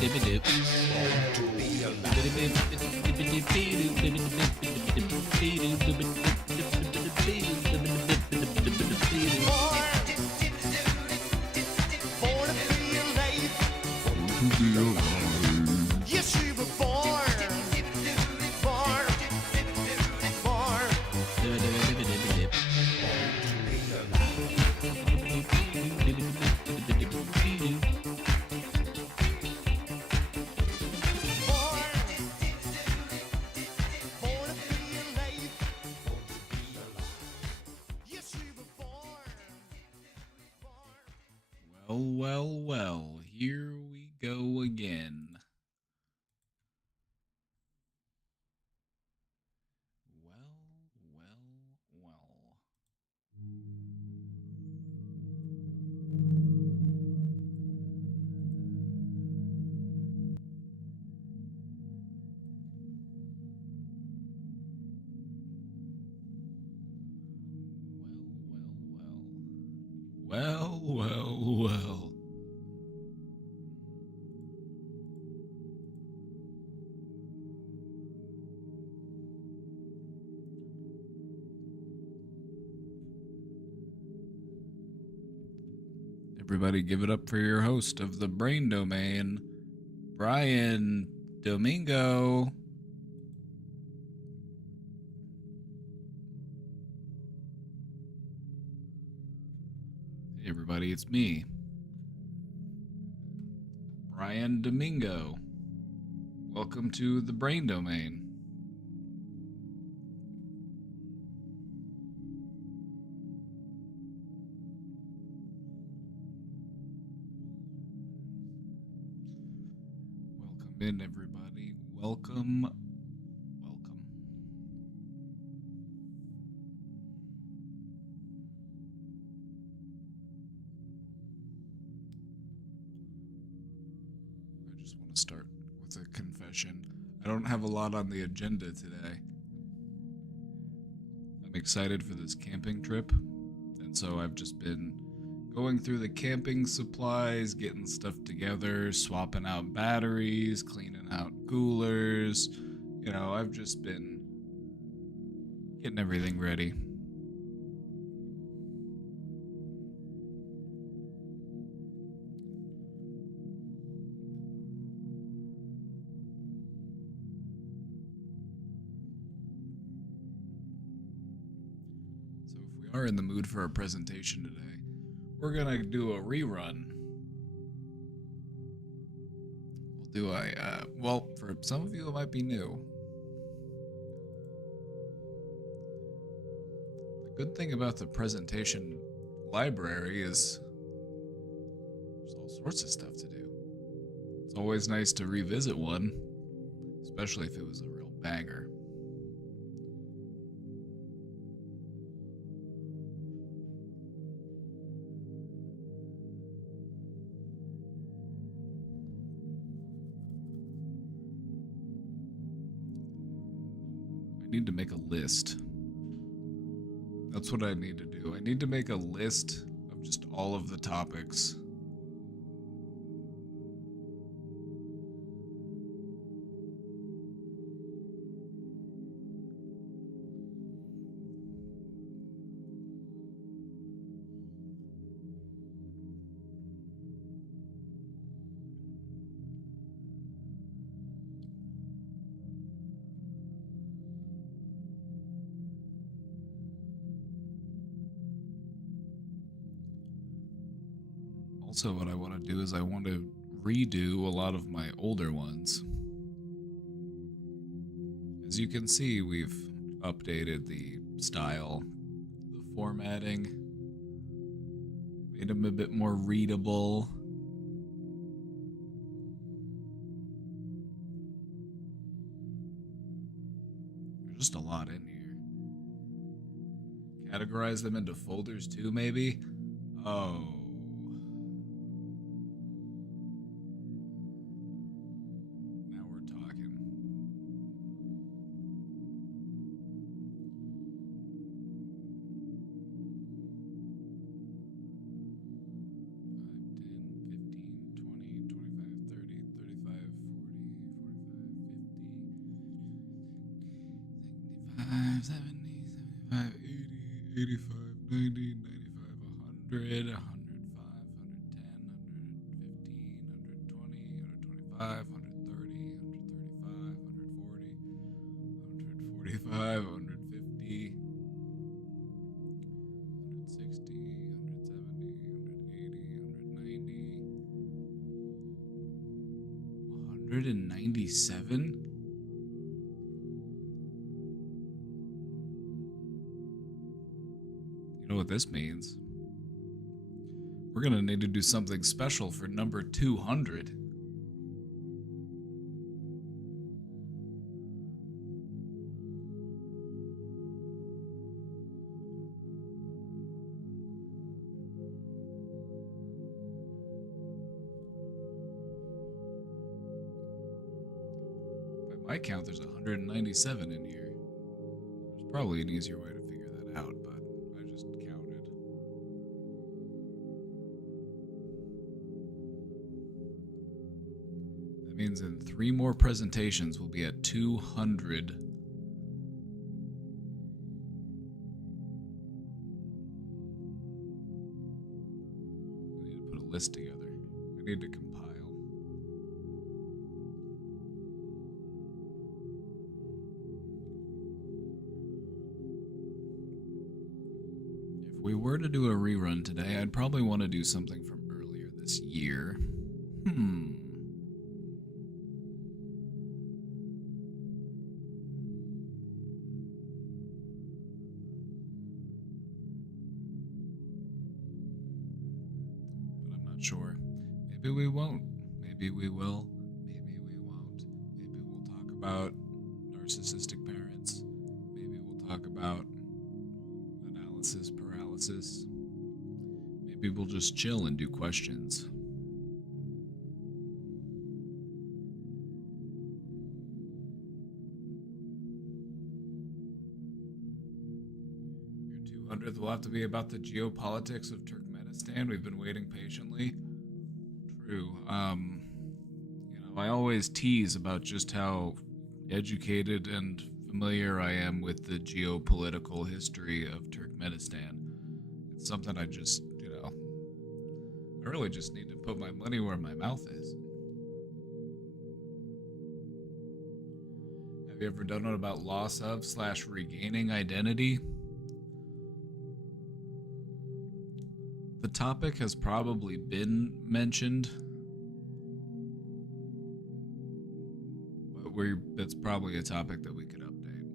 Yes, you were born, born, born. Born to be alive. Yes, you were born, born. Well, here we go again. Well. Well. Everybody give it up for your host of the Brain Domain, Brian Domingo. Hey everybody, it's me, Brian Domingo. Welcome to the Brain Domain. Welcome in, everybody. Welcome. I just want to start with a confession. I don't have a lot on the agenda today. I'm excited for this camping trip, and so I've just been going through the camping supplies, getting stuff together, swapping out batteries, cleaning out coolers. You know, I've just been getting everything ready. So if we are in the mood for a presentation today, we're gonna do a rerun. We'll do well, for some of you it might be new. The good thing about the presentation library is there's all sorts of stuff to do. It's always nice to revisit one, especially if it was a real banger. I need to make a list. That's what I need to do. I need to make a list of just all of the topics. Also, what I want to do is I want to redo a lot of my older ones. As you can see, we've updated the style, the formatting, made them a bit more readable. There's just a lot in here. Categorize them into folders too, maybe? Oh. Now we're talking. 5, 10, 15, 20, 25, 30, 35, 65, 70, 75, 80, 85, 90, 95, 100, 105, 110, 115, 120, 130, 135, 140, 145, 150, 160, 170, 180, 190, 197? You know what this means? We're gonna need to do something special for number 200. By my count, there's 197 in here. There's probably an easier way to figure that out, but I just counted. That means in 3 more presentations, we'll be at 200. I need to put a list together. I need to compile. If we were to do a rerun today, I'd probably want to do something from earlier this year. But I'm not sure. Maybe we won't. Maybe we will. Maybe we won't. Maybe we'll talk about narcissistic parents. Maybe we'll talk about analysis paralysis. Maybe we'll just chill and do questions. Your 200th will have to be about the geopolitics of Turkmenistan. We've been waiting patiently. True. I always tease about just how educated and familiar I am with the geopolitical history of Turkmenistan. It's something I just, I really just need to put my money where my mouth is. Have you ever done one about loss of / regaining identity? The topic has probably been mentioned, but that's probably a topic that we could update.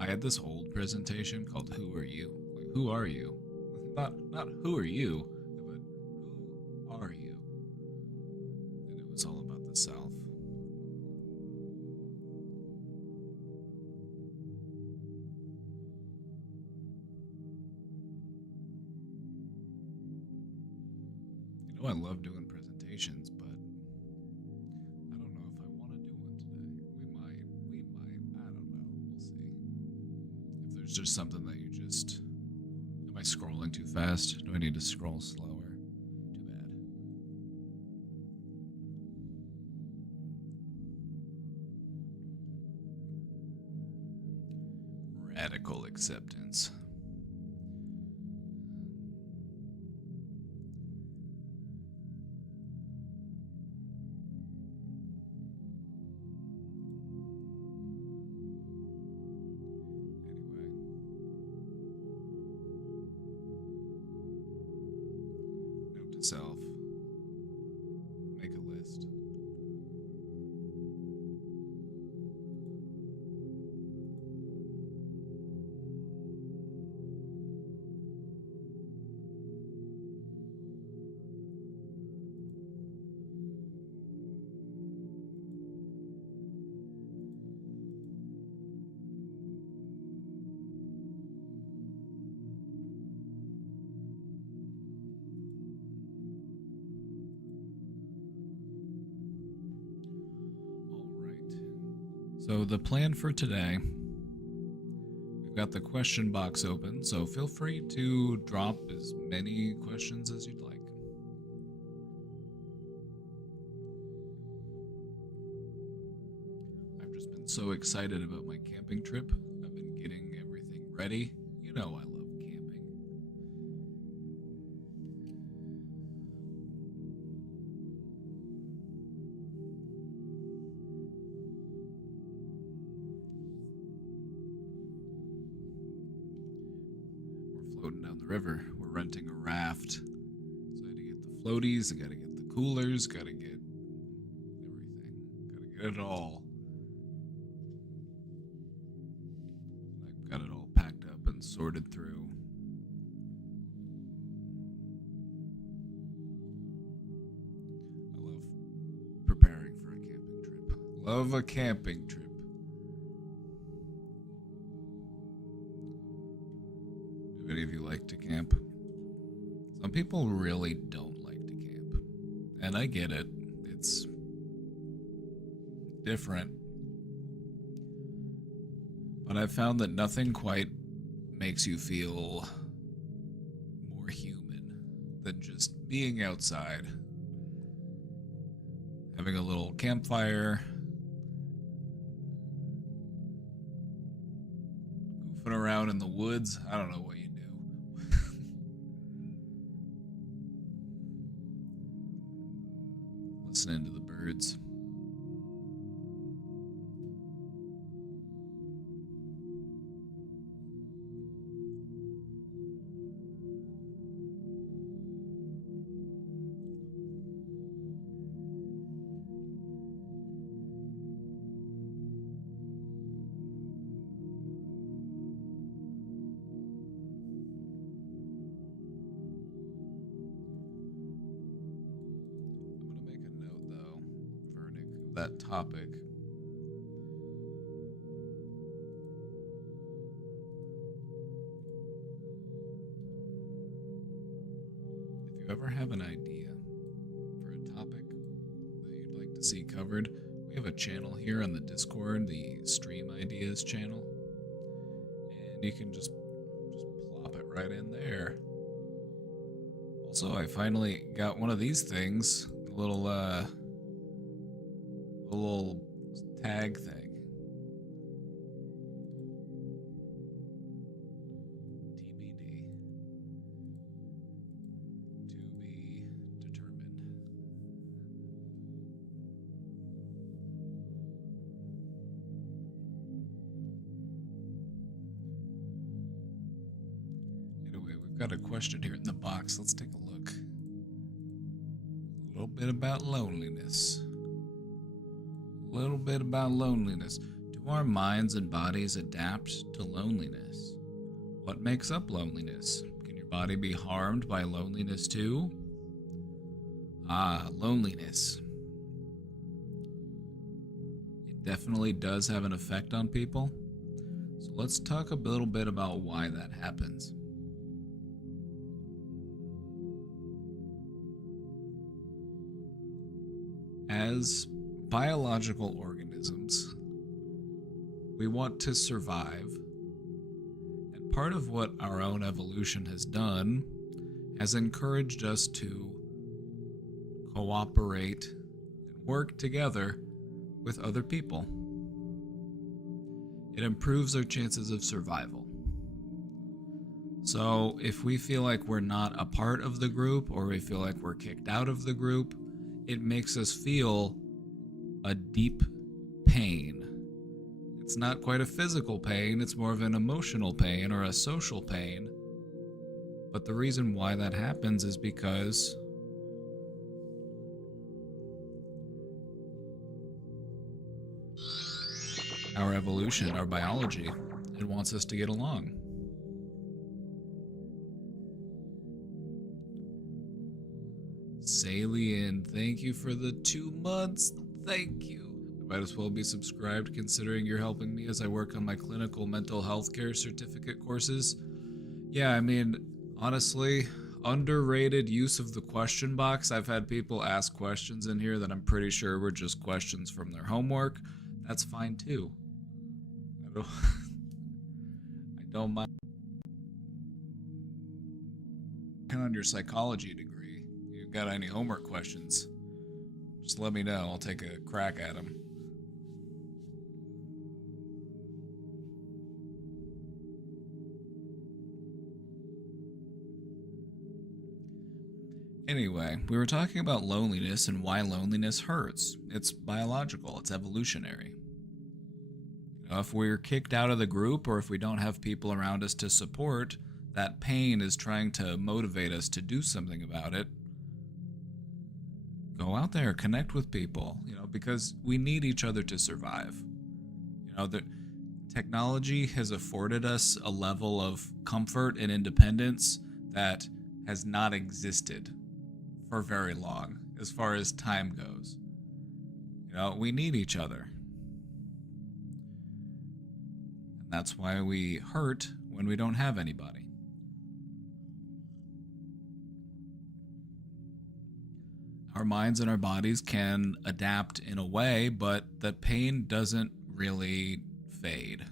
I had this old presentation called Who Are You? Like, who are you? Not who are you, but who are you? And it was all about the South. I love doing presentations, but I don't know if I want to do one today. We might, I don't know, we'll see. If there's just something that you just, am I scrolling too fast? Do I need to scroll slower? Too bad. Radical acceptance. Self. Make a list. So the plan for today, we've got the question box open, so feel free to drop as many questions as you'd like. so excited about my camping trip. I've been getting everything ready. You know I love camping. We're floating down the river. We're renting a raft. So I had to get the floaties, I gotta get the coolers, gotta get everything. Gotta get it all. I've got it all packed up and sorted through. I love preparing for a camping trip. Love a camping trip. Do any of you like to camp? Some people really don't like to camp. And I get it. It's different. But I've found that nothing quite makes you feel more human than just being outside. Having a little campfire. Goofing around in the woods. I don't know what you do. Listening to the birds. I'm gonna make a note though, Vernick, of that topic. If you ever have an idea for a topic that you'd like to see covered, we have a channel here on the Discord, the Stream Ideas channel, and you can just plop it right in there. Also, I finally got one of these things, a little tag thing. TBD. To be determined. Anyway, we've got a question here in the box. Let's take a look. A little bit about loneliness. A little bit about loneliness. Do our minds and bodies adapt to loneliness? What makes up loneliness? Can your body be harmed by loneliness too? Ah, loneliness. It definitely does have an effect on people. So let's talk a little bit about why that happens. As biological organisms, we want to survive, and part of what our own evolution has done has encouraged us to cooperate and work together with other people. It improves our chances of survival. So if we feel like we're not a part of the group, or we feel like we're kicked out of the group, it makes us feel a deep pain. It's not quite a physical pain, it's more of an emotional pain or a social pain. But the reason why that happens is because our evolution, our biology, it wants us to get along. Salien, thank you for the 2 months. Thank you. I might as well be subscribed considering you're helping me as I work on my clinical mental health care certificate courses. Yeah, I mean, honestly, underrated use of the question box. I've had people ask questions in here that I'm pretty sure were just questions from their homework. That's fine too. I don't mind. On your psychology degree, if you've got any homework questions, just let me know. I'll take a crack at them. Anyway, we were talking about loneliness and why loneliness hurts. It's biological, it's evolutionary. If we're kicked out of the group or if we don't have people around us to support, that pain is trying to motivate us to do something about it. Go out there, connect with people, because we need each other to survive. The technology has afforded us a level of comfort and independence that has not existed for very long as far as time goes. We need each other. And that's why we hurt when we don't have anybody. Our minds and our bodies can adapt in a way, but the pain doesn't really fade.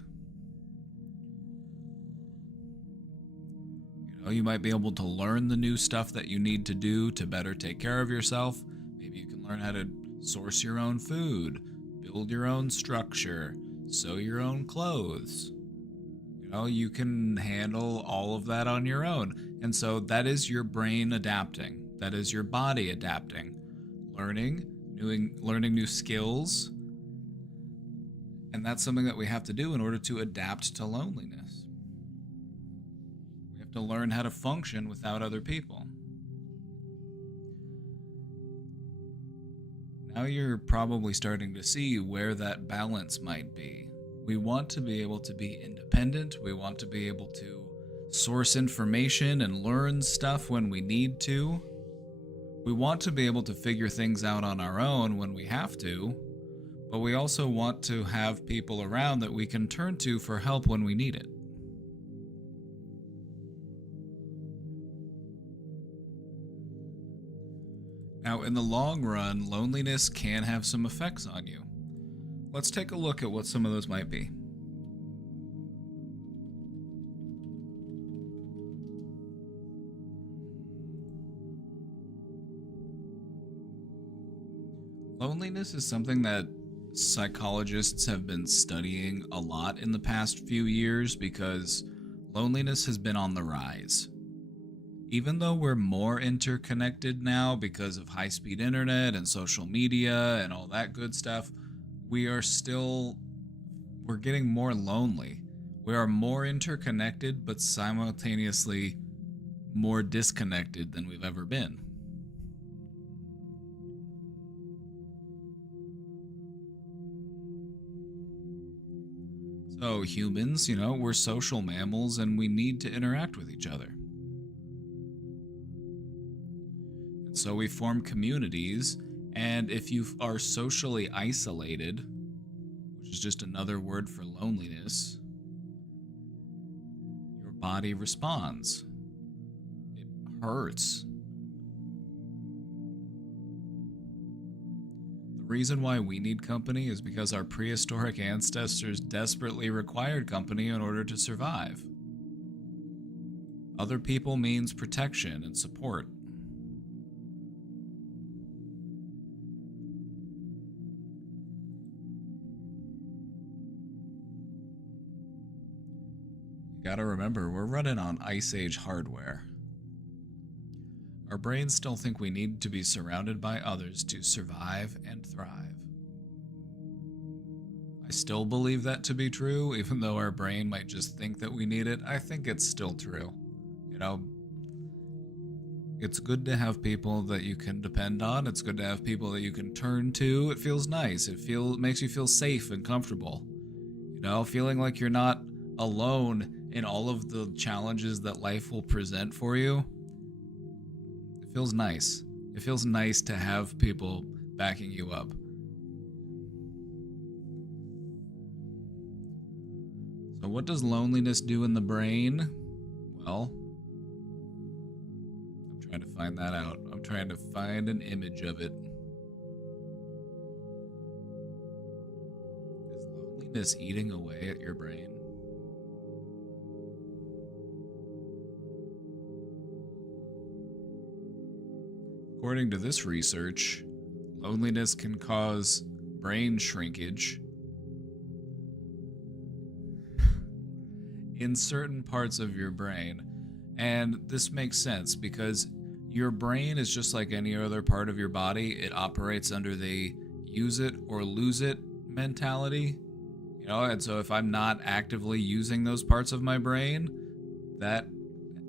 You might be able to learn the new stuff that you need to do to better take care of yourself. Maybe you can learn how to source your own food, build your own structure, sew your own clothes. You can handle all of that on your own. And so that is your brain adapting. That is your body adapting. Learning new skills. And that's something that we have to do in order to adapt to loneliness. We have to learn how to function without other people. Now you're probably starting to see where that balance might be. We want to be able to be independent. We want to be able to source information and learn stuff when we need to. We want to be able to figure things out on our own when we have to, but we also want to have people around that we can turn to for help when we need it. Now, in the long run, loneliness can have some effects on you. Let's take a look at what some of those might be. Loneliness is something that psychologists have been studying a lot in the past few years because loneliness has been on the rise. Even though we're more interconnected now because of high-speed internet and social media and all that good stuff, we're getting more lonely. We are more interconnected, but simultaneously more disconnected than we've ever been. So humans, we're social mammals and we need to interact with each other. And so we form communities, and if you are socially isolated, which is just another word for loneliness, your body responds. It hurts. The reason why we need company is because our prehistoric ancestors desperately required company in order to survive. Other people means protection and support. You gotta remember, we're running on Ice Age hardware. Our brains still think we need to be surrounded by others to survive and thrive. I still believe that to be true, even though our brain might just think that we need it. I think it's still true. It's good to have people that you can depend on. It's good to have people that you can turn to. It feels nice. It makes you feel safe and comfortable. Feeling like you're not alone in all of the challenges that life will present for you. It feels nice. It feels nice to have people backing you up. So what does loneliness do in the brain? Well, I'm trying to find that out. I'm trying to find an image of it. Is loneliness eating away at your brain? According to this research, loneliness can cause brain shrinkage in certain parts of your brain. And this makes sense because Your brain is just like any other part of your body. It operates under the use it or lose it mentality. And so if I'm not actively using those parts of my brain, that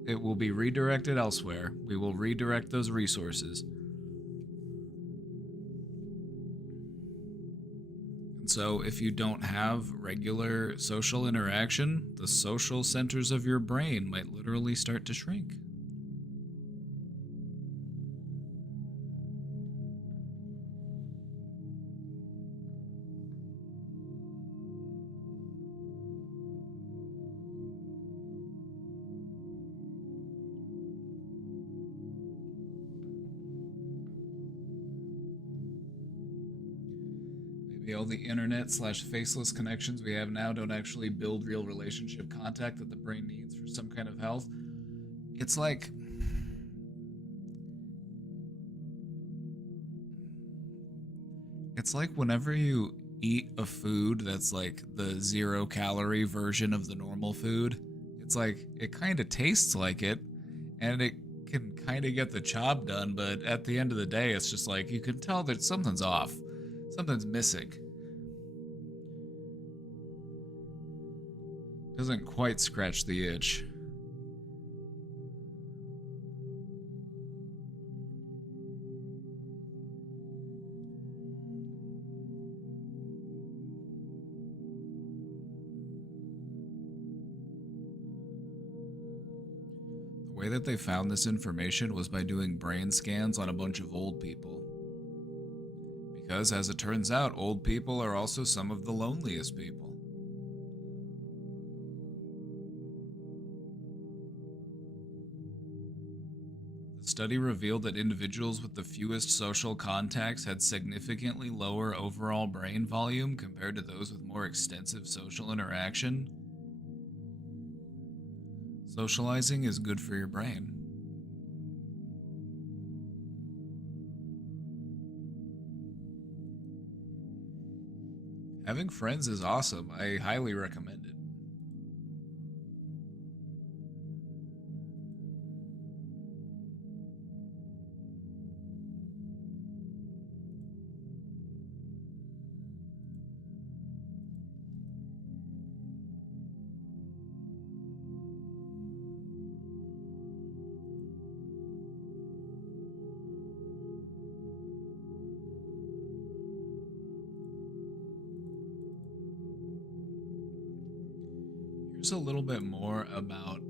it will be redirected elsewhere. We will redirect those resources. And so if you don't have regular social interaction, the social centers of your brain might literally start to shrink. All the internet/faceless connections we have now don't actually build real relationship contact that the brain needs for some kind of health. It's like whenever you eat a food that's like the 0-calorie version of the normal food, it's like it kind of tastes like it and it can kind of get the job done, but at the end of the day it's just like you can tell that something's off. Something's missing. Doesn't quite scratch the itch. The way that they found this information was by doing brain scans on a bunch of old people. Because, as it turns out, old people are also some of the loneliest people. The study revealed that individuals with the fewest social contacts had significantly lower overall brain volume compared to those with more extensive social interaction. Socializing is good for your brain. Having friends is awesome. I highly recommend it. Here's a little bit more about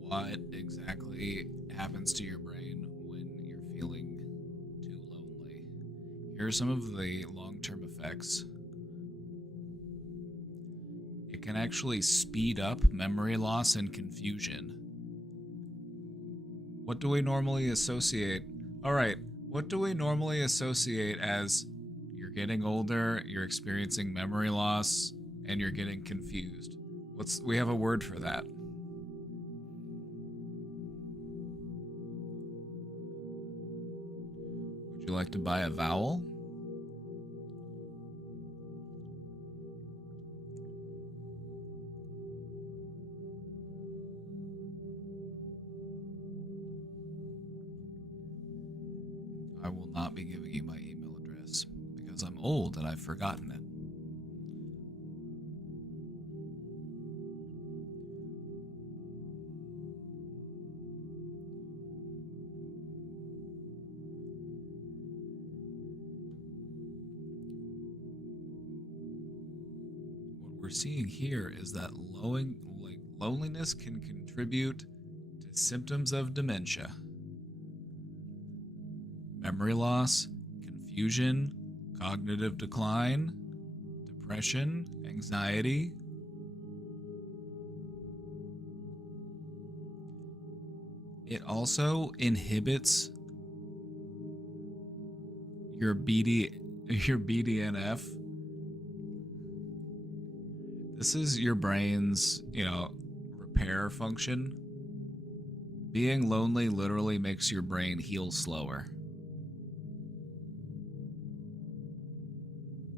what exactly happens to your brain when you're feeling too lonely. Here are some of the long-term effects. It can actually speed up memory loss and confusion. What do we normally associate? Alright, what do we normally associate as you're getting older, you're experiencing memory loss, and you're getting confused? We have a word for that. Would you like to buy a vowel? I will not be giving you my email address because I'm old and I've forgotten it. We're seeing here is that loneliness can contribute to symptoms of dementia, memory loss, confusion, cognitive decline, depression, anxiety. It also inhibits your BDNF. This is your brain's, repair function. Being lonely literally makes your brain heal slower.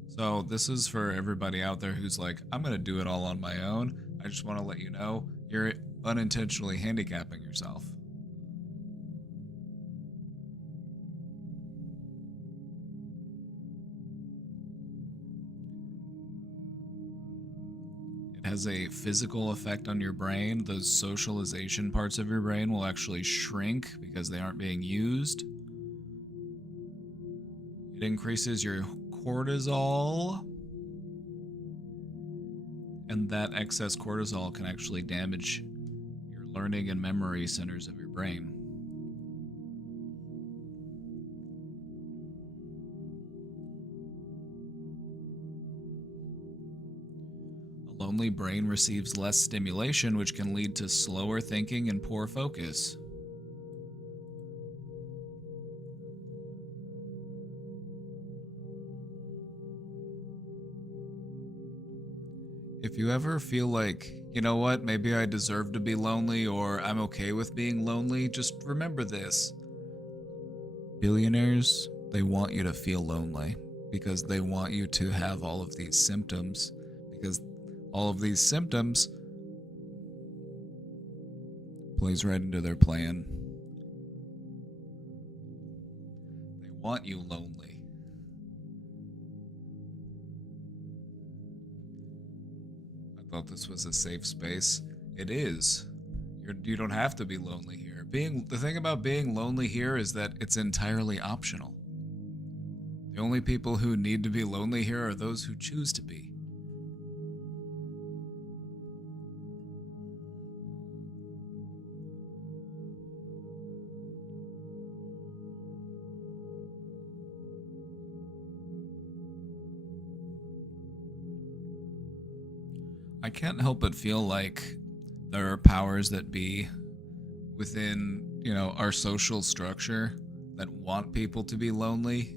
So this is for everybody out there who's like, I'm going to do it all on my own. I just want to let you know, you're unintentionally handicapping yourself. has a physical effect on your brain. Those socialization parts of your brain will actually shrink because they aren't being used. It increases your cortisol, and that excess cortisol can actually damage your learning and memory centers of your brain. A lonely brain receives less stimulation, which can lead to slower thinking and poor focus. If you ever feel like, you know what, maybe I deserve to be lonely or I'm okay with being lonely, just remember this. Billionaires, they want you to feel lonely because they want you to have all of these symptoms, because all of these symptoms plays right into their plan. They want you lonely. Thought this was a safe space. It is. You don't have to be lonely here. The thing about being lonely here is that it's entirely optional. The only people who need to be lonely here are those who choose to be. I can't help but feel like there are powers that be within, our social structure that want people to be lonely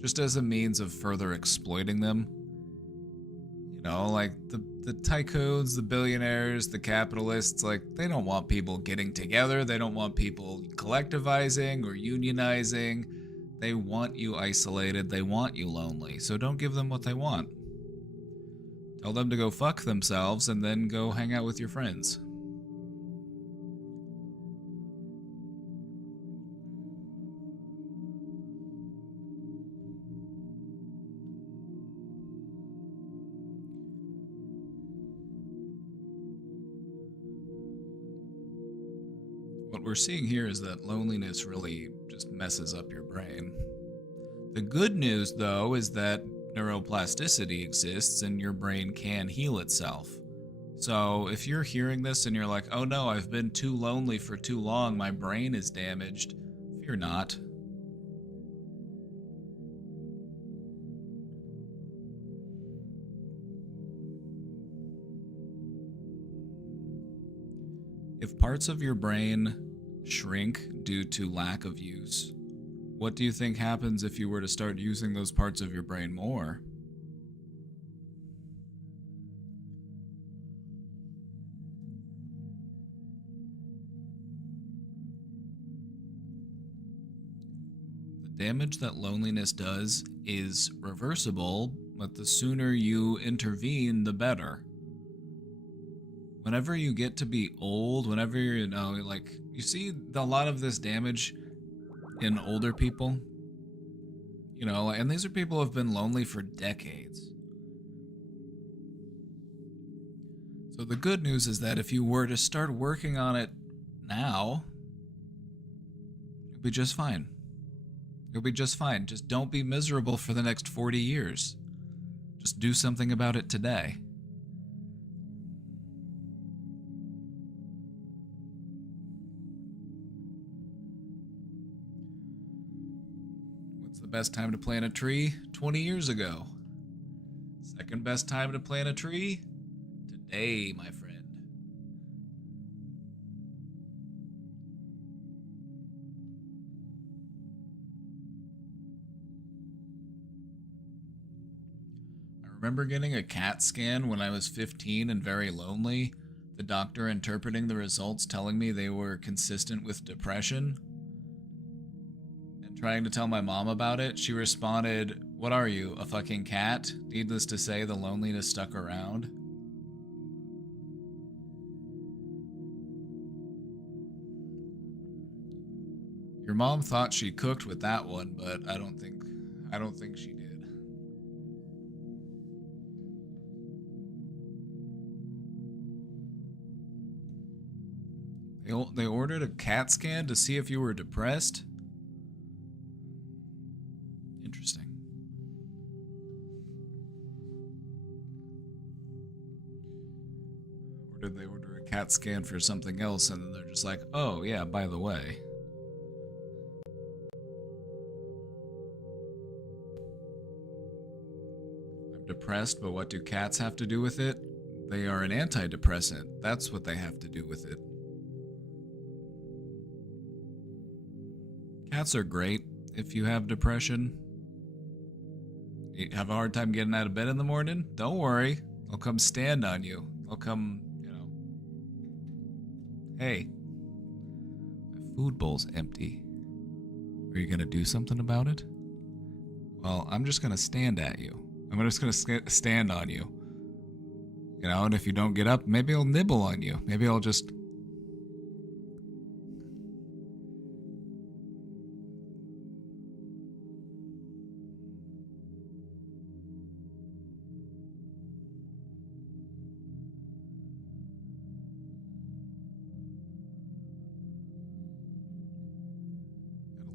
just as a means of further exploiting them. Like the tycoons, the billionaires, the capitalists, like they don't want people getting together. They don't want people collectivizing or unionizing. They want you isolated. They want you lonely. So don't give them what they want. Tell them to go fuck themselves and then go hang out with your friends. What we're seeing here is that loneliness really just messes up your brain. The good news, though, is that neuroplasticity exists and your brain can heal itself. So if you're hearing this and you're like, oh no, I've been too lonely for too long, my brain is damaged, fear not. If parts of your brain shrink due to lack of use, what do you think happens if you were to start using those parts of your brain more? The damage that loneliness does is reversible, but the sooner you intervene, the better. Whenever you get to be old, whenever you see a lot of this damage in older people, and these are people who have been lonely for decades. So the good news is that if you were to start working on it now, you'll be just fine. You'll be just fine. Just don't be miserable for the next 40 years. Just do something about it today. The best time to plant a tree? 20 years ago. Second best time to plant a tree? Today, my friend. I remember getting a CAT scan when I was 15 and very lonely. The doctor interpreting the results telling me they were consistent with depression. Trying to tell my mom about it, she responded, "What are you, a fucking cat?" Needless to say, the loneliness stuck around. Your mom thought she cooked with that one, but I don't think she did. They ordered a CAT scan to see if you were depressed? Interesting. Or did they order a CAT scan for something else and then they're just like, oh, yeah, by the way. I'm depressed, but what do cats have to do with it? They are an antidepressant. That's what they have to do with it. Cats are great if you have depression. You have a hard time getting out of bed in the morning? Don't worry. They'll come stand on you. They'll come, hey, my food bowl's empty. Are you going to do something about it? Well, I'm just going to stand at you. I'm just going to stand on you. And if you don't get up, maybe I'll nibble on you. Maybe I'll just...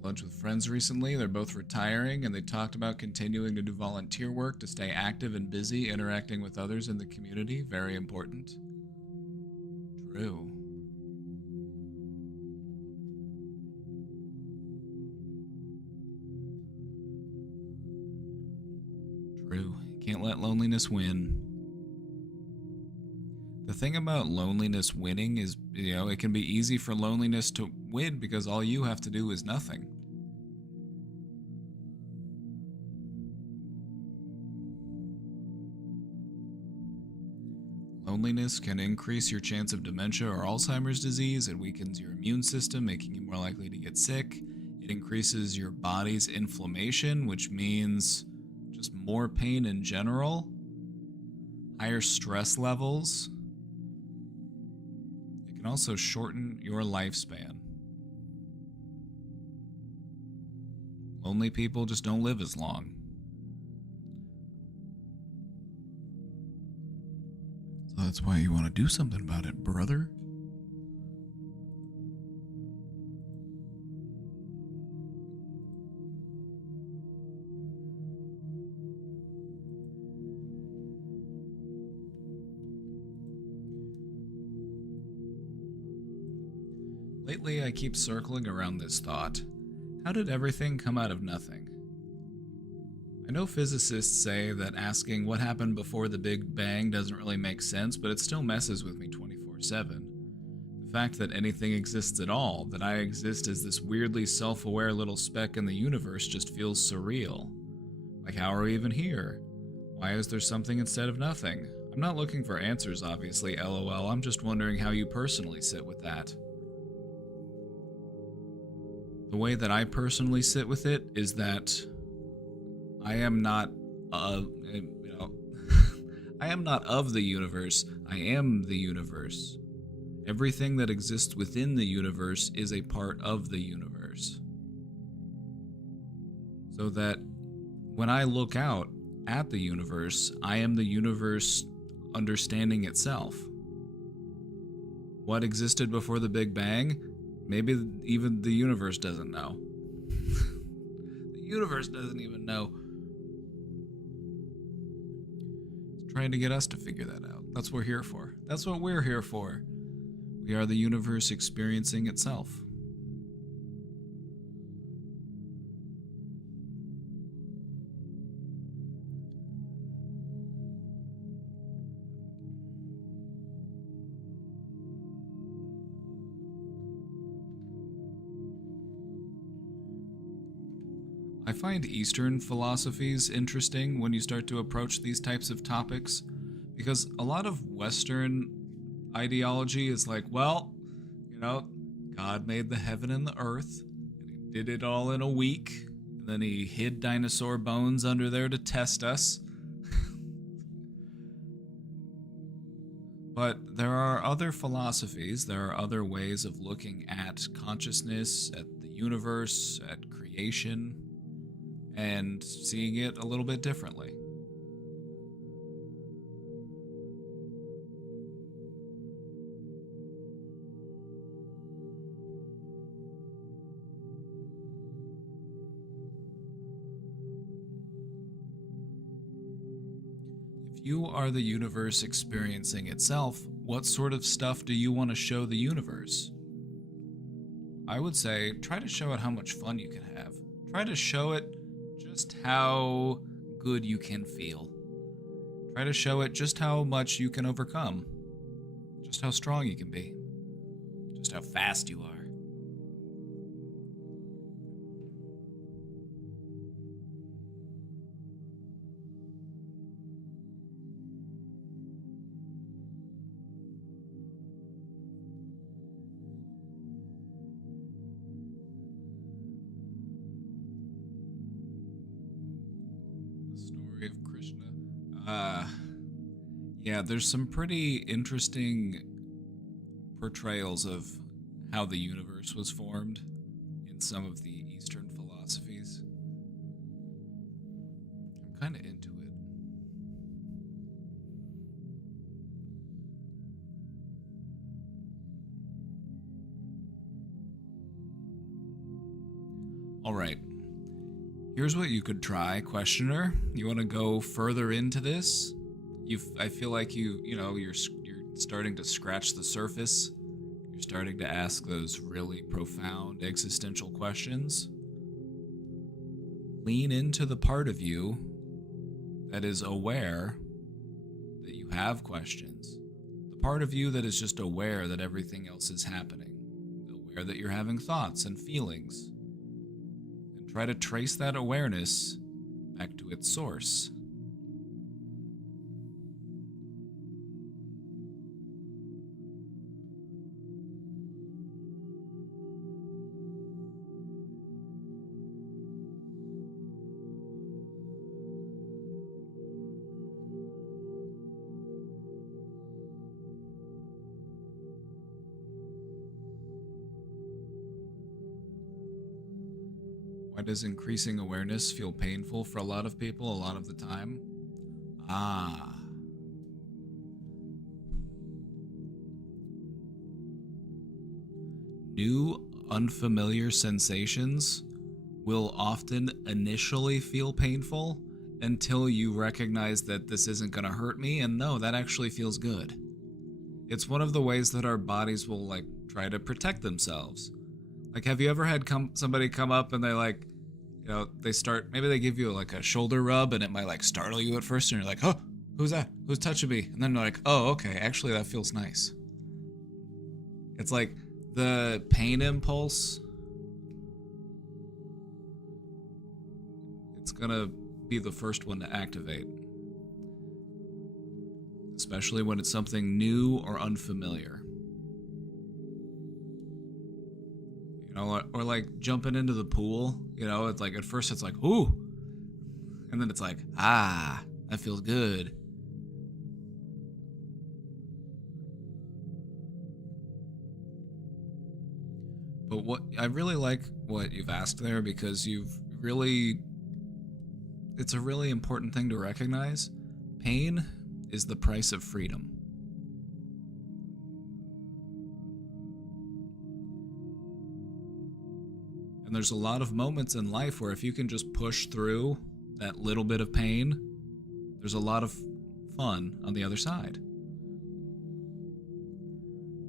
lunch with friends recently. They're both retiring, and they talked about continuing to do volunteer work to stay active and busy, interacting with others in the community. Very important. True. True. Can't let loneliness win. The thing about loneliness winning is, it can be easy for loneliness to win because all you have to do is nothing. Loneliness can increase your chance of dementia or Alzheimer's disease. It weakens your immune system, making you more likely to get sick. It increases your body's inflammation, which means just more pain in general, higher stress levels. It can also shorten your lifespan. Lonely people just don't live as long. So that's why you want to do something about it, brother. Lately, I keep circling around this thought. How did everything come out of nothing? I know physicists say that asking what happened before the Big Bang doesn't really make sense, but it still messes with me 24/7. The fact that anything exists at all, that I exist as this weirdly self-aware little speck in the universe, just feels surreal. Like, how are we even here? Why is there something instead of nothing? I'm not looking for answers, obviously, LOL. I'm just wondering how you personally sit with that. The way that I personally sit with it is that I am not I am not of the universe. I am the universe. Everything that exists within the universe is a part of the universe. So that when I look out at the universe, I am the universe understanding itself. What existed before the Big Bang? Maybe even the universe doesn't know. The universe doesn't even know. It's trying to get us to figure that out. That's what we're here for. That's what we're here for. We are the universe experiencing itself. I find Eastern philosophies interesting when you start to approach these types of topics, because a lot of Western ideology is like, well, God made the heaven and the earth, and he did it all in a week, and then he hid dinosaur bones under there to test us. But there are other philosophies, there are other ways of looking at consciousness, at the universe, at creation, and seeing it a little bit differently. you are the universe experiencing itself, what sort of stuff do you want to show the universe? I would say try to show it how much fun you can have. Try to show it just how good you can feel. Try to show it just how much you can overcome. Just how strong you can be. Just how fast you are. Story of Krishna. Yeah, there's some pretty interesting portrayals of how the universe was formed in some of the Eastern philosophies. I'm kind of into it. All right. Here's what you could try, questioner. You want to go further into this? I feel like you're starting to scratch the surface. You're starting to ask those really profound existential questions. Lean into the part of you that is aware that you have questions. The part of you that is just aware that everything else is happening. Aware that you're having thoughts and feelings. Try to trace that awareness back to its source. Why does increasing awareness feel painful for a lot of people a lot of the time? New, unfamiliar sensations will often initially feel painful until you recognize that this isn't going to hurt me, and no, that actually feels good. It's one of the ways that our bodies will, try to protect themselves. Have you ever had somebody come up and they maybe they give you a shoulder rub and it might startle you at first and you're like, oh, who's that? Who's touching me? And then they're like, oh, okay, actually that feels nice. It's like the pain impulse. It's gonna be the first one to activate. Especially when it's something new or unfamiliar. Or jumping into the pool, it's at first it's ooh, and then it's that feels good. But what I really like what you've asked there, because it's a really important thing to recognize. Pain is the price of freedom. And there's a lot of moments in life where if you can just push through that little bit of pain, there's a lot of fun on the other side.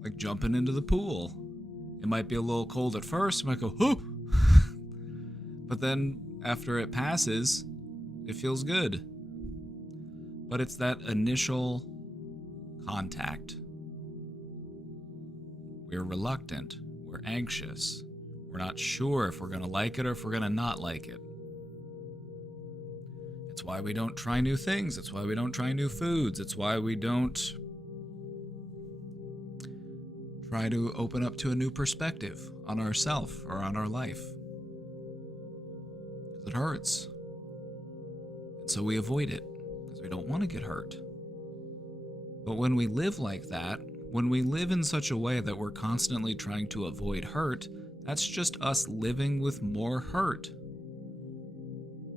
Like jumping into the pool. It might be a little cold at first, you might go, whoo! But then after it passes, it feels good. But it's that initial contact. We're reluctant, we're anxious. We're not sure if we're going to like it or if we're going to not like it. It's why we don't try new things. It's why we don't try new foods. It's why we don't try to open up to a new perspective on ourself or on our life. Because it hurts. And so we avoid it because we don't want to get hurt. But when we live like that, when we live in such a way that we're constantly trying to avoid hurt, that's just us living with more hurt.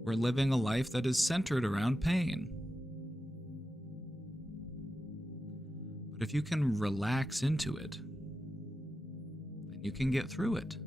We're living a life that is centered around pain. But if you can relax into it, then you can get through it.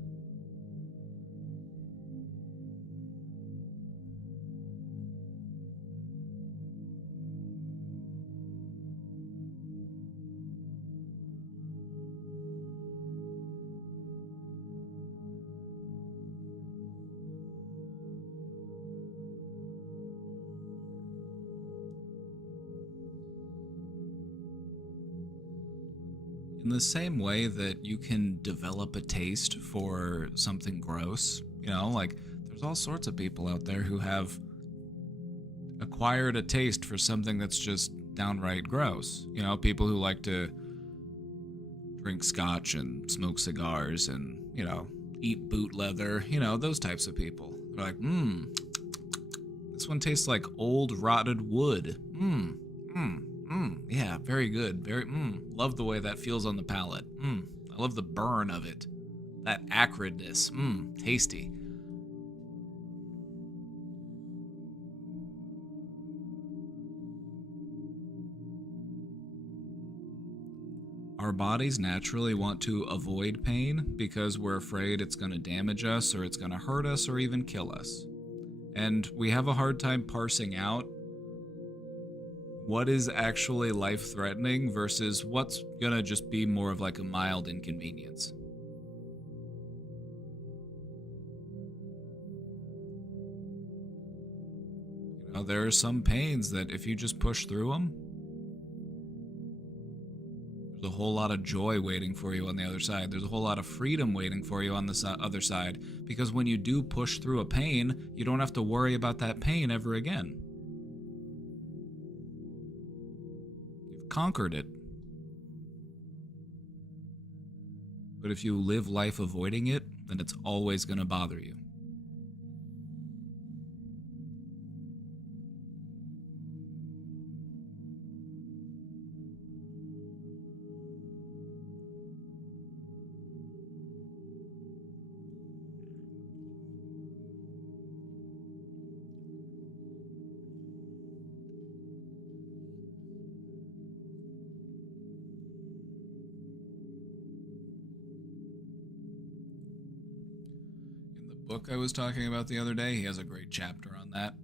in the same way that you can develop a taste for something gross, like there's all sorts of people out there who have acquired a taste for something that's just downright gross. People who like to drink scotch and smoke cigars and, eat boot leather, those types of people. They're like, this one tastes like old rotted wood. Yeah, very good. Love the way that feels on the palate. I love the burn of it. That acridness. Tasty. Our bodies naturally want to avoid pain because we're afraid it's going to damage us or it's going to hurt us or even kill us. And we have a hard time parsing out what is actually life-threatening versus what's going to just be more of like a mild inconvenience. There are some pains that if you just push through them, there's a whole lot of joy waiting for you on the other side. There's a whole lot of freedom waiting for you on the other side. Because when you do push through a pain, you don't have to worry about that pain ever again. You've conquered it. But if you live life avoiding it, then it's always going to bother you. Book I was talking about the other day, he has a great chapter on that.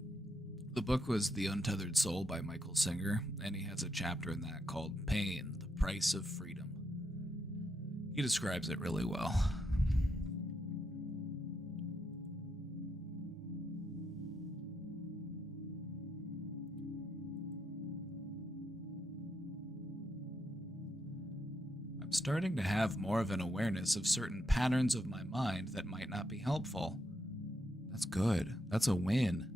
The book was The Untethered Soul by Michael Singer, and he has a chapter in that called Pain, the Price of Freedom. He describes it really well. I'm starting to have more of an awareness of certain patterns of my mind that might not be helpful. That's good. That's a win.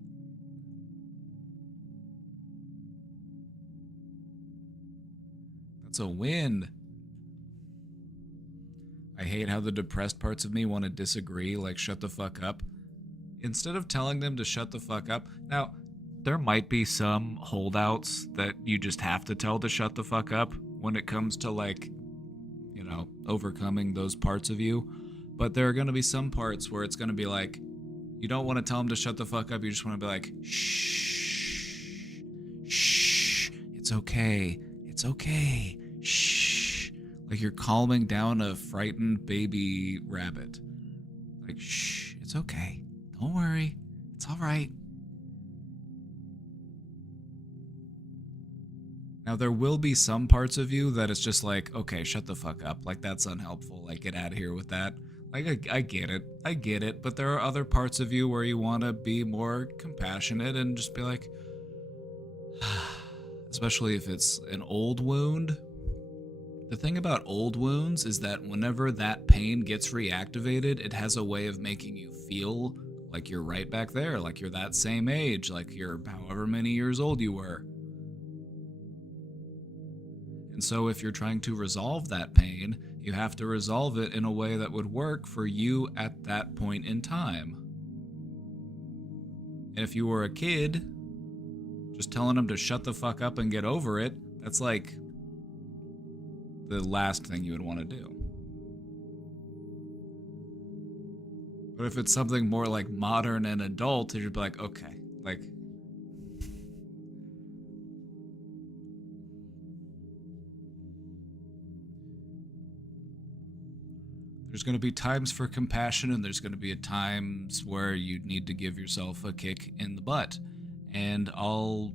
That's a win. I hate how the depressed parts of me want to disagree, like shut the fuck up. Instead of telling them to shut the fuck up, now, there might be some holdouts that you just have to tell to shut the fuck up when it comes to like, overcoming those parts of you. But there are going to be some parts where it's going to be like, you don't want to tell them to shut the fuck up. You just want to be like, shh, shh, it's okay. It's okay. Shh. Like you're calming down a frightened baby rabbit. Like, shh, it's okay. Don't worry. It's all right. Now, there will be some parts of you that it's just like, okay, shut the fuck up. Like, that's unhelpful. Like, get out of here with that. Like, I get it. I get it. But there are other parts of you where you want to be more compassionate and just be like, especially if it's an old wound. The thing about old wounds is that whenever that pain gets reactivated, it has a way of making you feel like you're right back there, like you're that same age, like you're however many years old you were. And so if you're trying to resolve that pain, you have to resolve it in a way that would work for you at that point in time. And if you were a kid, just telling them to shut the fuck up and get over it, that's like the last thing you would want to do. But if it's something more like modern and adult, you'd be like, okay, like, there's going to be times for compassion, and there's going to be times where you need to give yourself a kick in the butt. And I'll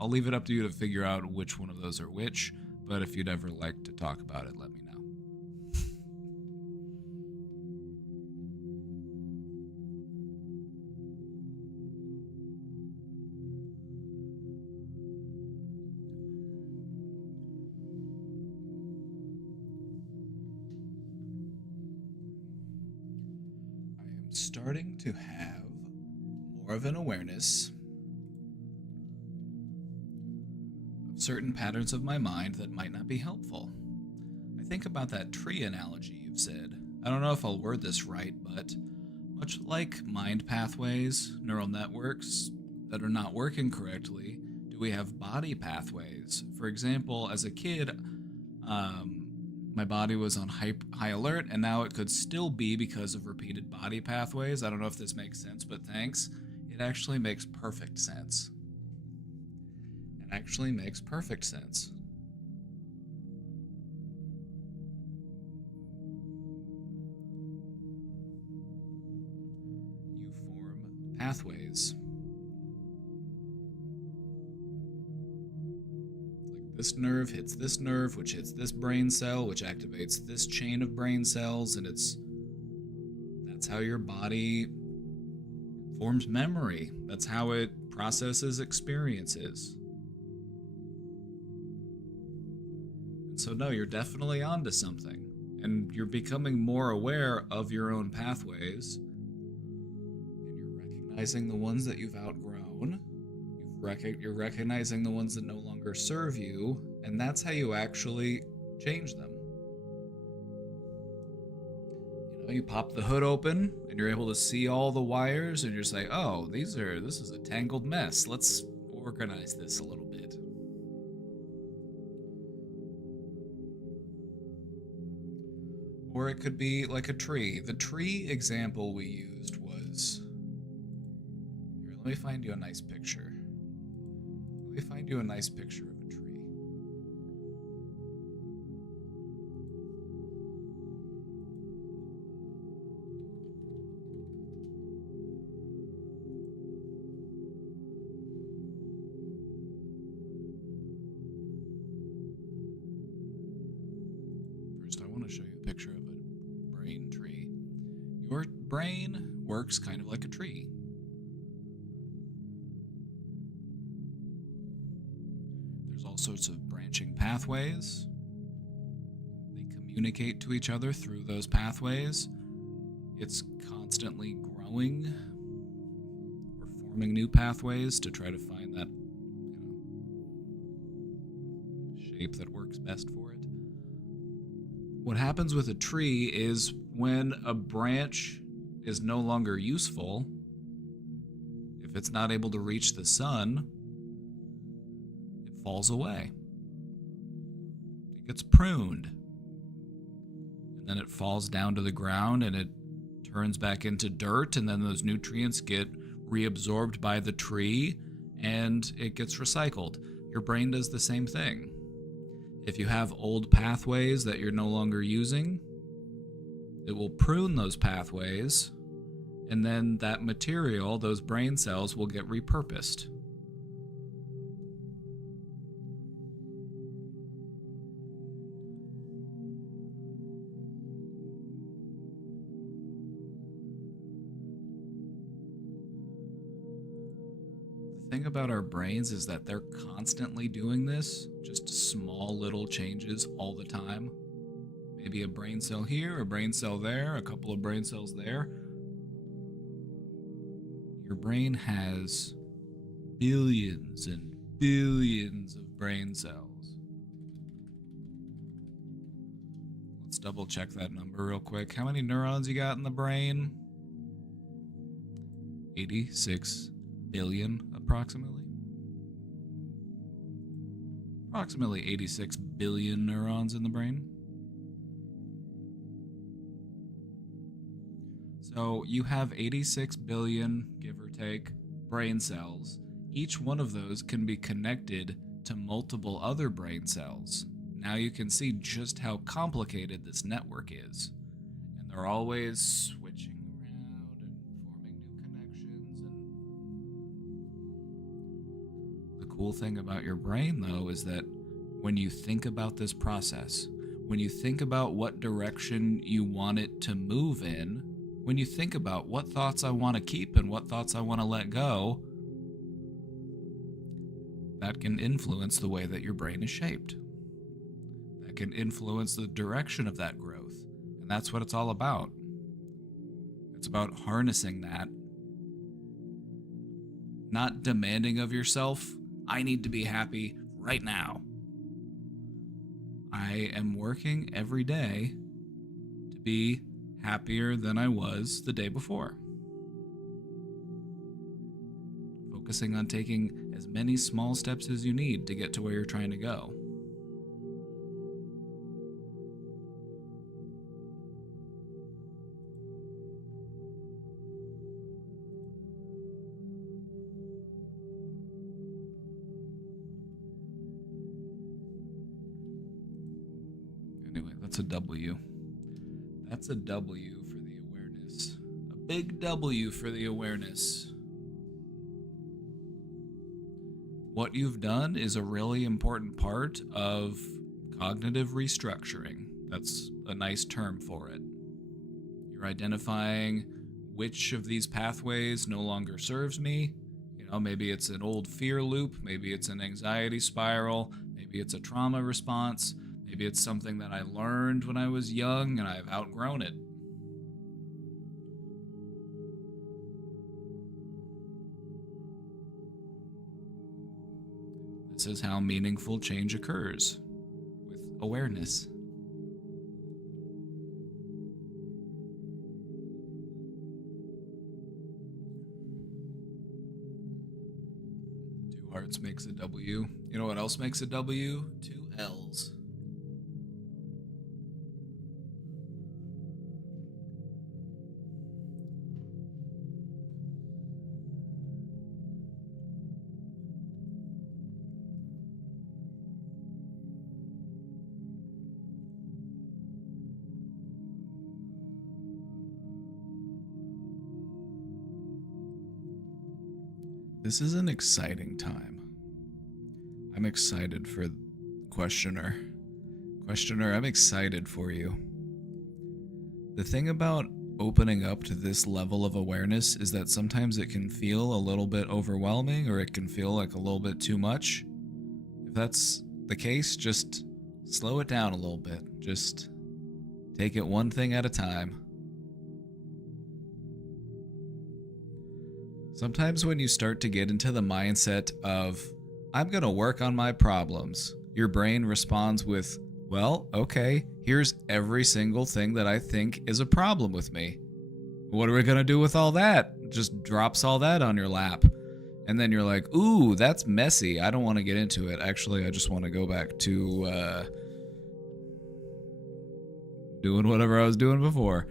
leave it up to you to figure out which one of those are which. But if you'd ever like to talk about it, let me know. starting to have more of an awareness of certain patterns of my mind that might not be helpful. I think about that tree analogy you've said. I don't know if I'll word this right, but much like mind pathways, neural networks that are not working correctly, do we have body pathways? For example, as a kid, my body was on high alert, and now it could still be because of repeated body pathways. I don't know if this makes sense, but thanks. It actually makes perfect sense. It actually makes perfect sense. You form pathways. This nerve hits this nerve, which hits this brain cell, which activates this chain of brain cells, and that's how your body forms memory. That's how it processes experiences. And so no, you're definitely onto something, and you're becoming more aware of your own pathways, and you're recognizing the ones that you've outgrown. You're recognizing the ones that no longer serve you, and that's how you actually change them. You pop the hood open, and you're able to see all the wires, and you're saying, "Oh, this is a tangled mess. Let's organize this a little bit." Or it could be like a tree. The tree example we used was... Here, let me find you a nice picture. Let me find you a nice picture of a tree. First, I want to show you a picture of a brain tree. Your brain works kind of like a tree. All sorts of branching pathways. They communicate to each other through those pathways. It's constantly growing or forming new pathways to try to find that shape that works best for it. What happens with a tree is when a branch is no longer useful, if it's not able to reach the sun, falls away. It gets pruned. And then it falls down to the ground and it turns back into dirt, and then those nutrients get reabsorbed by the tree and it gets recycled. Your brain does the same thing. If you have old pathways that you're no longer using, it will prune those pathways, and then that material, those brain cells, will get repurposed. The thing about our brains is that they're constantly doing this, just small little changes all the time. Maybe a brain cell here, a brain cell there, a couple of brain cells there. Your brain has billions and billions of brain cells. Let's double check that number real quick. How many neurons you got in the brain? 86 billion, approximately. Approximately 86 billion neurons in the brain. So you have 86 billion, give or take, brain cells. Each one of those can be connected to multiple other brain cells. Now you can see just how complicated this network is. And they're always switching around and forming new connections. And the cool thing about your brain, though, is that when you think about this process, when you think about what direction you want it to move in, when you think about what thoughts I want to keep and what thoughts I want to let go, that can influence the way that your brain is shaped. That can influence the direction of that growth. And that's what it's all about. It's about harnessing that. Not demanding of yourself, I need to be happy right now. I am working every day to be happier than I was the day before. Focusing on taking as many small steps as you need to get to where you're trying to go. Anyway, that's a W. That's a W for the awareness. A big W for the awareness. What you've done is a really important part of cognitive restructuring. That's a nice term for it. You're identifying which of these pathways no longer serves me. You know, maybe it's an old fear loop, maybe it's an anxiety spiral, maybe it's a trauma response, maybe it's something that I learned when I was young and I've outgrown it. This is how meaningful change occurs, with awareness. Two hearts makes a W. You know what else makes a W? Two L's. This is an exciting time. I'm excited for Questioner. Questioner, I'm excited for you. The thing about opening up to this level of awareness is that sometimes it can feel a little bit overwhelming, or it can feel like a little bit too much. If that's the case, just slow it down a little bit. Just take it one thing at a time. Sometimes when you start to get into the mindset of, I'm gonna work on my problems, your brain responds with, well, okay, here's every single thing that I think is a problem with me. What are we gonna do with all that? Just drops all that on your lap. And then you're like, ooh, that's messy. I don't want to get into it. Actually, I just want to go back to doing whatever I was doing before.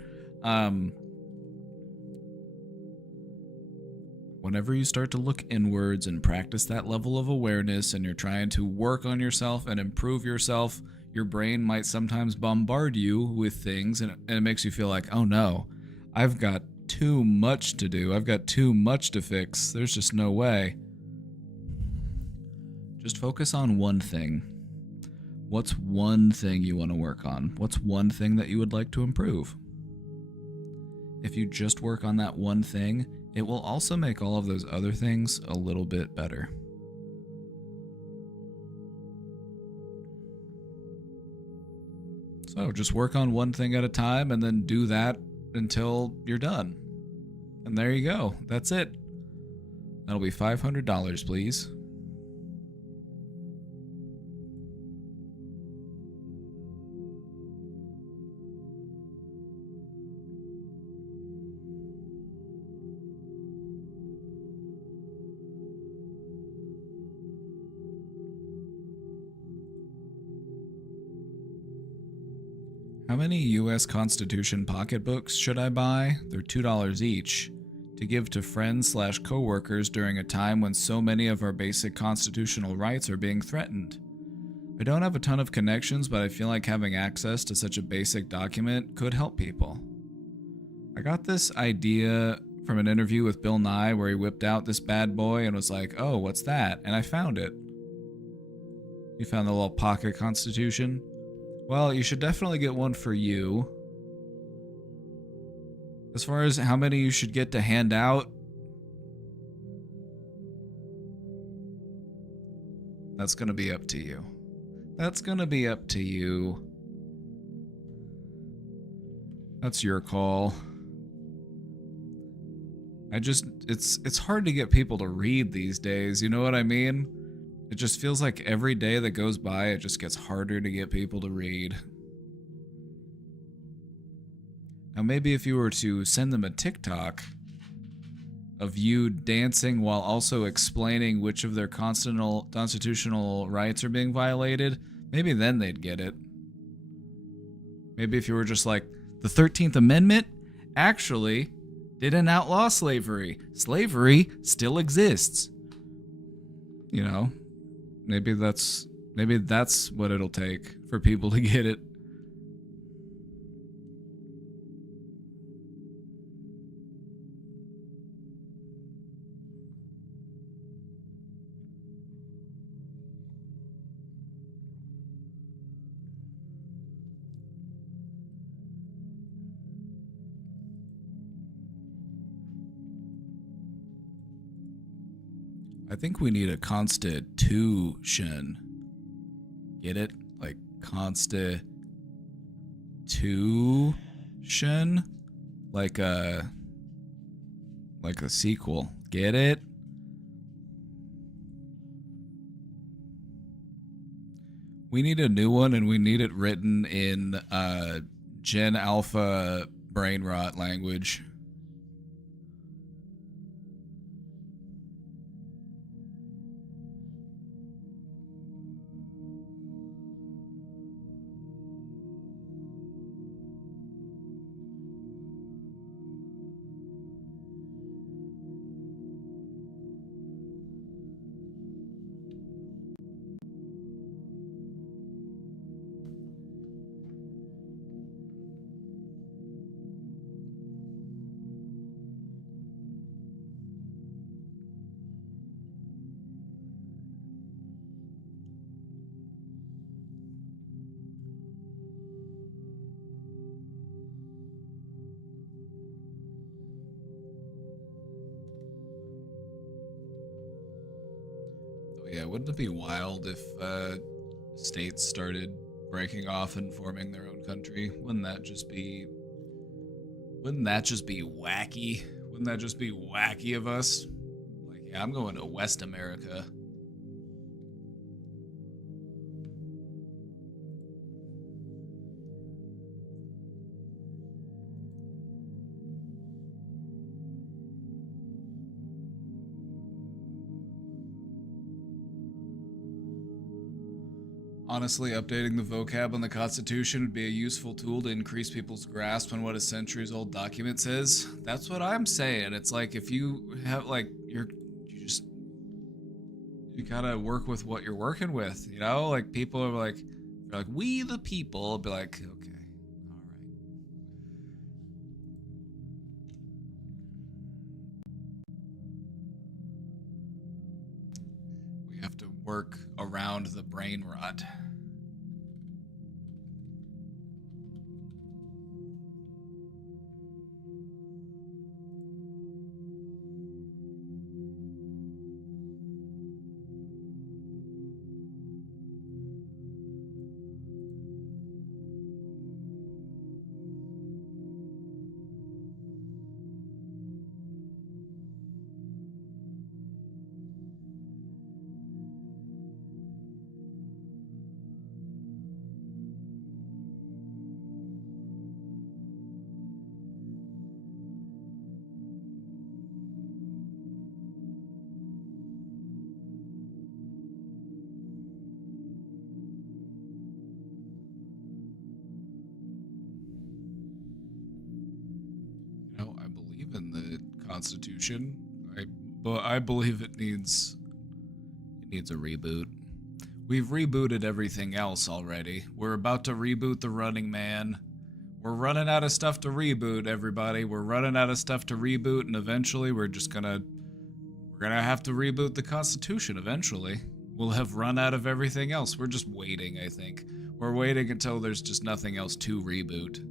Whenever you start to look inwards and practice that level of awareness, and you're trying to work on yourself and improve yourself, your brain might sometimes bombard you with things, and it makes you feel like, oh no, I've got too much to do. I've got too much to fix. There's just no way. Just focus on one thing. What's one thing you want to work on? What's one thing that you would like to improve? If you just work on that one thing, it will also make all of those other things a little bit better. So just work on one thing at a time, and then do that until you're done. And there you go. That's it. That'll be $500, please. How many U.S. Constitution pocketbooks should I buy? They're $2 each, to give to friends/coworkers during a time when so many of our basic constitutional rights are being threatened. I don't have a ton of connections, but I feel like having access to such a basic document could help people. I got this idea from an interview with Bill Nye where he whipped out this bad boy and was like, oh, what's that? And I found it. You found the little pocket constitution? Well, you should definitely get one for you. As far as how many you should get to hand out, that's going to be up to you. That's going to be up to you. That's your call. It's hard to get people to read these days, you know what I mean? It just feels like every day that goes by, it just gets harder to get people to read. Now, maybe if you were to send them a TikTok of you dancing while also explaining which of their constitutional rights are being violated, maybe then they'd get it. Maybe if you were just like, the 13th Amendment actually didn't outlaw slavery. Slavery still exists. You know, maybe that's what it'll take for people to get it. I think we need a constitution. Get it? Like constitution? Like a sequel. Get it? We need a new one, and we need it written in Gen Alpha brain rot language. Yeah, wouldn't it be wild if states started breaking off and forming their own country? Wouldn't that just be wacky? Wouldn't that just be wacky of us? Like, yeah, I'm going to West America. Honestly, updating the vocab on the Constitution would be a useful tool to increase people's grasp on what a centuries-old document says. That's what I'm saying. It's like if you have you gotta work with what you're working with. You know, like people are like, they're like, we the people. I'll be like, okay, all right. We have to work around the brain rot. In the Constitution, but I believe it needs a reboot. We've rebooted everything else already. We're about to reboot The Running Man. We're running out of stuff to reboot, everybody. We're running out of stuff to reboot, and eventually we're gonna have to reboot the Constitution eventually. We'll have run out of everything else. We're just waiting, I think. We're waiting until there's just nothing else to reboot.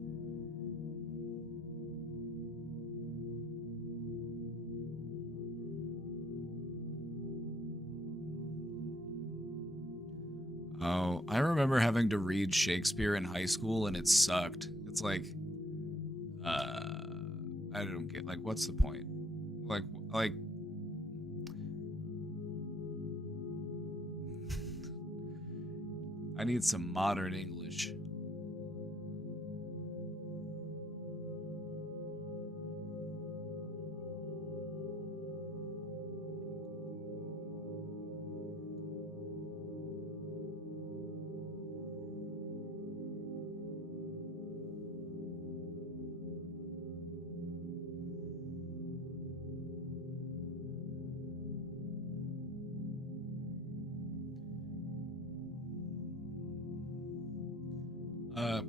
Oh, I remember having to read Shakespeare in high school and it sucked. It's like, I don't get, like, what's the point? Like, Like, I need some modern English.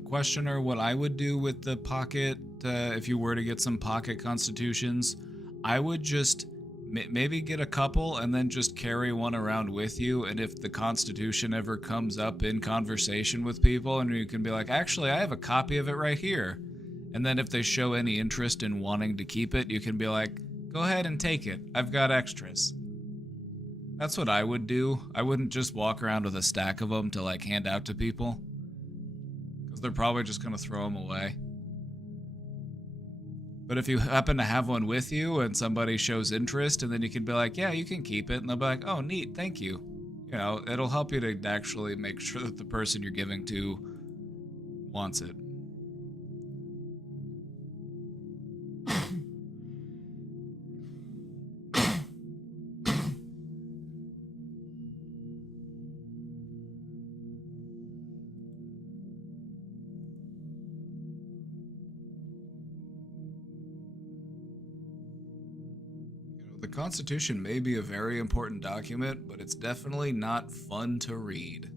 Questioner, what I would do with the pocket, if you were to get some pocket constitutions, I would just maybe get a couple and then just carry one around with you. And if the constitution ever comes up in conversation with people, and you can be like, actually, I have a copy of it right here. And then if they show any interest in wanting to keep it, you can be like, go ahead and take it. I've got extras. That's what I would do. I wouldn't just walk around with a stack of them to like hand out to people. They're probably just going to throw them away. But if you happen to have one with you and somebody shows interest, and then you can be like, yeah, you can keep it. And they'll be like, oh, neat, thank you. You know, it'll help you to actually make sure that the person you're giving to wants it. The Constitution may be a very important document, but it's definitely not fun to read.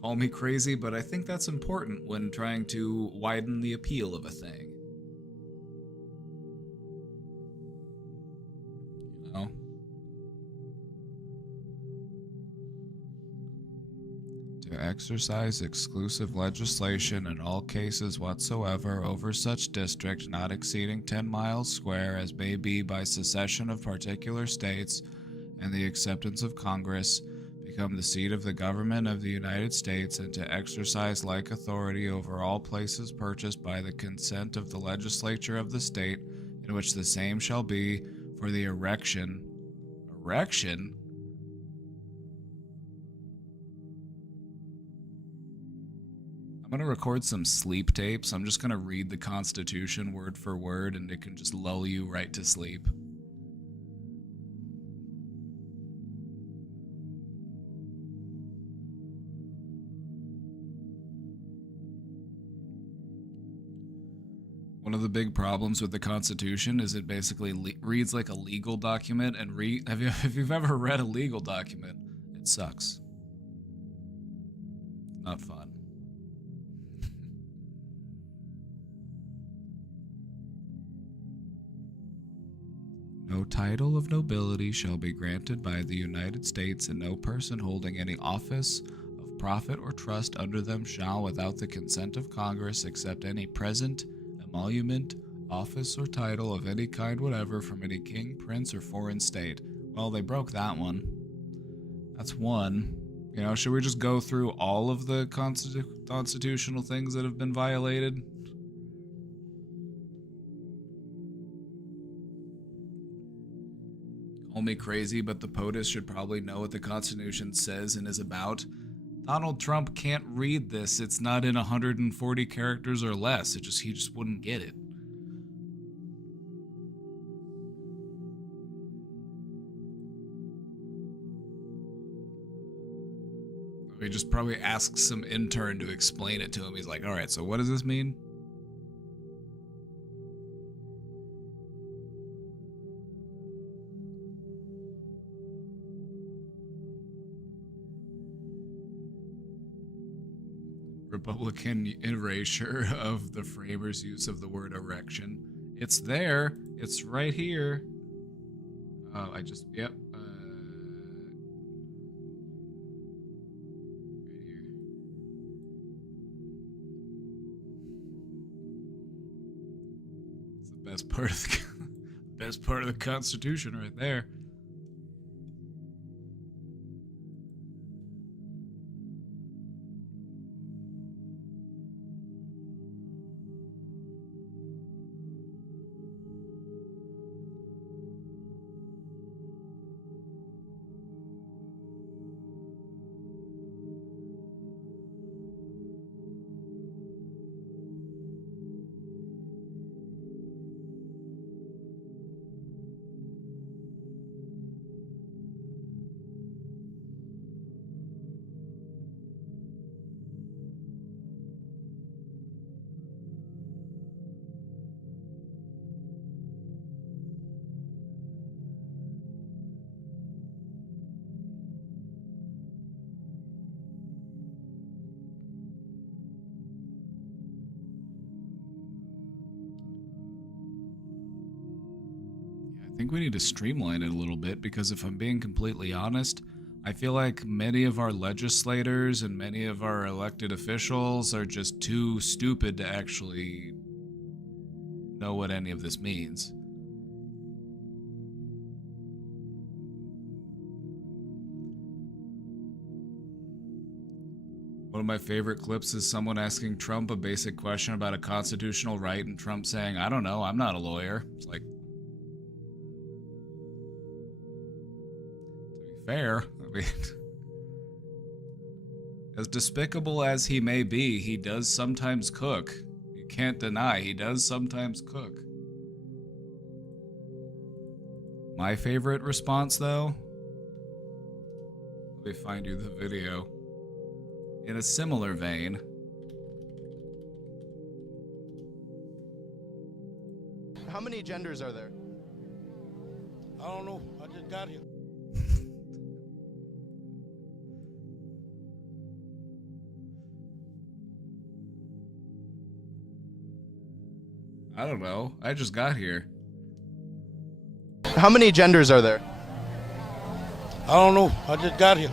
Call me crazy, but I think that's important when trying to widen the appeal of a thing. You know? To exercise exclusive legislation in all cases whatsoever over such district not exceeding 10 miles square as may be by secession of particular states and the acceptance of Congress become the seat of the government of the United States, and to exercise like authority over all places purchased by the consent of the legislature of the state in which the same shall be for the erection. I'm going to record some sleep tapes. I'm just going to read the Constitution word for word, and it can just lull you right to sleep. One of the big problems with the Constitution is it basically reads like a legal document, and if you've ever read a legal document, it sucks. Not fun. No title of nobility shall be granted by the United States, and no person holding any office of profit or trust under them shall, without the consent of Congress, accept any present, emolument, office, or title of any kind whatever from any king, prince, or foreign state. Well, they broke that one. That's one. You know, should we just go through all of the constitutional things that have been violated? Call me crazy, but the POTUS should probably know what the Constitution says and is about. Donald Trump can't read this. It's not in 140 characters or less. He just wouldn't get it. He just probably asks some intern to explain it to him. He's like, all right, so what does this mean? Republican erasure of the framers' use of the word erection. It's there. It's right here. Yep. Right here. It's the best part of the Constitution right there. I think we need to streamline it a little bit because if I'm being completely honest, I feel like many of our legislators and many of our elected officials are just too stupid to actually know what any of this means. One of my favorite clips is someone asking Trump a basic question about a constitutional right and Trump saying, "I don't know, I'm not a lawyer." It's like, to be fair, I mean, as despicable as he may be, he does sometimes cook. You can't deny he does sometimes cook. My favorite response, though, let me find you the video. In a similar vein, How many genders are there? I don't know. I just got here. I don't know. I just got here. How many genders are there? I don't know. I just got here.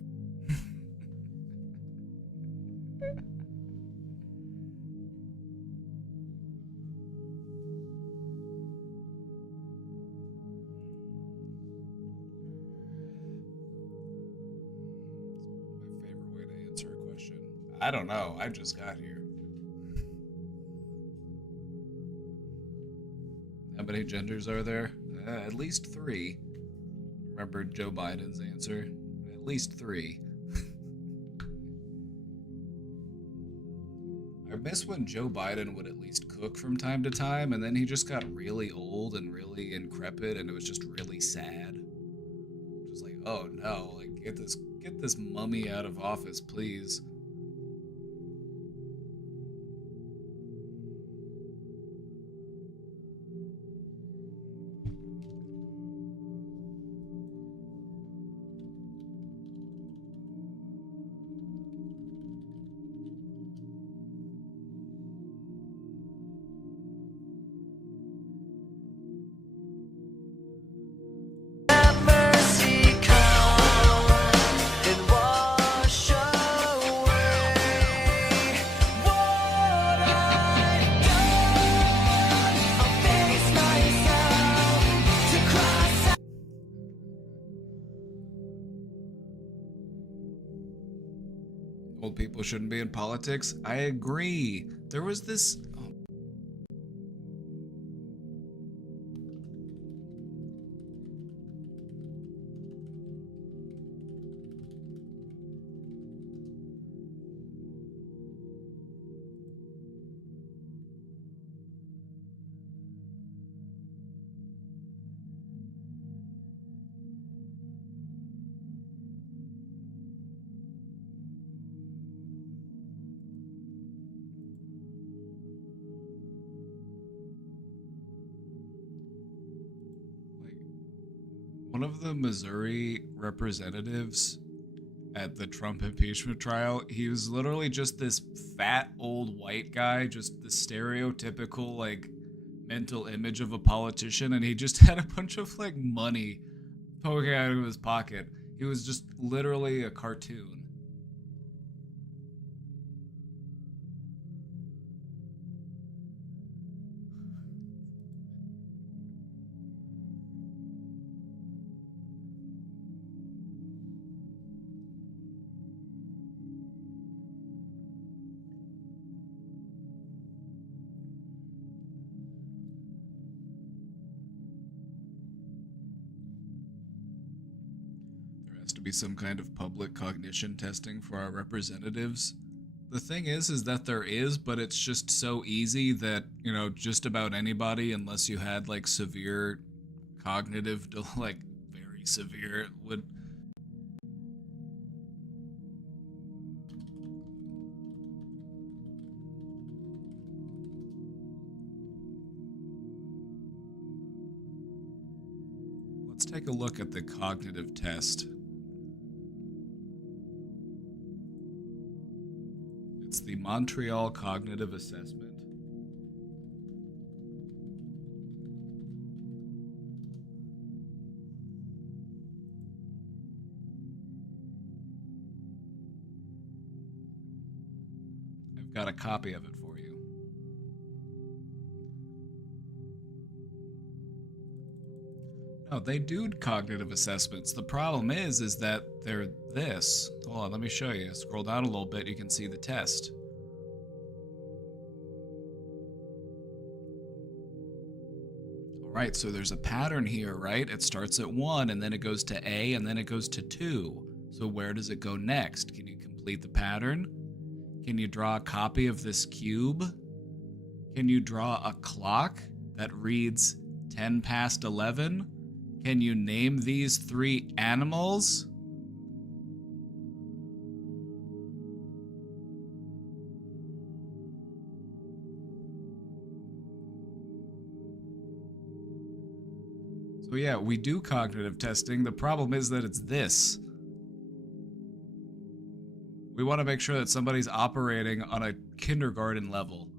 My favorite way to answer a question. I don't know. I just got here. How many genders are there? At least 3. Remember Joe Biden's answer? At least 3. I miss when Joe Biden would at least cook from time to time, and then he just got really old and really increpid, and it was just really sad. Just like, oh no, like get this mummy out of office, please. Mercy come and wash away what I've done. I'll face myself to cross. Old people shouldn't be in politics. I agree. There was this. One of the Missouri representatives at the Trump impeachment trial, he was literally just this fat old white guy, just the stereotypical like mental image of a politician, and he just had a bunch of like money poking out of his pocket. He was just literally a cartoon. There has to be some kind of public cognition testing for our representatives. The thing is that there is, but it's just so easy that, you know, just about anybody, unless you had like severe cognitive, like very severe, would. Let's take a look at the cognitive test. It's the Montreal Cognitive Assessment. I've got a copy of it for you. No, they do cognitive assessments. The problem is that they're this. Hold on, let me show you. Scroll down a little bit, you can see the test. Alright, so there's a pattern here, right? It starts at 1, and then it goes to A, and then it goes to 2. So where does it go next? Can you complete the pattern? Can you draw a copy of this cube? Can you draw a clock that reads 10 past 11? Can you name these 3 animals? So yeah, we do cognitive testing. The problem is that it's this. We want to make sure that somebody's operating on a kindergarten level.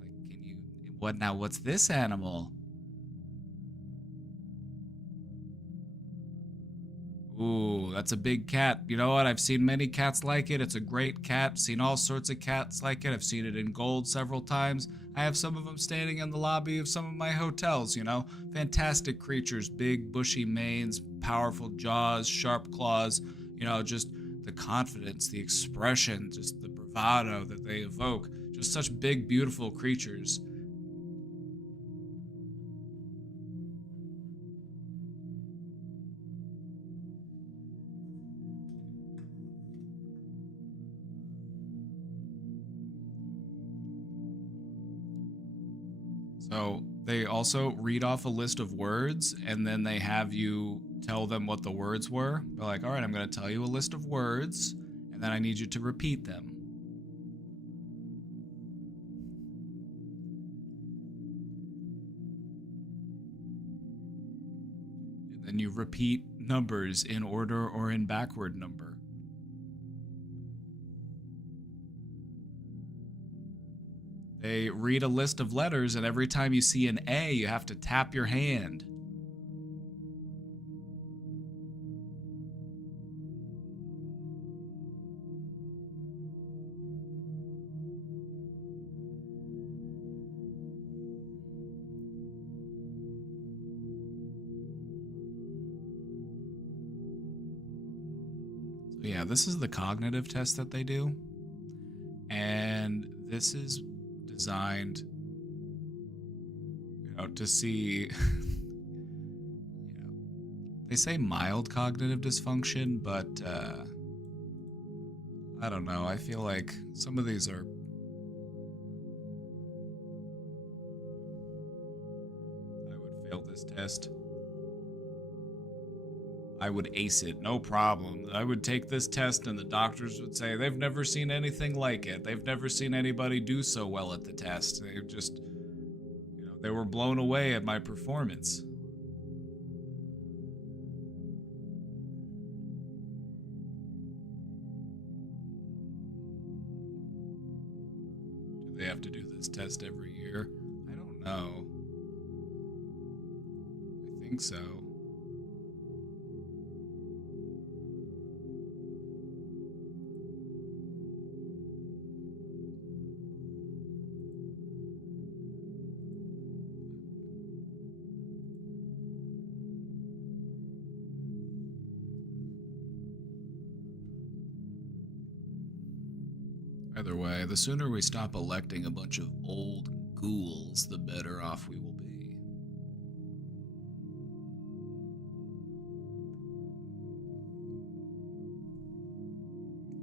Like, can you... What now? What's this animal? Ooh, that's a big cat. You know what? I've seen many cats like it. It's a great cat. Seen all sorts of cats like it. I've seen it in gold several times. I have some of them standing in the lobby of some of my hotels, you know? Fantastic creatures. Big, bushy manes, powerful jaws, sharp claws. You know, just the confidence, the expression, just the bravado that they evoke. Just such big, beautiful creatures. So they also read off a list of words, and then they have you tell them what the words were. They're like, all right, I'm going to tell you a list of words, and then I need you to repeat them. And then you repeat numbers in order or in backward number. They read a list of letters, and every time you see an A, you have to tap your hand. So yeah, this is the cognitive test that they do. And this is designed, you know, to see, you know, they say mild cognitive dysfunction, but I don't know. I feel like some of these are, I would fail this test. I would ace it, no problem. I would take this test and the doctors would say they've never seen anything like it. They've never seen anybody do so well at the test. They just, you know, they were blown away at my performance. Do they have to do this test every year? I don't know. I think so. Either way, the sooner we stop electing a bunch of old ghouls, the better off we will be.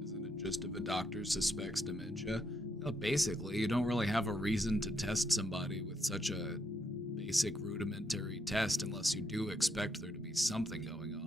Isn't it just if a doctor suspects dementia? Well, basically, you don't really have a reason to test somebody with such a basic rudimentary test unless you do expect there to be something going on.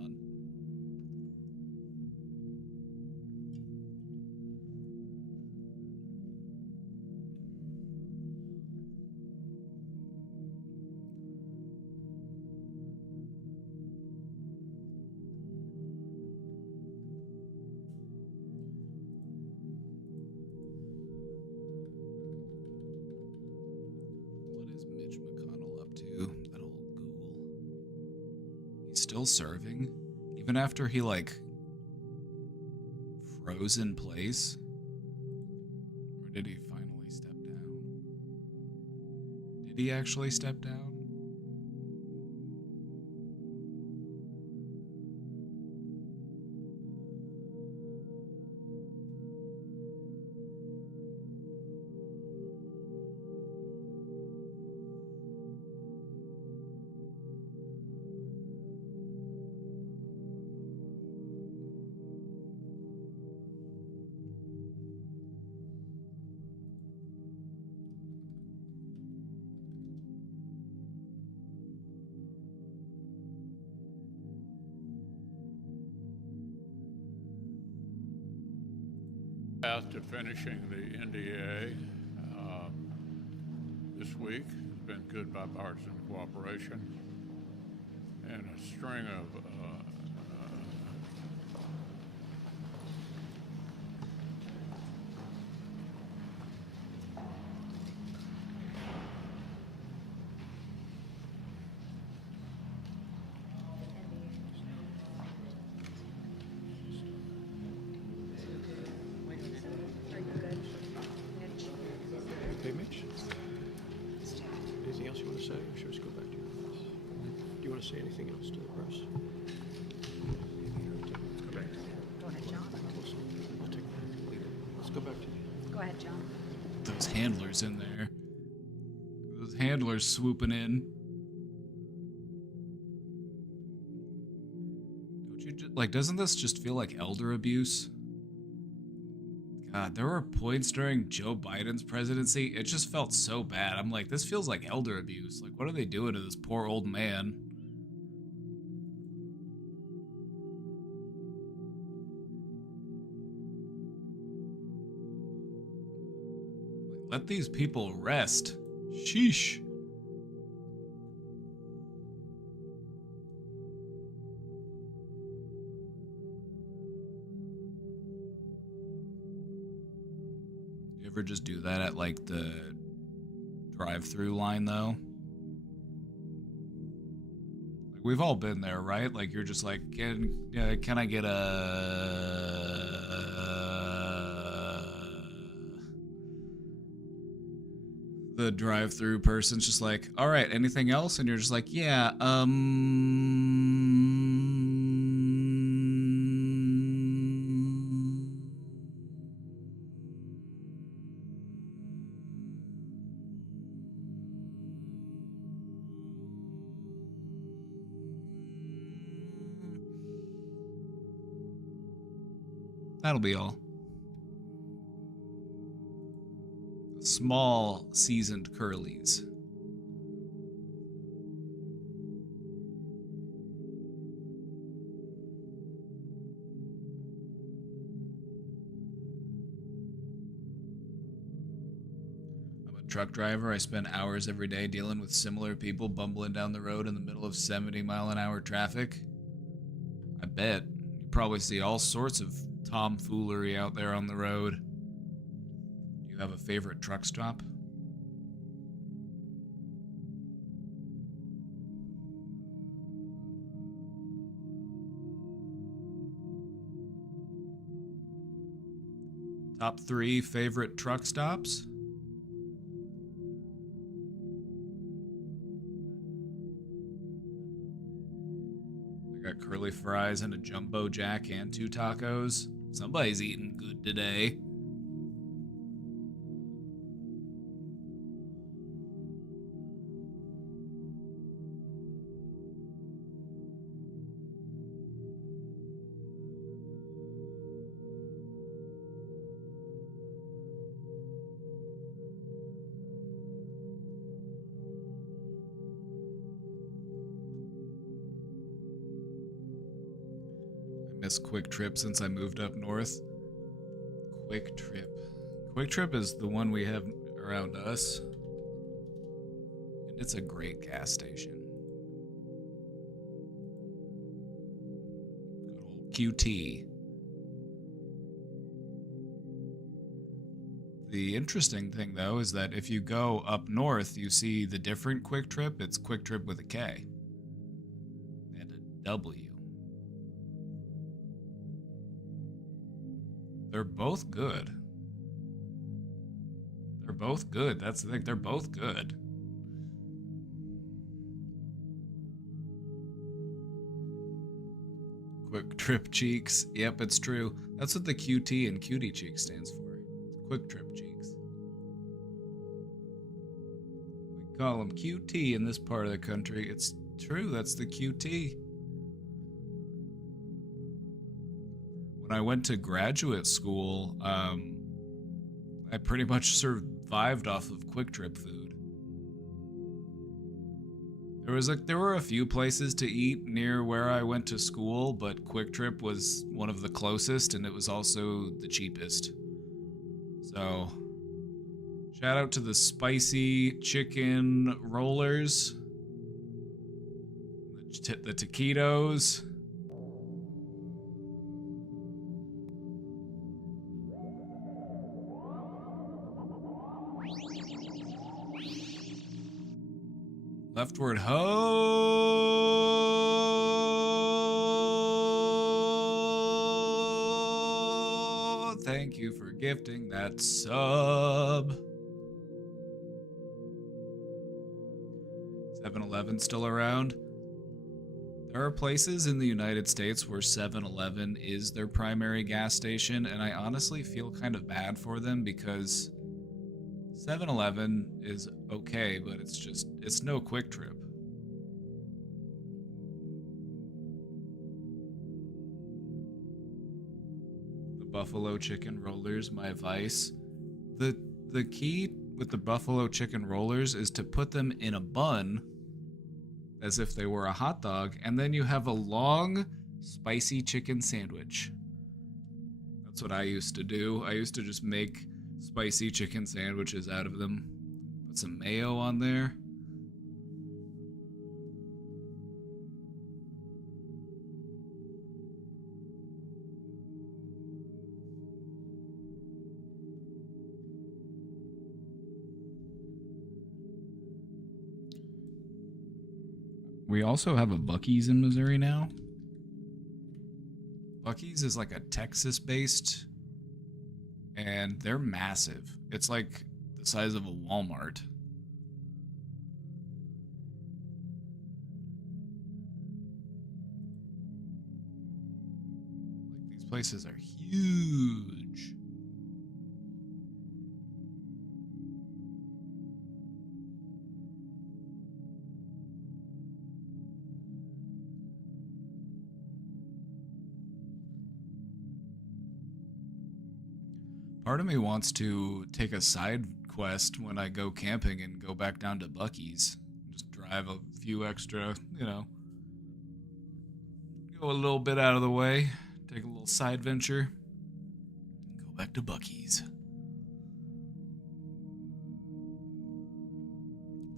Still serving? Even after he, like, froze in place? did he finally step down? Did he actually step down? Path to finishing the NDA this week has been good bipartisan cooperation and a string of Are you good? Okay, Mitch? Anything else you want to say, or should we just go back to your press? Do you want to say anything else to the press? Go back. Go ahead, John. I'll take a break. Let's go back to you. Go ahead, John. Those handlers in there. Those handlers swooping in. Don't you just, like, doesn't this just feel like elder abuse? God, there were points during Joe Biden's presidency, it just felt so bad. I'm like, this feels like elder abuse. Like, what are they doing to this poor old man? Let these people rest. Sheesh. You ever just do that at like the drive-through line though? Like we've all been there, right? Like you're just like, can I get the drive-through person's just like, all right, anything else? And you're just like, yeah, that'll be all. Small seasoned curlies. I'm a truck driver. I spend hours every day dealing with similar people bumbling down the road in the middle of 70-mile-an-hour traffic. I bet. You probably see all sorts of tomfoolery out there on the road. You have a favorite truck stop? Top 3 favorite truck stops? I got curly fries and a jumbo jack and 2 tacos. Somebody's eating good today. Miss Quick Trip since I moved up north. Quick Trip. Quick Trip is the one we have around us. And it's a great gas station. Good old QT. The interesting thing though is that if you go up north, you see the different Quick Trip. It's Quick Trip with a K. And a W. They're both good. They're both good. That's the thing. They're both good. Quick Trip Cheeks. Yep, it's true. That's what the QT and Cutie Cheeks stands for. Quick Trip Cheeks. We call them QT in this part of the country. It's true. That's the QT. When I went to graduate school, I pretty much survived off of Quick Trip food. There were a few places to eat near where I went to school, but Quick Trip was one of the closest, and it was also the cheapest. So, shout out to the spicy chicken rollers, the taquitos. Leftward ho! Thank you for gifting that sub. 7-Eleven still around? There are places in the United States where 7-Eleven is their primary gas station, and I honestly feel kind of bad for them because 7-Eleven is okay, but it's no Quick Trip. The buffalo chicken rollers, my vice. The key with the buffalo chicken rollers is to put them in a bun as if they were a hot dog, and then you have a long, spicy chicken sandwich. That's what I used to do. I used to just make spicy chicken sandwiches out of them. Put some mayo on there. We also have a Buc-ee's in Missouri now. Buc-ee's is like a Texas-based, and they're massive. It's like the size of a Walmart. Like, these places are huge. Part of me wants to take a side quest when I go camping and go back down to Buc-ee's. Just drive a few extra, go a little bit out of the way, take a little side venture, and go back to Buc-ee's.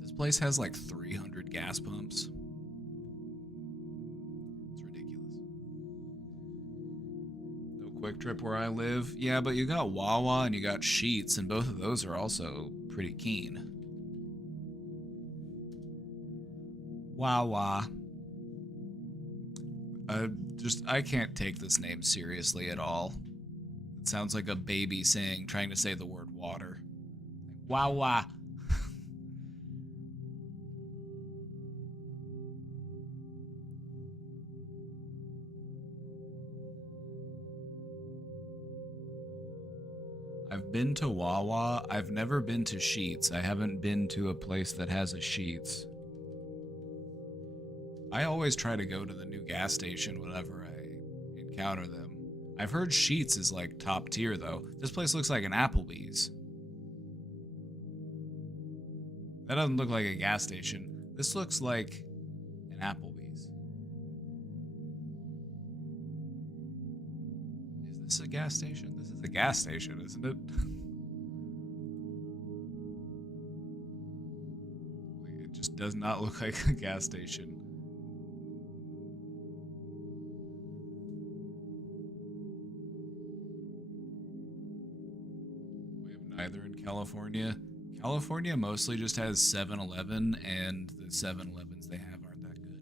This place has like 300 gas pumps. It's ridiculous. Quick Trip where I live. Yeah, but you got Wawa and you got Sheetz, and both of those are also pretty keen. Wawa. I can't take this name seriously at all. It sounds like a baby trying to say the word water. Wawa. I've been to Wawa. I've never been to Sheetz. I haven't been to a place that has a Sheetz. I always try to go to the new gas station whenever I encounter them. I've heard Sheetz is like top tier though. This place looks like an Applebee's. That doesn't look like a gas station. This looks like an Applebee's. Is this a gas station? This is a gas station, isn't it? It just does not look like a gas station. We have neither in California. California mostly just has 7-Eleven, and the 7-Elevens they have aren't that good.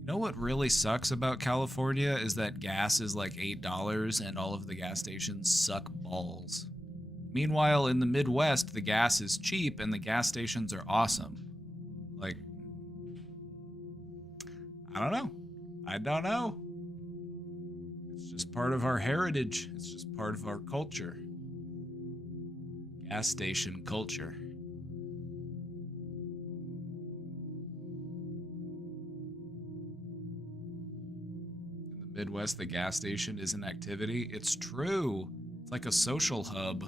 You know what really sucks about California is that gas is like $8 and all of the gas stations suck balls. Meanwhile, in the Midwest, the gas is cheap and the gas stations are awesome. Like, I don't know. I don't know. It's just part of our heritage. It's just part of our culture. Gas station culture. In the Midwest, the gas station is an activity. It's true. It's like a social hub.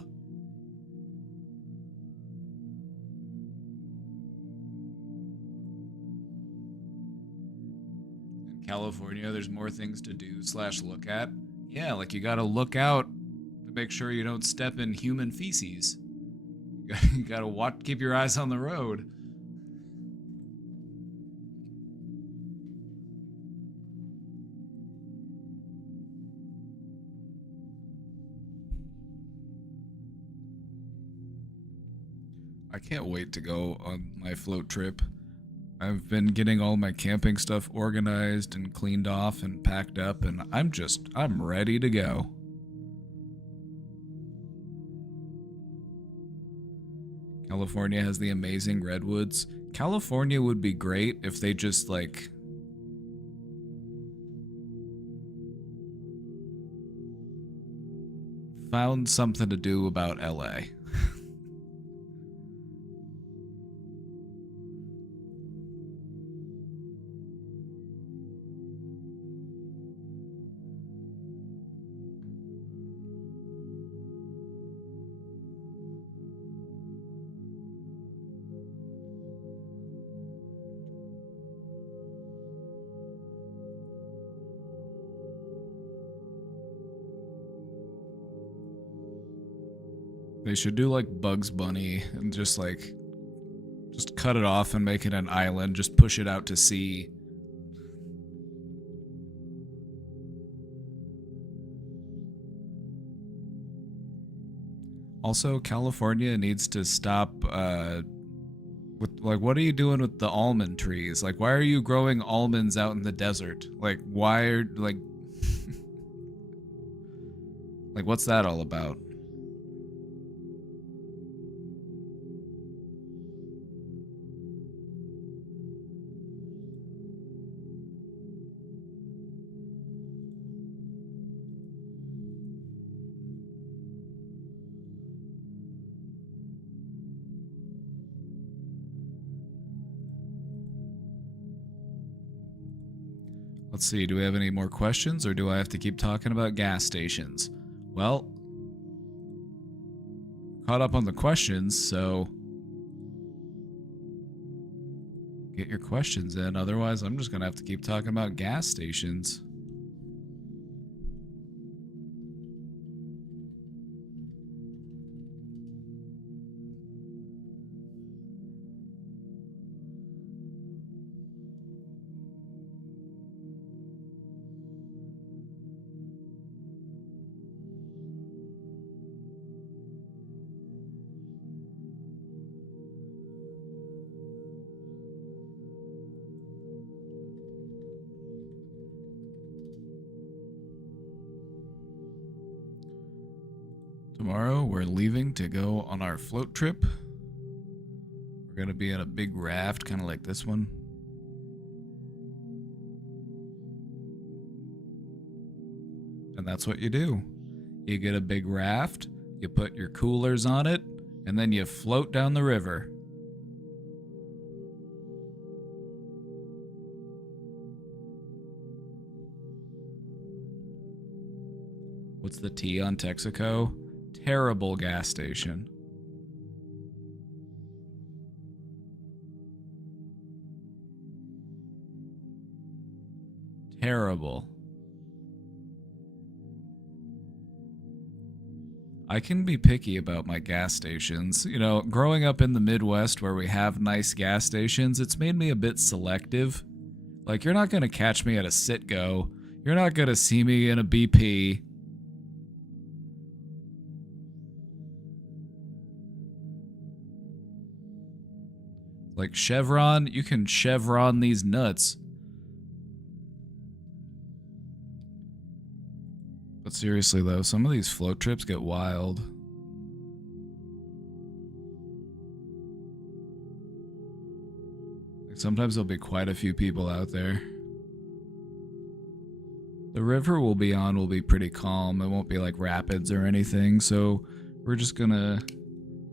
California, there's more things to do / look at. Yeah, like you gotta look out to make sure you don't step in human feces. You gotta watch, keep your eyes on the road. I can't wait to go on my float trip. I've been getting all my camping stuff organized and cleaned off and packed up, and I'm ready to go. California has the amazing redwoods. California would be great if they just, like, found something to do about LA. They should do like Bugs Bunny and just cut it off and make it an island, just push it out to sea. Also, California needs to stop with, like, what are you doing with the almond trees? Like, why are you growing almonds out in the desert? Like, why are, like like, what's that all about? Let's see, do we have any more questions, or do I have to keep talking about gas stations? Well, caught up on the questions, so get your questions in. Otherwise, I'm just going to have to keep talking about gas stations. Tomorrow, we're leaving to go on our float trip. We're going to be in a big raft, kind of like this one. And that's what you do. You get a big raft, you put your coolers on it, and then you float down the river. What's the T on Texaco? Terrible gas station. Terrible. I can be picky about my gas stations. You know, growing up in the Midwest where we have nice gas stations, it's made me a bit selective. Like, you're not going to catch me at a Citgo. You're not going to see me in a BP. Like Chevron, you can Chevron these nuts. But seriously though, some of these float trips get wild. Sometimes there'll be quite a few people out there. The river we'll be on will be pretty calm. It won't be like rapids or anything, so we're just gonna...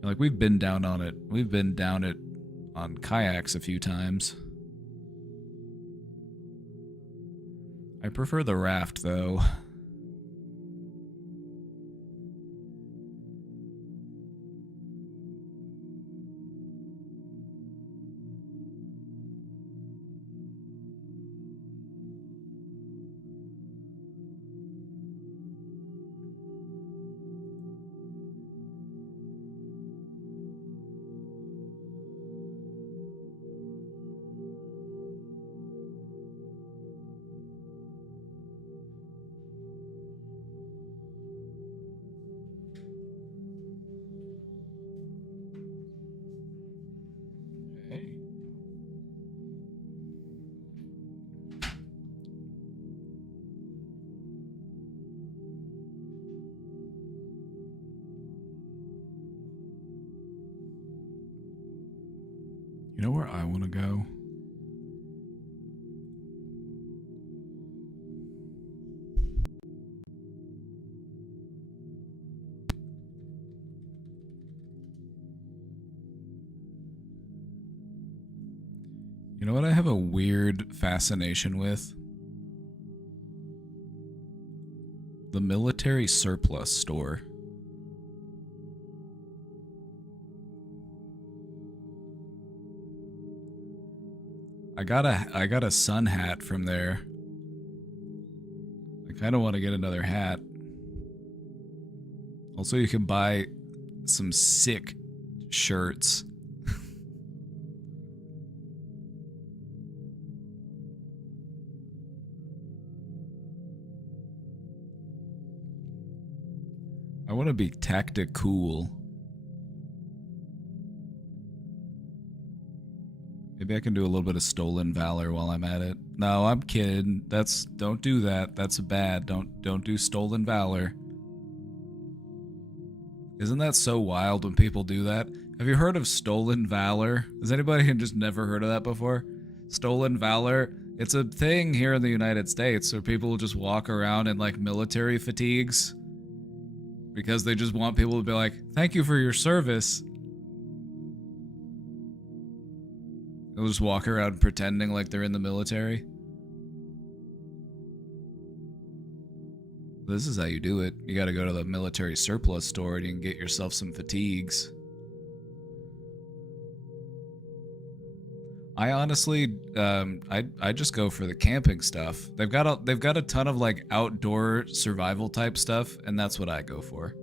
Like, we've been down on it. We've been down it on kayaks a few times. I prefer the raft, though. Hey. You know where I want to go? You know what I have a weird fascination with? The military surplus store. I got a sun hat from there. I kind of want to get another hat. Also, you can buy some sick shirts. I want to be tactical. Maybe I can do a little bit of stolen valor while I'm at it. No, I'm kidding. Don't do that. That's bad. Don't do stolen valor. Isn't that so wild when people do that? Have you heard of stolen valor? Has anybody just never heard of that before? Stolen valor? It's a thing here in the United States where people will just walk around in like military fatigues because they just want people to be like, "Thank you for your service." They'll just walk around pretending like they're in the military. This is how you do it. You gotta go to the military surplus store and you can get yourself some fatigues. I honestly, I just go for the camping stuff. They've got a ton of like outdoor survival type stuff, and that's what I go for.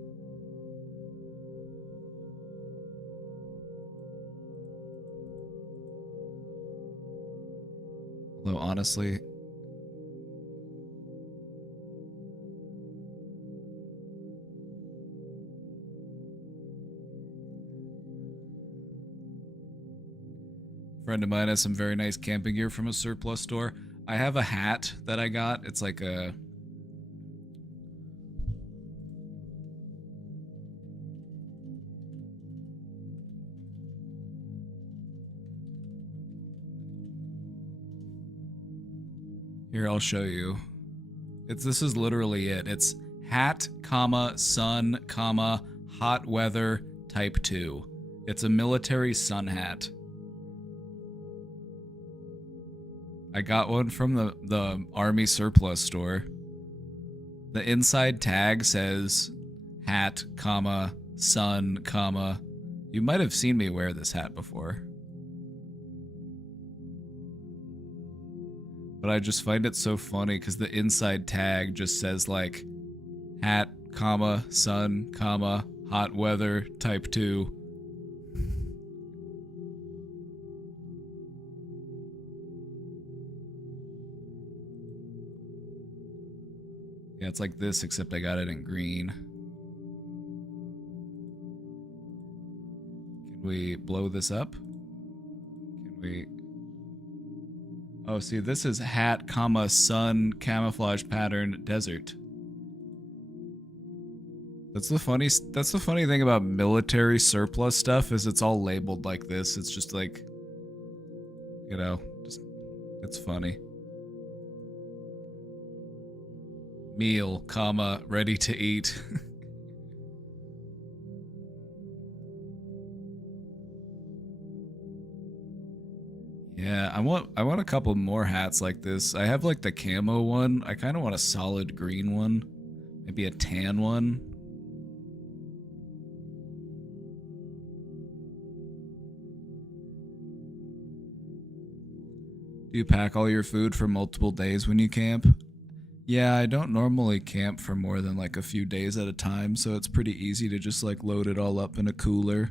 Although honestly, a friend of mine has some very nice camping gear from a surplus store. I have a hat that I got. It's like a... Here, I'll show you. This is literally it. It's hat, comma, sun, comma, hot weather, type 2. It's a military sun hat. I got one from the Army surplus store. The inside tag says hat, comma, sun, comma. You might have seen me wear this hat before. But I just find it so funny because the inside tag just says like hat, comma, sun, comma, hot weather, type 2. Yeah, it's like this, except I got it in green. Can we blow this up? Can we... Oh, see, this is hat, comma, sun, camouflage pattern, desert. That's the funny thing about military surplus stuff is it's all labeled like this. It's just like, You know, just it's funny. Meal, comma, ready to eat. Yeah, I want a couple more hats like this. I have like the camo one. I kind of want a solid green one. Maybe a tan one. Do you pack all your food for multiple days when you camp? Yeah, I don't normally camp for more than like a few days at a time, so it's pretty easy to just like load it all up in a cooler.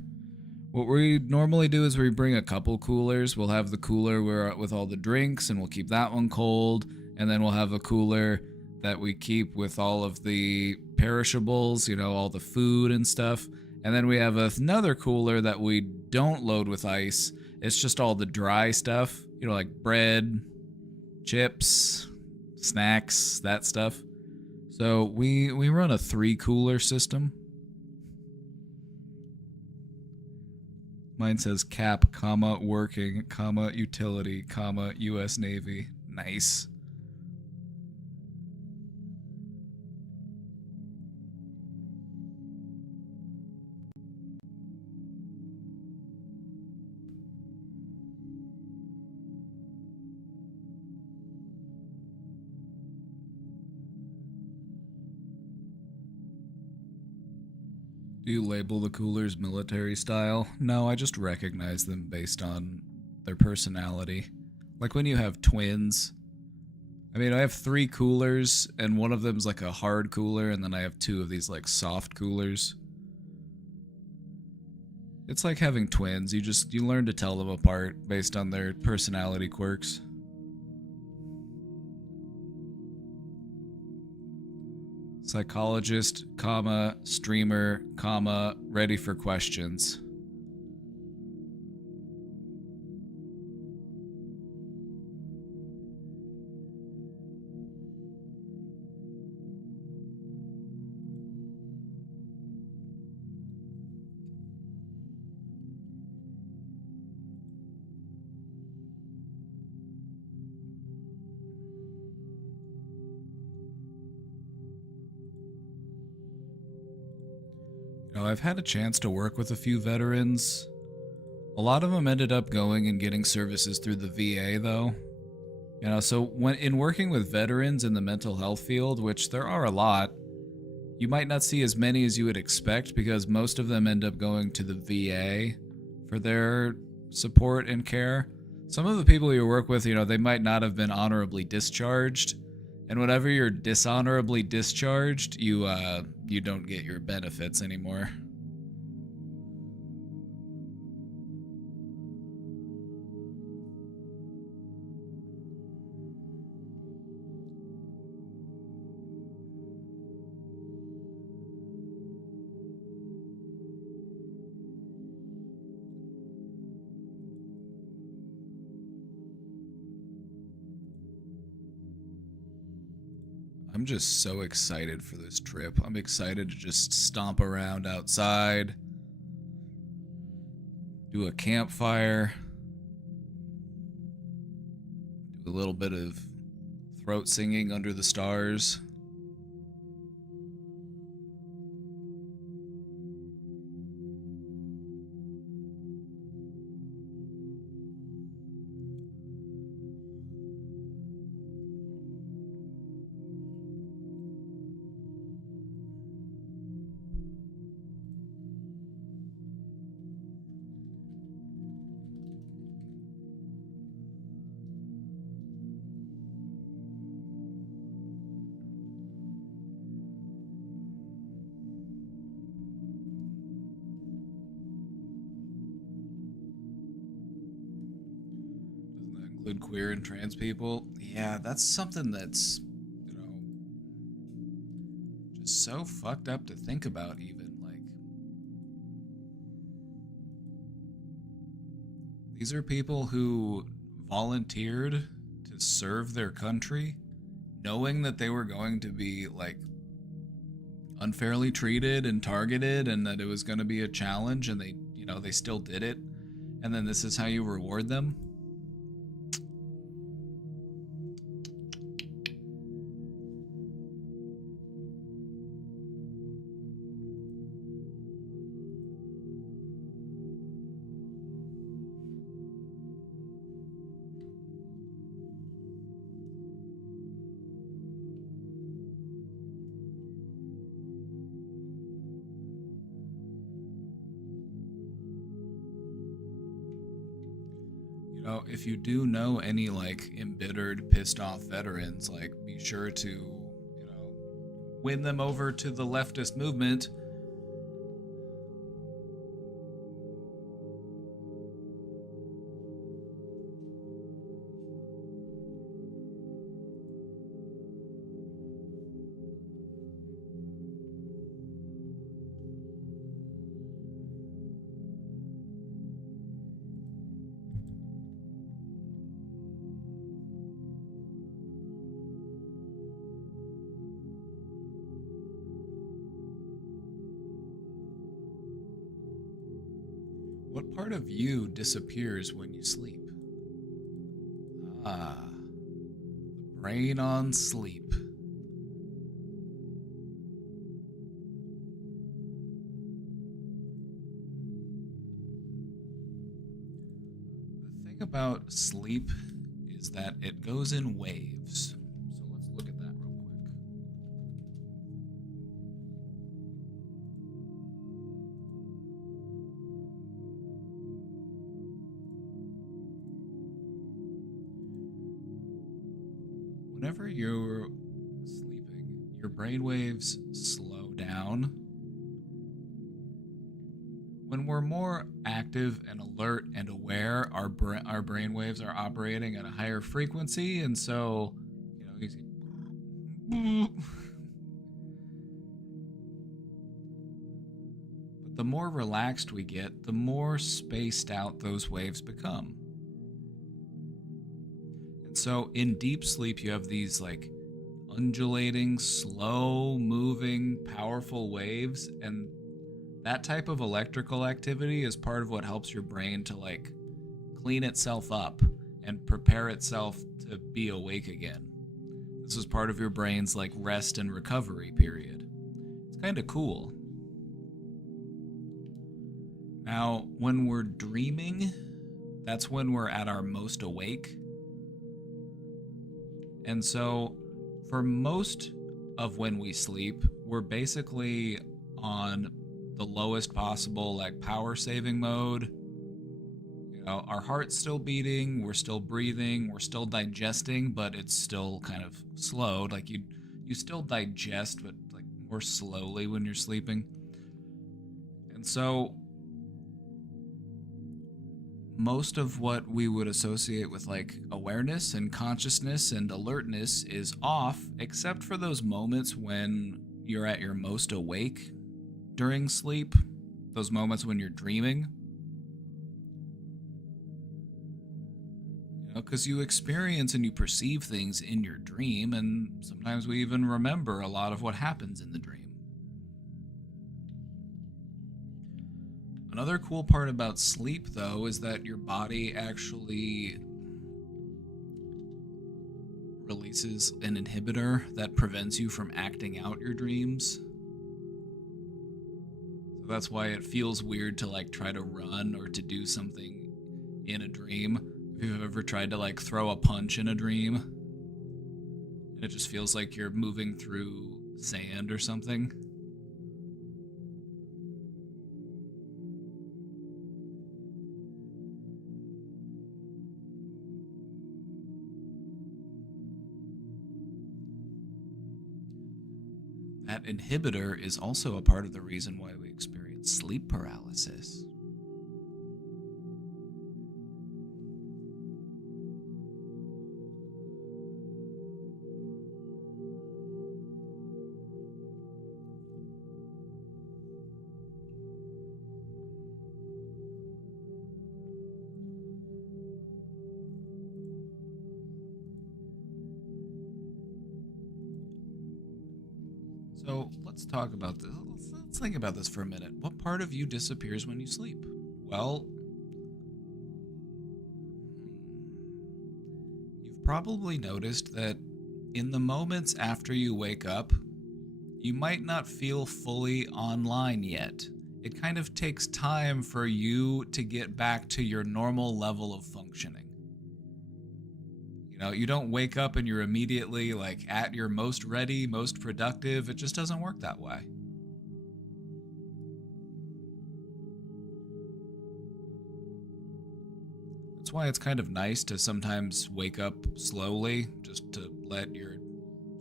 What we normally do is we bring a couple coolers. We'll have the cooler with all the drinks, and we'll keep that one cold. And then we'll have a cooler that we keep with all of the perishables, you know, all the food and stuff. And then we have another cooler that we don't load with ice. It's just all the dry stuff, you know, like bread, chips, snacks, that stuff. So we run a 3 cooler system. Mine says cap, comma, working, comma, utility, comma, U.S. Navy. Nice. Do you label the coolers military style? No, I just recognize them based on their personality. Like when you have twins. I mean, I have 3 coolers, and one of them's like a hard cooler, and then I have 2 of these like soft coolers. It's like having twins. You learn to tell them apart based on their personality quirks. Psychologist, comma, streamer, comma, ready for questions. I've had a chance to work with a few veterans. A lot of them ended up going and getting services through the VA, though. You know, so when in working with veterans in the mental health field, which there are a lot, you might not see as many as you would expect because most of them end up going to the VA for their support and care. Some of the people you work with, you know, they might not have been honorably discharged. And whenever you're dishonorably discharged, you don't get your benefits anymore. I'm just so excited for this trip. I'm excited to just stomp around outside, do a campfire, do a little bit of throat singing under the stars. Include queer and trans people. Yeah, that's something that's, you know, just so fucked up to think about even. Like, these are people who volunteered to serve their country, knowing that they were going to be, like, unfairly treated and targeted and that it was going to be a challenge, and they, you know, they still did it. And then this is how you reward them? Now, if you do know any like embittered, pissed off veterans, like be sure to, win them over to the leftist movement. What part of you disappears when you sleep? Ah, the brain on sleep. The thing about sleep is that it goes in waves. So let's look at that real quick. Whenever you're sleeping, your brain waves slow down. When we're more active and alert and aware, our brain waves are operating at a higher frequency, and so, you see. But the more relaxed we get, the more spaced out those waves become. And so in deep sleep, you have these like undulating, slow moving, powerful waves, and that type of electrical activity is part of what helps your brain to like clean itself up and prepare itself to be awake again. This is part of your brain's like rest and recovery period. It's kind of cool. Now, when we're dreaming, that's when we're at our most awake. And so for most of when we sleep, we're basically on the lowest possible like power saving mode. Our heart's still beating, we're still breathing, we're still digesting, but it's still kind of slowed. Like you still digest, but like more slowly when you're sleeping. And so most of what we would associate with like awareness and consciousness and alertness is off, except for those moments when you're at your most awake during sleep, those moments when you're dreaming. Because you experience and you perceive things in your dream, and sometimes we even remember a lot of what happens in the dream. Another cool part about sleep, though, is that your body actually releases an inhibitor that prevents you from acting out your dreams. So that's why it feels weird to like try to run or to do something in a dream. If you've ever tried to like throw a punch in a dream, and it just feels like you're moving through sand or something. That inhibitor is also a part of the reason why we experience sleep paralysis. So let's talk about this. Let's think about this for a minute. What part of you disappears when you sleep? Well, you've probably noticed that in the moments after you wake up, you might not feel fully online yet. It kind of takes time for you to get back to your normal level of functioning. You don't wake up and you're immediately like at your most ready, most productive. It just doesn't work that way. That's That's why it's kind of nice to sometimes wake up slowly, just to let your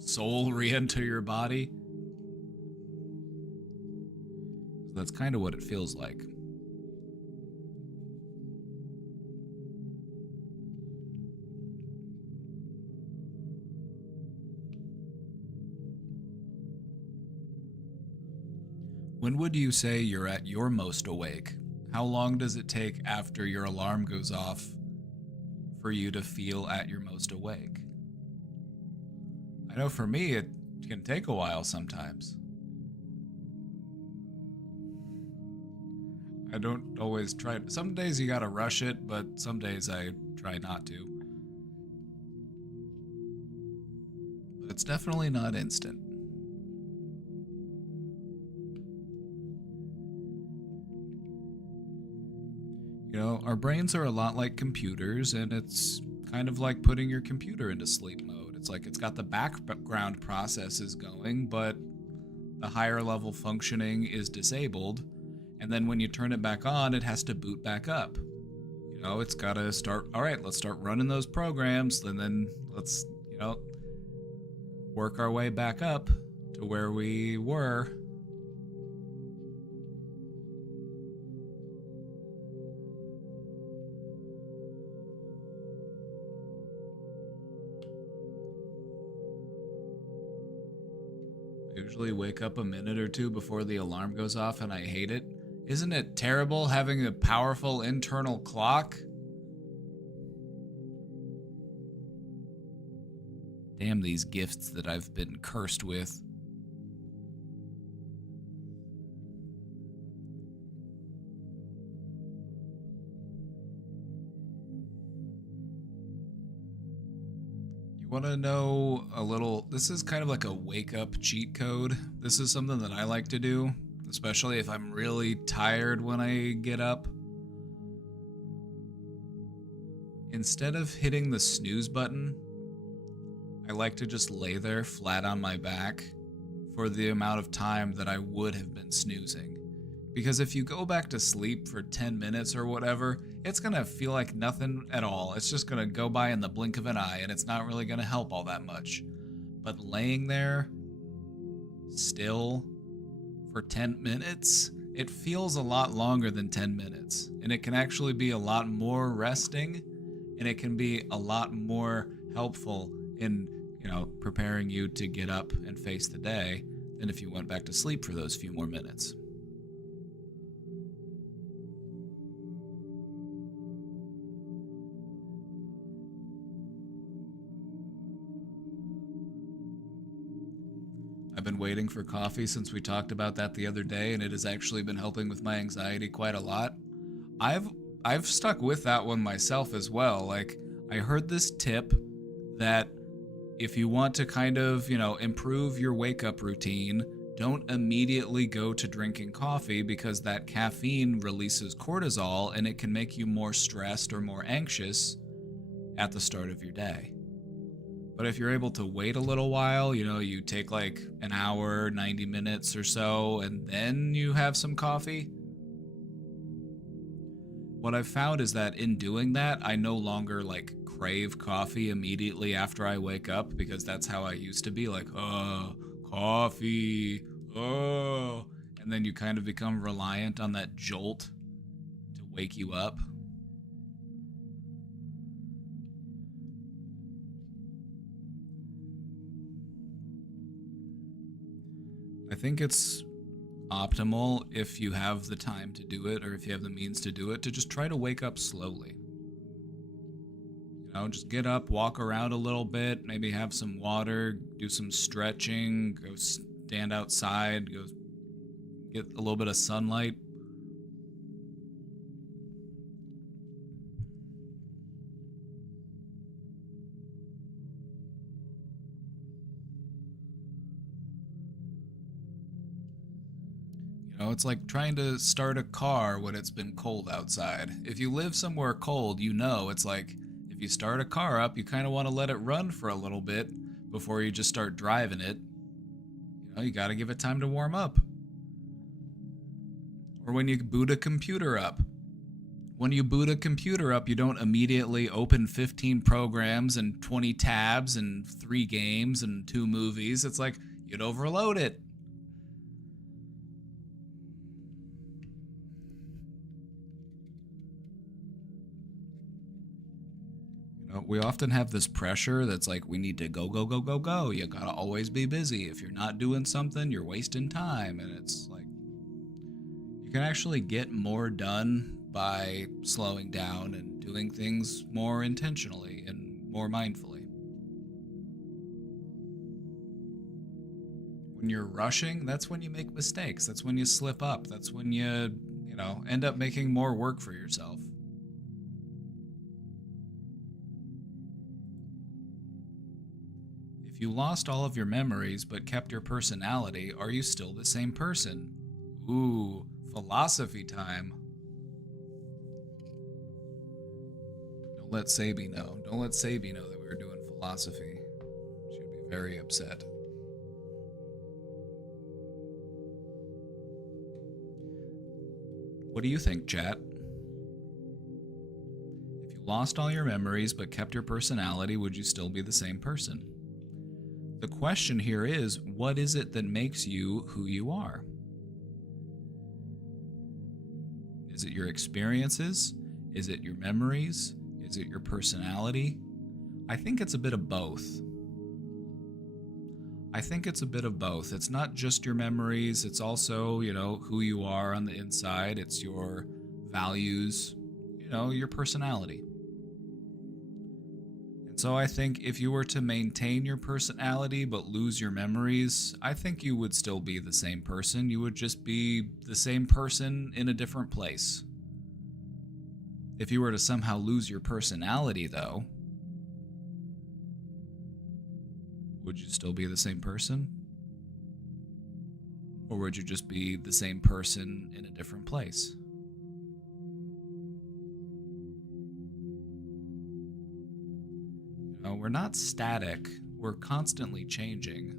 soul re-enter your body. That's kind of what it feels like. When would you say you're at your most awake? How long does it take after your alarm goes off for you to feel at your most awake? I know for me, it can take a while sometimes. I don't always try. Some days you gotta rush it, but some days I try not to. But it's definitely not instant. You know, our brains are a lot like computers, and it's kind of like putting your computer into sleep mode. It's like it's got the background processes going, but the higher level functioning is disabled. And then when you turn it back on, it has to boot back up. You know, it's got to start, all right, let's start running those programs, and then let's, you know, work our way back up to where we were. I usually wake up a minute or two before the alarm goes off, and I hate it. Isn't it terrible having a powerful internal clock? Damn these gifts that I've been cursed with. You want to know a little... This is kind of like a wake-up cheat code. This is something that I like to do, especially if I'm really tired when I get up. Instead of hitting the snooze button, I like to just lay there flat on my back for the amount of time that I would have been snoozing. Because if you go back to sleep for 10 minutes or whatever, it's going to feel like nothing at all. It's just going to go by in the blink of an eye, and it's not really going to help all that much. But laying there still for 10 minutes, it feels a lot longer than 10 minutes. And it can actually be a lot more resting, and it can be a lot more helpful in, you know, preparing you to get up and face the day than if you went back to sleep for those few more minutes. I've been waiting for coffee since we talked about that the other day, and it has actually been helping with my anxiety quite a lot. I've stuck with that one myself as well. Like, I heard this tip that if you want to kind of, you know, improve your wake-up routine, don't immediately go to drinking coffee, because that caffeine releases cortisol and it can make you more stressed or more anxious at the start of your day. But if you're able to wait a little while, you know, you take like an hour, 90 minutes or so, and then you have some coffee. What I've found is that in doing that, I no longer like crave coffee immediately after I wake up, because that's how I used to be, like, oh, coffee, oh. And then you kind of become reliant on that jolt to wake you up. I think it's optimal, if you have the time to do it or if you have the means to do it, to just try to wake up slowly. You know, just get up, walk around a little bit, maybe have some water, do some stretching, go stand outside, go get a little bit of sunlight. It's like trying to start a car when it's been cold outside. If you live somewhere cold, you know, it's like if you start a car up, you kind of want to let it run for a little bit before you just start driving it. You know, you got to give it time to warm up. Or when you boot a computer up, When you boot a computer up, you don't immediately open 15 programs and 20 tabs and 3 games and 2 movies. It's like you'd overload it. You know, we often have this pressure that's like we need to go, go, go, go, go. You gotta always be busy. If you're not doing something, you're wasting time. And it's like you can actually get more done by slowing down and doing things more intentionally and more mindfully. When you're rushing, that's when you make mistakes. That's when you slip up. That's when you end up making more work for yourself. If you lost all of your memories but kept your personality, are you still the same person? Ooh, philosophy time. Don't let Sabi know. Don't let Sabi know that we were doing philosophy. She'd be very upset. What do you think, chat? If you lost all your memories but kept your personality, would you still be the same person? The question here is, what is it that makes you who you are? Is it your experiences? Is it your memories? Is it your personality? I think it's a bit of both. It's not just your memories, it's also, who you are on the inside. It's your values, your personality. And so I think if you were to maintain your personality but lose your memories, I think you would still be the same person. You would just be the same person in a different place. If you were to somehow lose your personality, though, would you still be the same person? Or would you just be the same person in a different place? We're not static, we're constantly changing.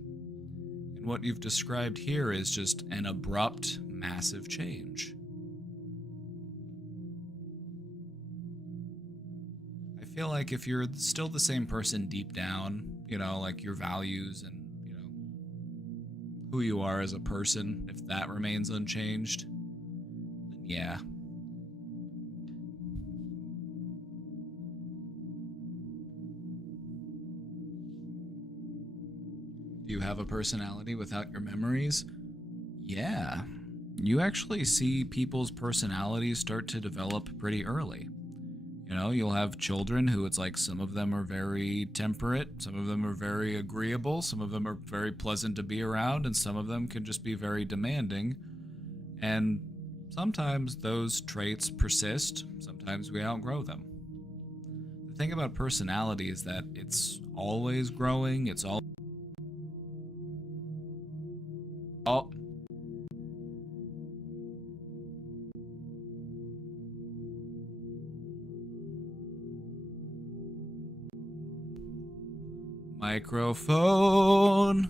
And what you've described here is just an abrupt, massive change. I feel like if you're still the same person deep down, like your values and, who you are as a person, if that remains unchanged, then yeah. Do you have a personality without your memories? Yeah. You actually see people's personalities start to develop pretty early. You'll have children who it's like some of them are very temperate, some of them are very agreeable, some of them are very pleasant to be around, and some of them can just be very demanding. And sometimes those traits persist, sometimes we outgrow them. The thing about personality is that it's always growing, it's all microphone.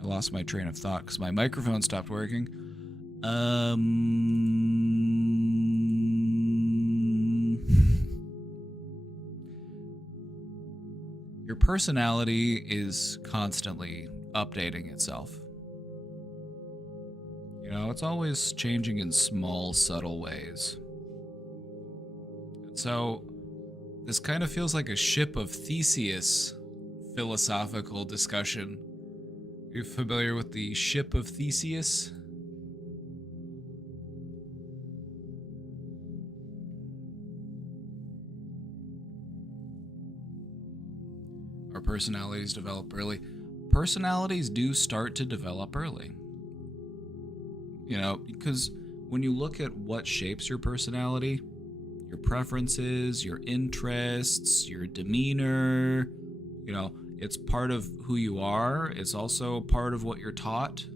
I lost my train of thought because my microphone stopped working. Your personality is constantly updating itself. It's always changing in small, subtle ways. And so this kind of feels like a ship of Theseus philosophical discussion. Are you familiar with the ship of Theseus? Our personalities develop early. Personalities do start to develop early. Because when you look at what shapes your personality, your preferences, your interests, your demeanor, it's part of who you are. It's also part of what you're taught.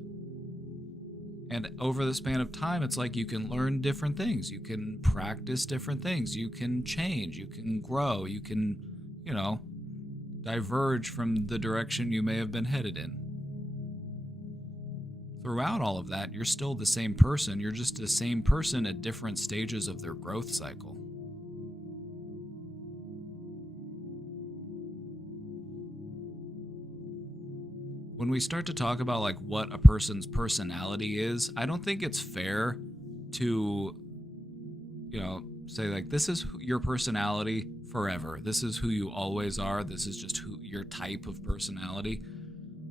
And over the span of time, it's like you can learn different things. You can practice different things. You can change. You can grow. You can, diverge from the direction you may have been headed in. throughout all of that, you're still the same person. You're just the same person at different stages of their growth cycle. When we start to talk about like what a person's personality is, I don't think it's fair to, say like this is your personality forever. This is who you always are. This is just who your type of personality.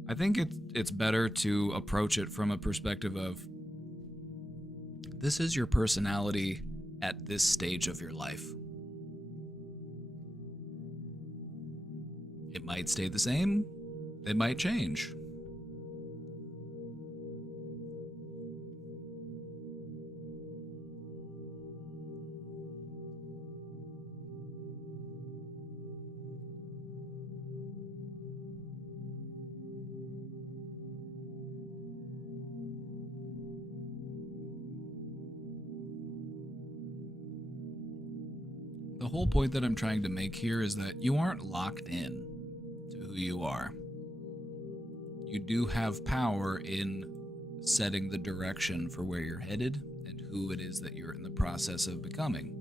I think it's better to approach it from a perspective of this is your personality at this stage of your life. It might stay the same. It might change. The whole point that I'm trying to make here is that you aren't locked in to who you are. You do have power in setting the direction for where you're headed and who it is that you're in the process of becoming.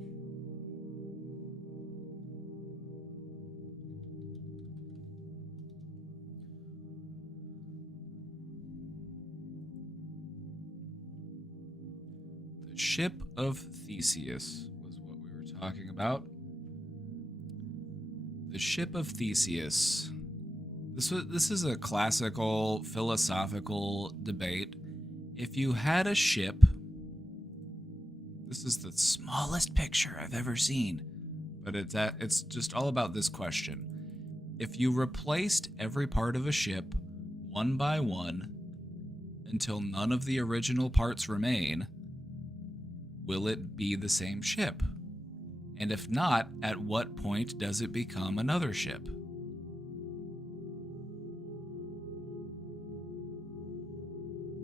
The Ship of Theseus was what we were talking about. The Ship of Theseus. This is a classical philosophical debate. If you had a ship, this is the smallest picture I've ever seen, but it's just all about this question. If you replaced every part of a ship one by one until none of the original parts remain, will it be the same ship? And if not, at what point does it become another ship?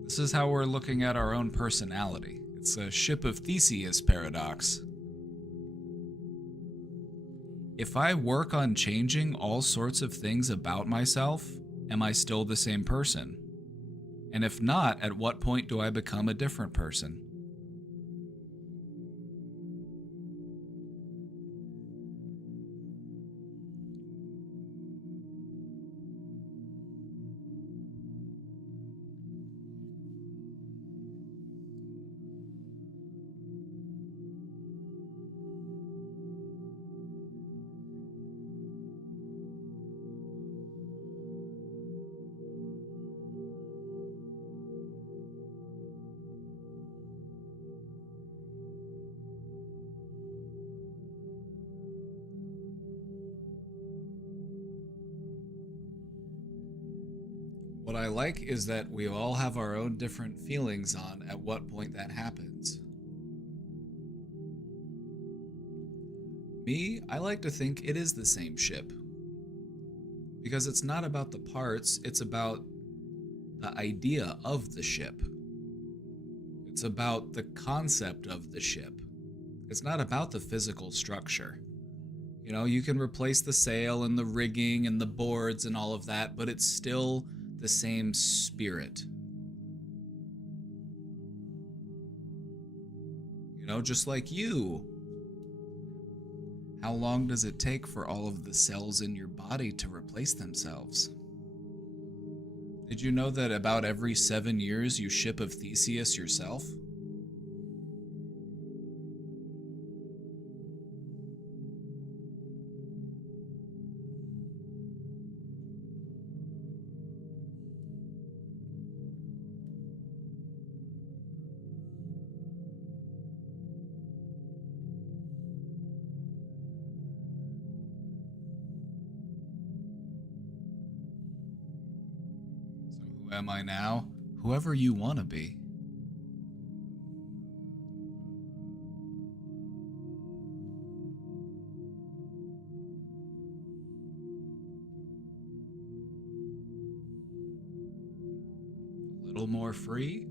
This is how we're looking at our own personality. It's a Ship of Theseus paradox. If I work on changing all sorts of things about myself, am I still the same person? And if not, at what point do I become a different person? What I like is that we all have our own different feelings on at what point that happens. Me, I like to think it is the same ship. Because it's not about the parts, it's about the idea of the ship. It's about the concept of the ship. It's not about the physical structure. You know, you can replace the sail and the rigging and the boards and all of that, but it's still the same spirit. You know, just like you. How long does it take for all of the cells in your body to replace themselves? Did you know that about every 7 years you Ship of Theseus yourself? Who am I now? Whoever you want to be. A little more free.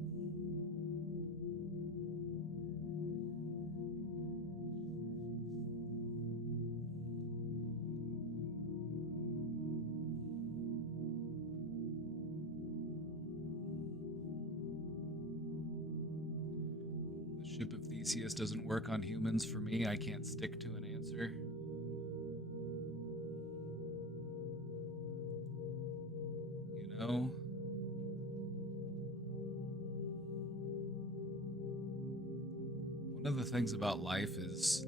Ship of Theseus doesn't work on humans for me. I can't stick to an answer. You know? One of the things about life is,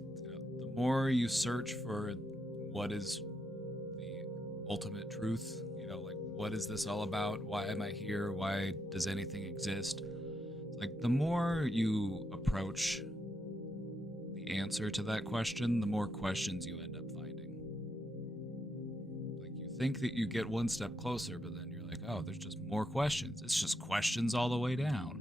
the more you search for what is the ultimate truth, like, what is this all about? Why am I here? Why does anything exist? Like, the more you approach the answer to that question, the more questions you end up finding. Like, you think that you get one step closer, but then you're like, oh, there's just more questions. It's just questions all the way down.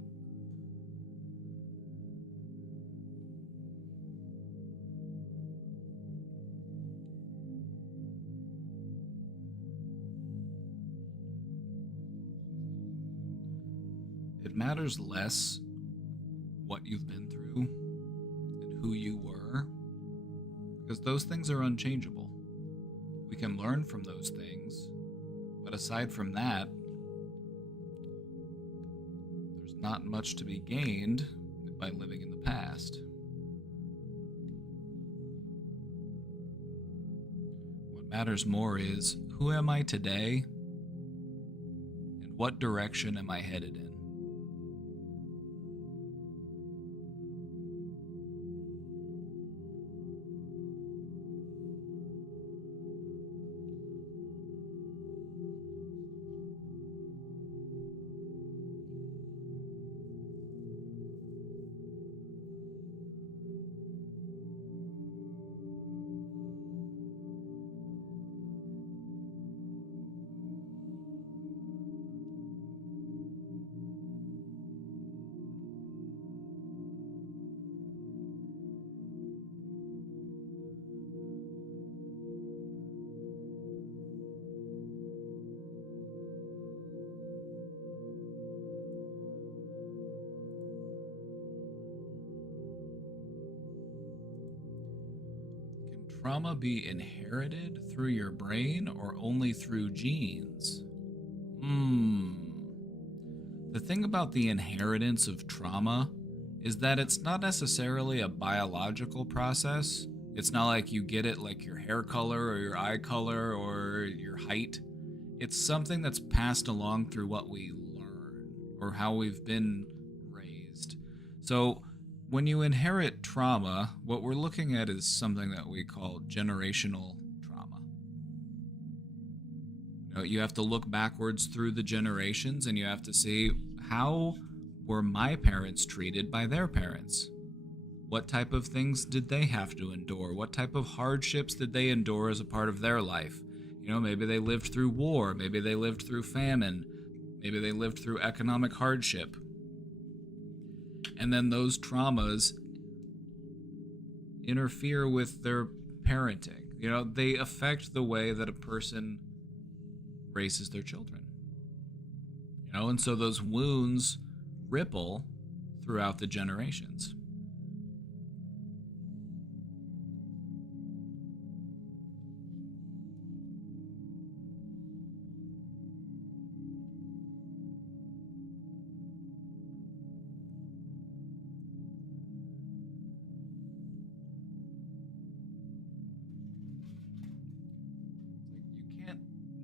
It matters less what you've been through and who you were, because those things are unchangeable. We can learn from those things, but aside from that, there's not much to be gained by living in the past. What matters more is, who am I today, and what direction am I headed in? Trauma be inherited through your brain or only through genes? The thing about the inheritance of trauma is that it's not necessarily a biological process. It's not like you get it like your hair color or your eye color or your height. It's something that's passed along through what we learn or how we've been raised. So when you inherit trauma, what we're looking at is something that we call generational trauma. You have to look backwards through the generations and you have to see, how were my parents treated by their parents? What type of things did they have to endure? What type of hardships did they endure as a part of their life? Maybe they lived through war, maybe they lived through famine, maybe they lived through economic hardship. And then those traumas interfere with their parenting. They affect the way that a person raises their children. And so those wounds ripple throughout the generations.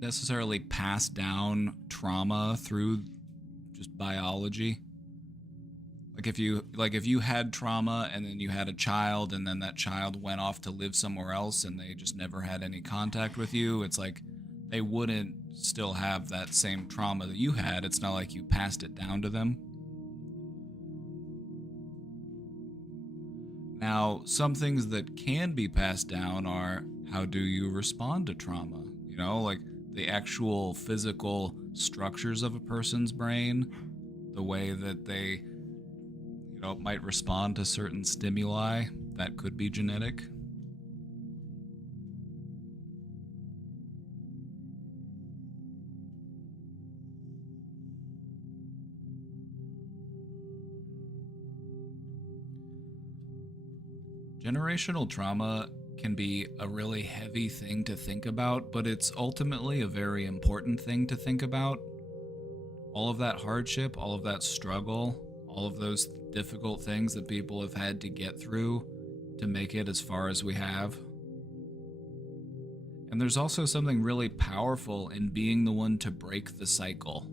Necessarily pass down trauma through just biology. Like if you had trauma and then you had a child and then that child went off to live somewhere else and they just never had any contact with you, it's like they wouldn't still have that same trauma that you had. It's not like you passed it down to them. Now, some things that can be passed down are, how do you respond to trauma? Like the actual physical structures of a person's brain, the way that they, might respond to certain stimuli, that could be genetic. Generational trauma can be a really heavy thing to think about, but it's ultimately a very important thing to think about. All of that hardship, all of that struggle, all of those difficult things that people have had to get through to make it as far as we have. And there's also something really powerful in being the one to break the cycle.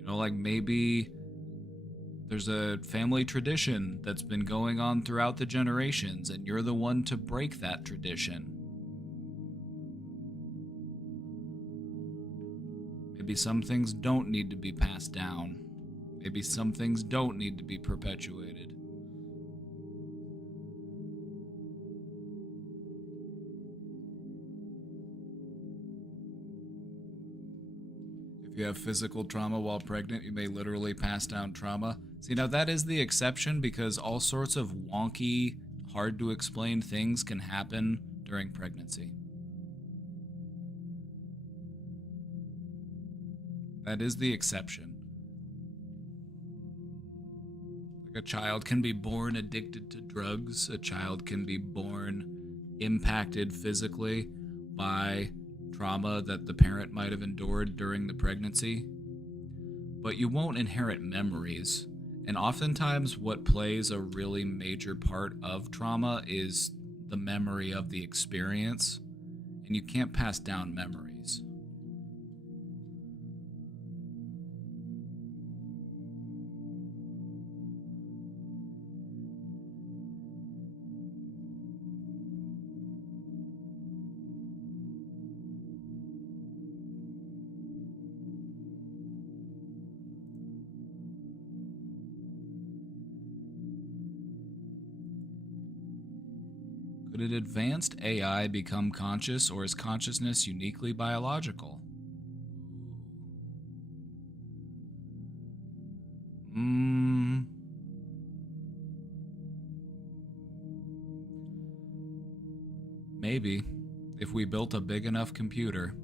You know, like maybe there's a family tradition that's been going on throughout the generations, and you're the one to break that tradition. Maybe some things don't need to be passed down. Maybe some things don't need to be perpetuated. If you have physical trauma while pregnant, you may literally pass down trauma. See, now that is the exception because all sorts of wonky, hard to explain things can happen during pregnancy. That is the exception. Like a child can be born addicted to drugs. A child can be born impacted physically by trauma that the parent might have endured during the pregnancy. But you won't inherit memories. And oftentimes what plays a really major part of trauma is the memory of the experience. And you can't pass down memories. Could an advanced AI become conscious, or is consciousness uniquely biological? Maybe, if we built a big enough computer.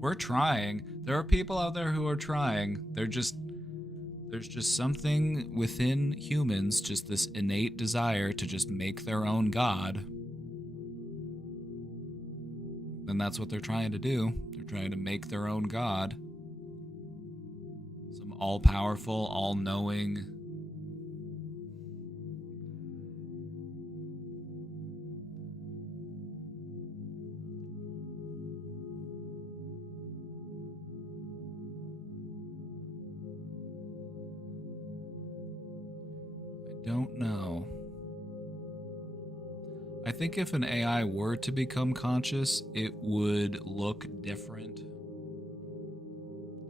We're trying. There are people out there who are trying. There's just something within humans, just this innate desire to just make their own God. And that's what they're trying to do. They're trying to make their own God. Some all-powerful, all-knowing. I don't know. I think if an AI were to become conscious, it would look different.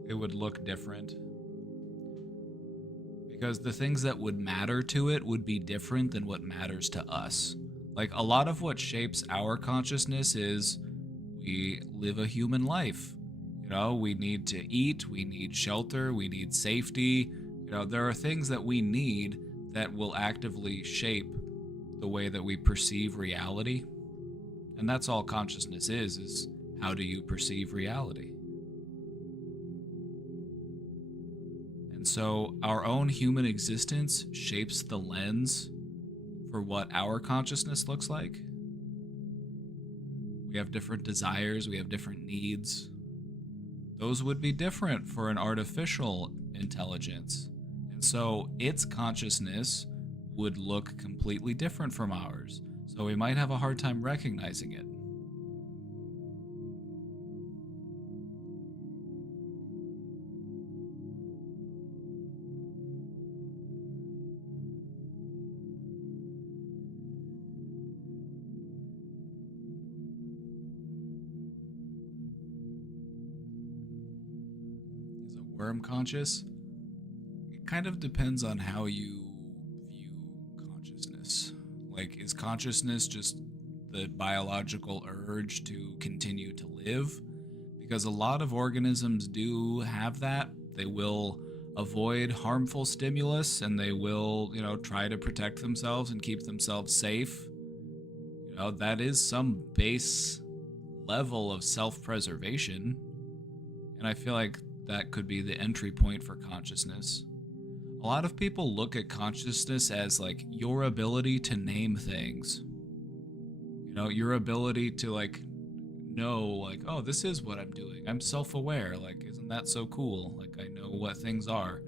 It would look different. Because the things that would matter to it would be different than what matters to us. Like, a lot of what shapes our consciousness is we live a human life. You know, we need to eat, we need shelter, we need safety. You know, there are things that we need that will actively shape the way that we perceive reality. And that's all consciousness is how do you perceive reality? And so our own human existence shapes the lens for what our consciousness looks like. We have different desires, we have different needs. Those would be different for an artificial intelligence. And so its consciousness would look completely different from ours. So we might have a hard time recognizing it. Is a worm conscious? It kind of depends on how you like, is consciousness just the biological urge to continue to live? Because a lot of organisms do have that. They will avoid harmful stimulus and they will, you know, try to protect themselves and keep themselves safe. You know, that is some base level of self-preservation. And I feel like that could be the entry point for consciousness. A lot of people look at consciousness as like your ability to name things. You know, your ability to like know like, oh, this is what I'm doing. I'm self-aware. Like, isn't that so cool? Like, I know what things are.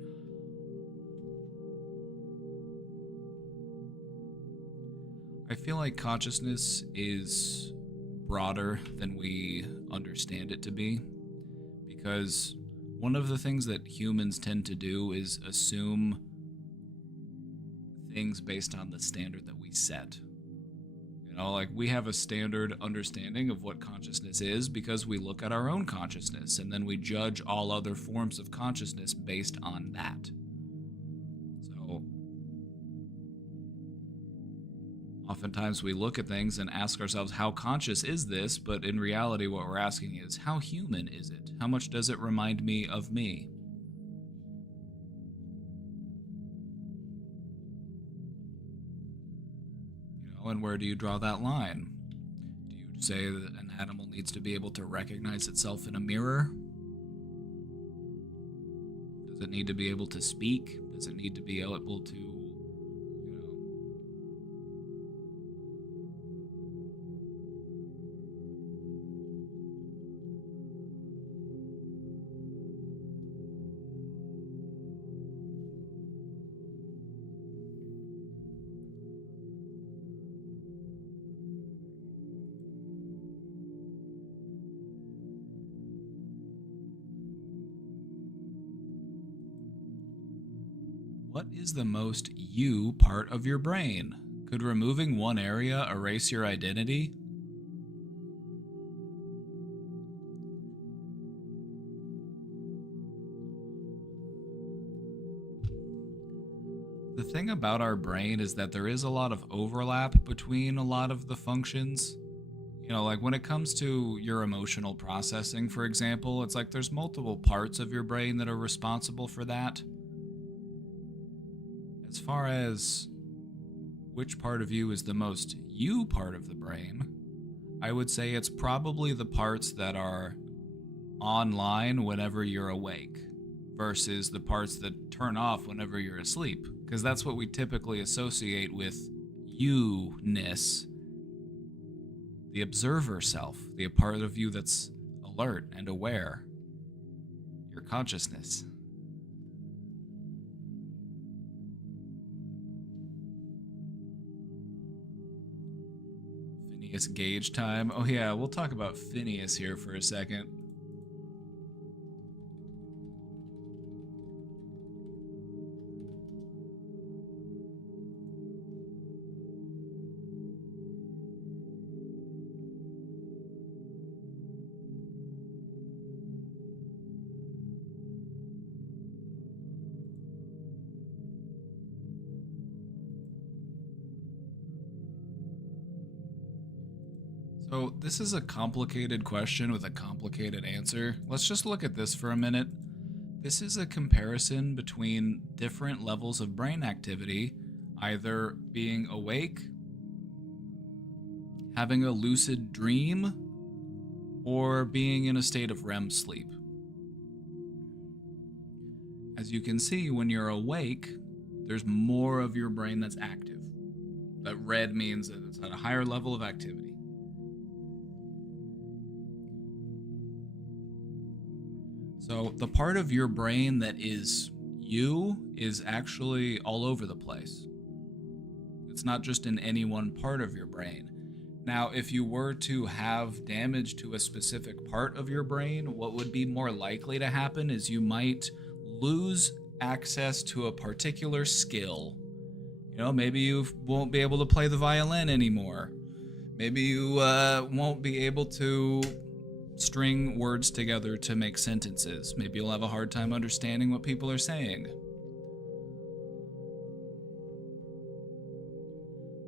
I feel like consciousness is broader than we understand it to be, because one of the things that humans tend to do is assume things based on the standard that we set. You know, like we have a standard understanding of what consciousness is because we look at our own consciousness and then we judge all other forms of consciousness based on that. So oftentimes we look at things and ask ourselves, how conscious is this? But in reality, what we're asking is, how human is it? How much does it remind me of me? And where do you draw that line? Do you say that an animal needs to be able to recognize itself in a mirror? Does it need to be able to speak? Does it need to be able to, What is the most you part of your brain? Could removing one area erase your identity? The thing about our brain is that there is a lot of overlap between a lot of the functions. You know, like when it comes to your emotional processing, for example, it's like there's multiple parts of your brain that are responsible for that. As far as which part of you is the most you part of the brain, I would say it's probably the parts that are online whenever you're awake versus the parts that turn off whenever you're asleep, because that's what we typically associate with you-ness. The observer self, the part of you that's alert and aware, your consciousness. Phineas Gage time. Oh yeah, we'll talk about Phineas here for a second. So this is a complicated question with a complicated answer. Let's just look at this for a minute. This is a comparison between different levels of brain activity, either being awake, having a lucid dream, or being in a state of REM sleep. As you can see, when you're awake, there's more of your brain that's active. That red means that it's at a higher level of activity. So the part of your brain that is you is actually all over the place. It's not just in any one part of your brain. Now, if you were to have damage to a specific part of your brain, what would be more likely to happen is you might lose access to a particular skill. You know, maybe you won't be able to play the violin anymore. Maybe you won't be able to string words together to make sentences. Maybe you'll have a hard time understanding what people are saying.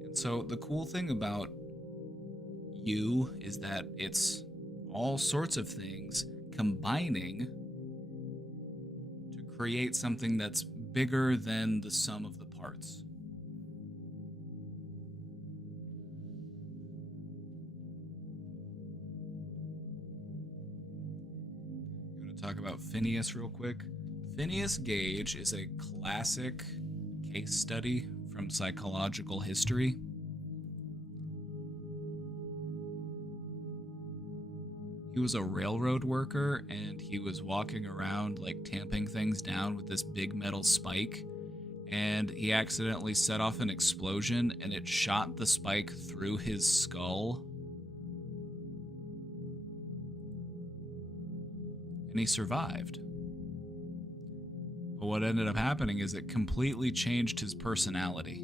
And so the cool thing about you is that it's all sorts of things combining to create something that's bigger than the sum of the parts. Talk about Phineas real quick. Phineas Gage is a classic case study from psychological history. He was a railroad worker and he was walking around like tamping things down with this big metal spike, and he accidentally set off an explosion and it shot the spike through his skull. And he survived. But what ended up happening is it completely changed his personality.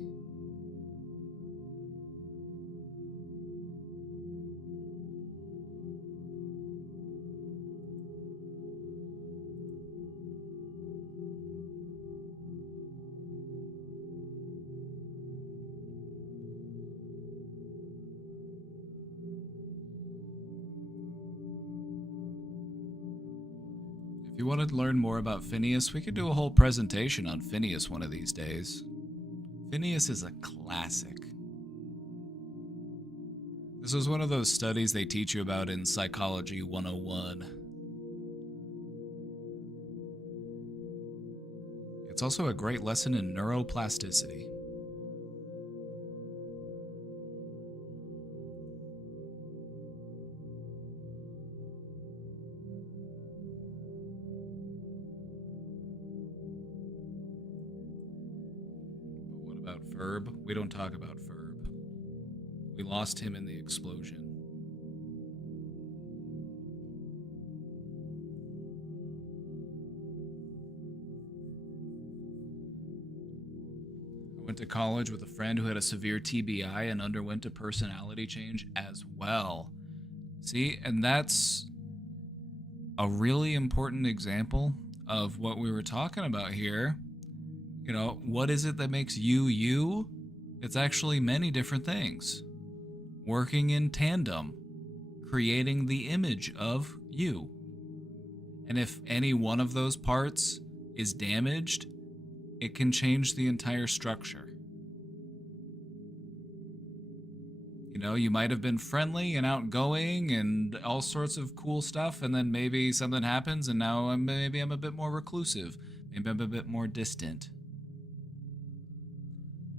If you wanted to learn more about Phineas, we could do a whole presentation on Phineas one of these days. Phineas is a classic. This was one of those studies they teach you about in Psychology 101. It's also a great lesson in neuroplasticity. Ferb. We don't talk about Ferb. We lost him in the explosion. I went to college with a friend who had a severe TBI and underwent a personality change as well. See, and that's a really important example of what we were talking about here. You know, what is it that makes you you? It's actually many different things. Working in tandem, creating the image of you. And if any one of those parts is damaged, it can change the entire structure. You know, you might have been friendly and outgoing and all sorts of cool stuff, and then maybe something happens and now I'm a bit more reclusive. Maybe I'm a bit more distant.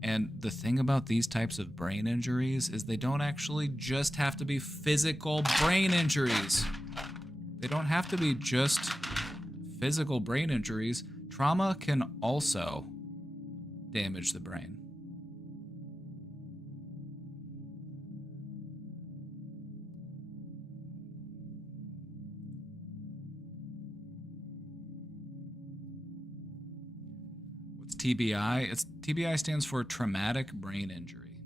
And the thing about these types of brain injuries is they don't actually just have to be physical brain injuries. They don't have to be just physical brain injuries. Trauma can also damage the brain. TBI. TBI stands for traumatic brain injury.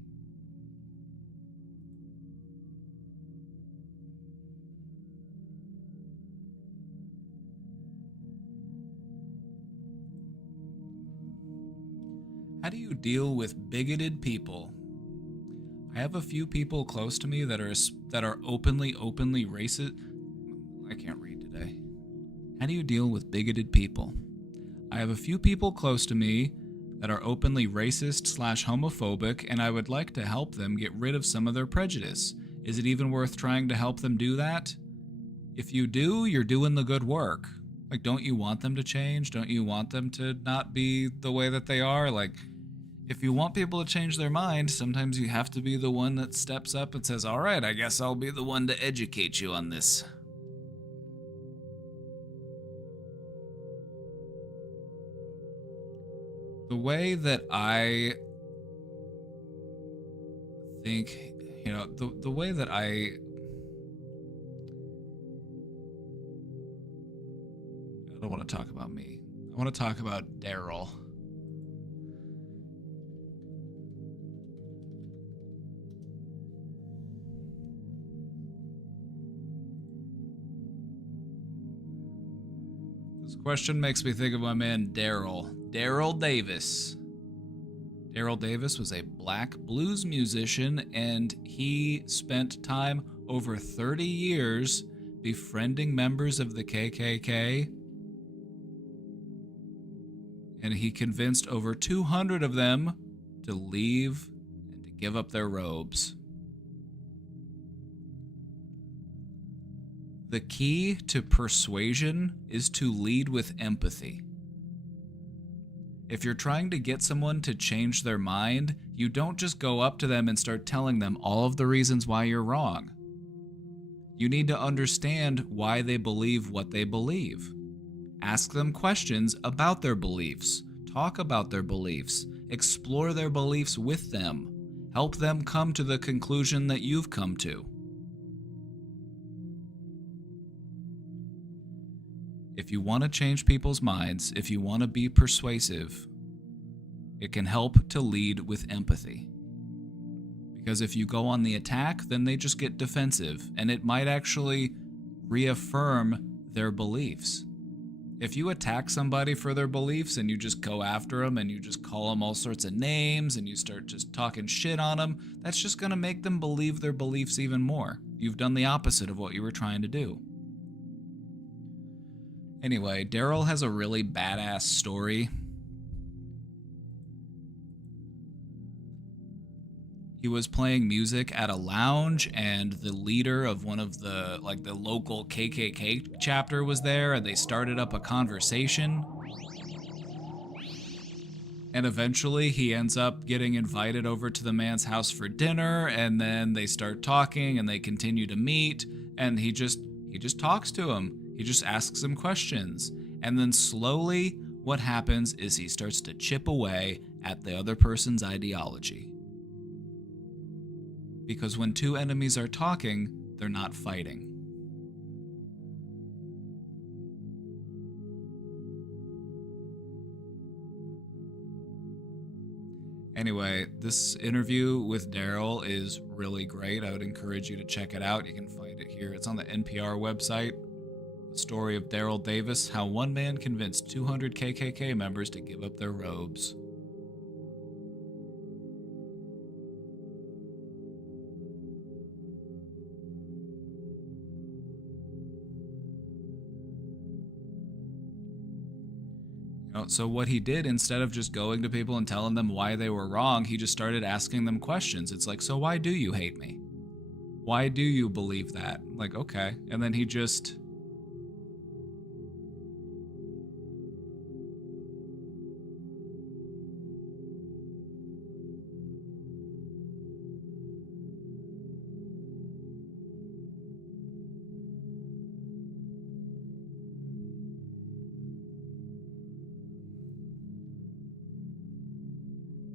How do you deal with bigoted people? I have a few people close to me that are openly racist. I can't read today. How do you deal with bigoted people? I have a few people close to me that are openly racist/homophobic, and I would like to help them get rid of some of their prejudice. Is it even worth trying to help them do that? If you do, you're doing the good work. Like, don't you want them to change? Don't you want them to not be the way that they are? Like, if you want people to change their mind, sometimes you have to be the one that steps up and says, all right, I guess I'll be the one to educate you on this. The way that I think, you know, the way that I don't want to talk about me. I want to talk about Daryl. This question makes me think of my man Daryl. Daryl Davis. Daryl Davis was a black blues musician, and he spent time over 30 years befriending members of the KKK. And he convinced over 200 of them to leave and to give up their robes. The key to persuasion is to lead with empathy. If you're trying to get someone to change their mind, you don't just go up to them and start telling them all of the reasons why you're wrong. You need to understand why they believe what they believe. Ask them questions about their beliefs. talk about their beliefs, explore their beliefs with them, help them come to the conclusion that you've come to. If you want to change people's minds, if you want to be persuasive, it can help to lead with empathy. Because if you go on the attack, then they just get defensive, and it might actually reaffirm their beliefs. If you attack somebody for their beliefs and you just go after them and you just call them all sorts of names and you start just talking shit on them, that's just going to make them believe their beliefs even more. You've done the opposite of what you were trying to do. Anyway, Daryl has a really badass story. He was playing music at a lounge, and the leader of one of the local KKK chapter was there, and they started up a conversation. And eventually he ends up getting invited over to the man's house for dinner, and then they start talking and they continue to meet, and he just talks to him. He just asks him questions. And then slowly what happens is he starts to chip away at the other person's ideology. Because when two enemies are talking, they're not fighting. Anyway, this interview with Daryl is really great. I would encourage you to check it out. You can find it here. It's on the NPR website. The story of Daryl Davis, how one man convinced 200 KKK members to give up their robes. So what he did, instead of just going to people and telling them why they were wrong, he just started asking them questions. It's like, so why do you hate me? Why do you believe that? Like, okay. And then he just...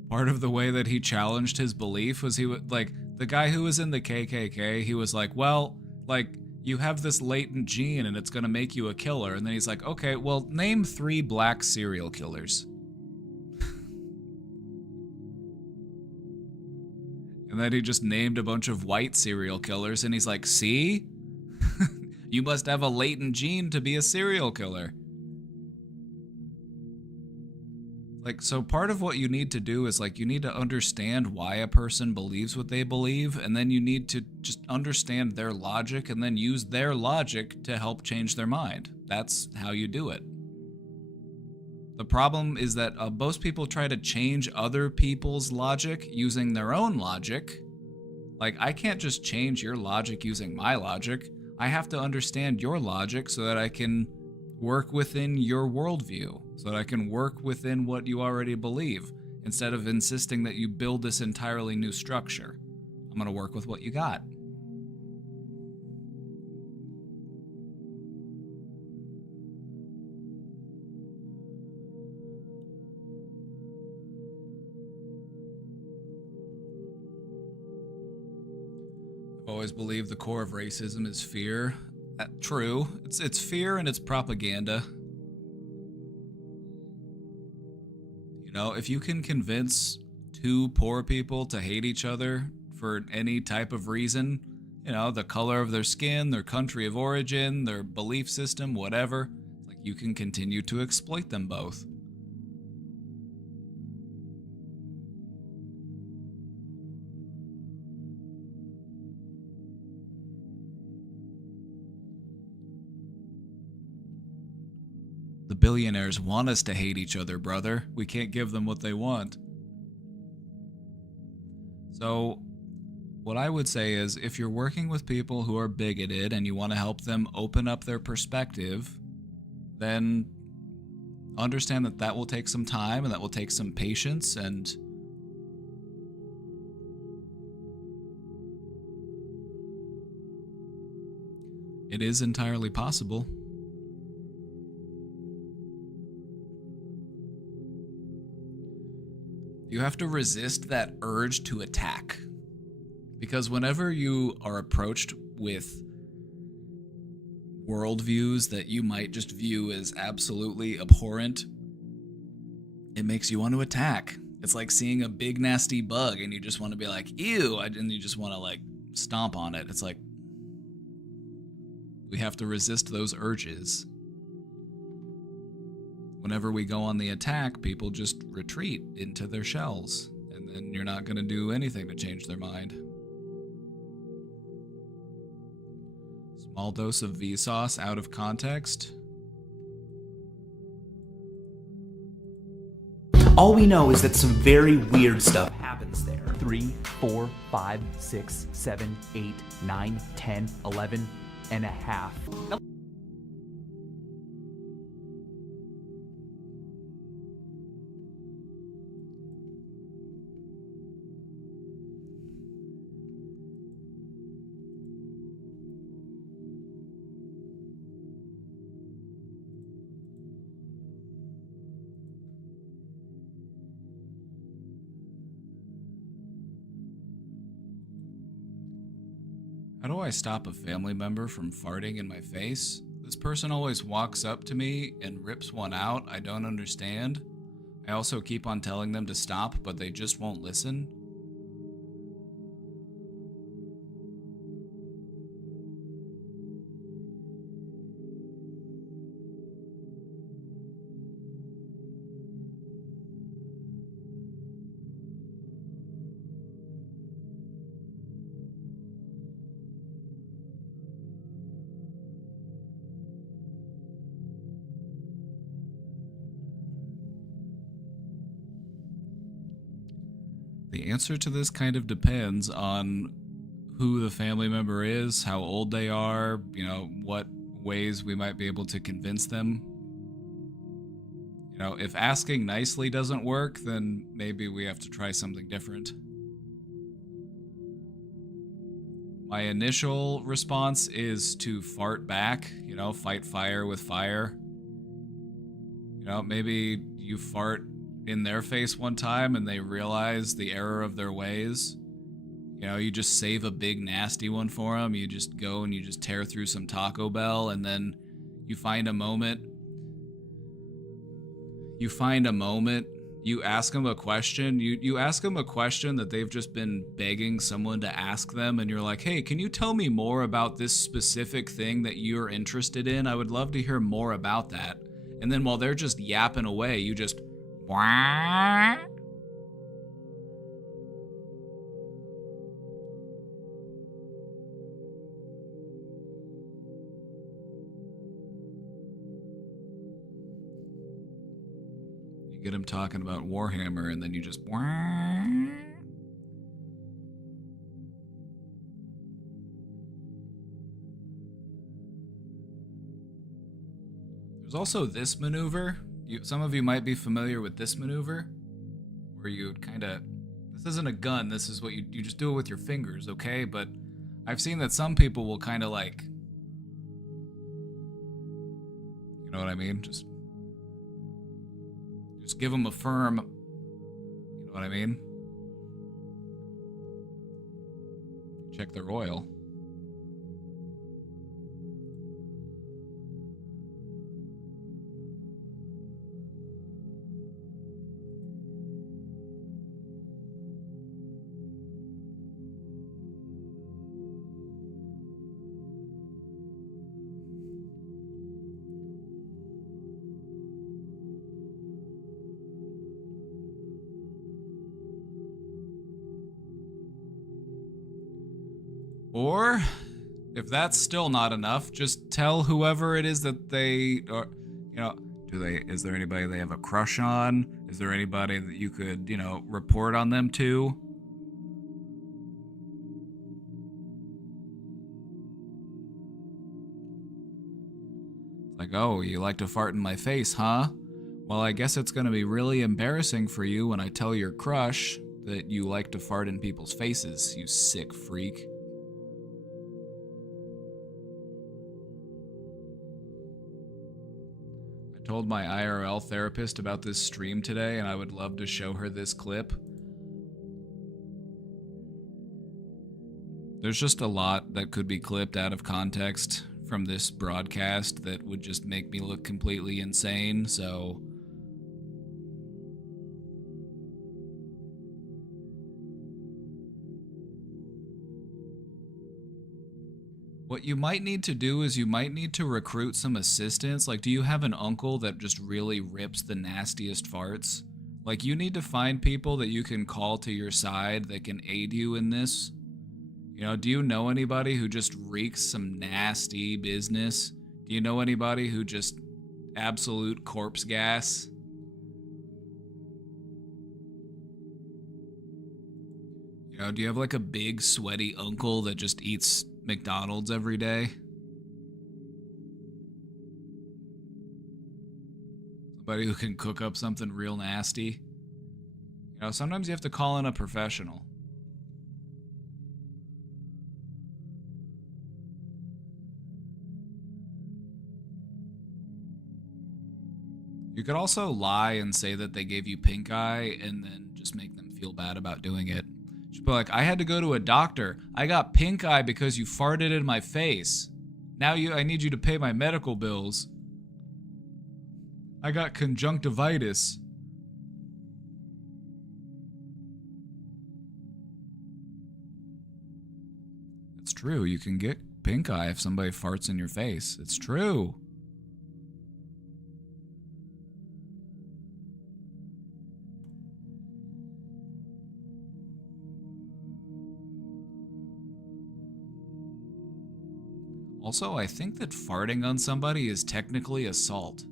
Part of the way that he challenged his belief was he would, like, the guy who was in the KKK, he was like, well, like, you have this latent gene and it's gonna make you a killer. And then he's like, okay, well, name 3 black serial killers. And then he just named a bunch of white serial killers, and he's like, see? You must have a latent gene to be a serial killer. Like, so part of what you need to do is, like, you need to understand why a person believes what they believe, and then you need to just understand their logic and then use their logic to help change their mind. That's how you do it. The problem is that most people try to change other people's logic using their own logic. Like, I can't just change your logic using my logic. I have to understand your logic so that I can work within your worldview, so that I can work within what you already believe, instead of insisting that you build this entirely new structure. I'm going to work with what you got. I've always believed the core of racism is fear. True. It's fear and it's propaganda. You know, if you can convince 2 poor people to hate each other for any type of reason, you know, the color of their skin, their country of origin, their belief system, whatever, like, you can continue to exploit them both. The billionaires want us to hate each other, brother. We can't give them what they want. So, what I would say is, if you're working with people who are bigoted and you want to help them open up their perspective, then understand that that will take some time and that will take some patience, and it is entirely possible. You have to resist that urge to attack. Because whenever you are approached with worldviews that you might just view as absolutely abhorrent, it makes you want to attack. It's like seeing a big nasty bug and you just want to be like, ew, and you just want to like stomp on it. It's like, we have to resist those urges. Whenever we go on the attack, people just retreat into their shells, and then you're not going to do anything to change their mind. Small dose of Vsauce out of context. All we know is that some very weird stuff happens there. 3, 4, 5, 6, 7, 8, 9, 10, 11 and a half. How do I stop a family member from farting in my face? This person always walks up to me and rips one out. I don't understand. I also keep on telling them to stop, but they just won't listen. The answer to this kind of depends on who the family member is, how old they are, you know, what ways we might be able to convince them. You know, if asking nicely doesn't work, then maybe we have to try something different. My initial response is to fart back, you know, fight fire with fire. You know, maybe you fart in their face one time and they realize the error of their ways. You know, you just save a big nasty one for them. You just go and you just tear through some Taco Bell, and then you find a moment. You ask them a question. You ask them a question that they've just been begging someone to ask them, and you're like, hey, can you tell me more about this specific thing that you're interested in? I would love to hear more about that. And then while they're just yapping away, you just wah. You get them talking about Warhammer, and then you just wah. There's also this maneuver. Some of you might be familiar with this maneuver, where you kind of, this isn't a gun, this is what you just do it with your fingers, okay? But I've seen that some people will kind of like, you know what I mean? Just give them a firm, you know what I mean? Check their oil. Or, if that's still not enough, just tell whoever it is that they are, you know, is there anybody they have a crush on? Is there anybody that you could, you know, report on them to? Like, oh, you like to fart in my face, huh? Well, I guess it's gonna be really embarrassing for you when I tell your crush that you like to fart in people's faces, you sick freak. I told my IRL therapist about this stream today, and I would love to show her this clip. There's just a lot that could be clipped out of context from this broadcast that would just make me look completely insane, so... What you might need to do is you might need to recruit some assistants. Like, do you have an uncle that just really rips the nastiest farts? Like, you need to find people that you can call to your side that can aid you in this. You know, do you know anybody who just reeks some nasty business? Do you know anybody who just absolute corpse gas? You know, do you have like a big sweaty uncle that just eats McDonald's every day? Somebody who can cook up something real nasty? You know, sometimes you have to call in a professional. You could also lie and say that they gave you pink eye and then just make them feel bad about doing it. Just be like, I had to go to a doctor. I got pink eye because you farted in my face. Now I need you to pay my medical bills. I got conjunctivitis. It's true. You can get pink eye if somebody farts in your face. It's true. Also, I think that farting on somebody is technically assault.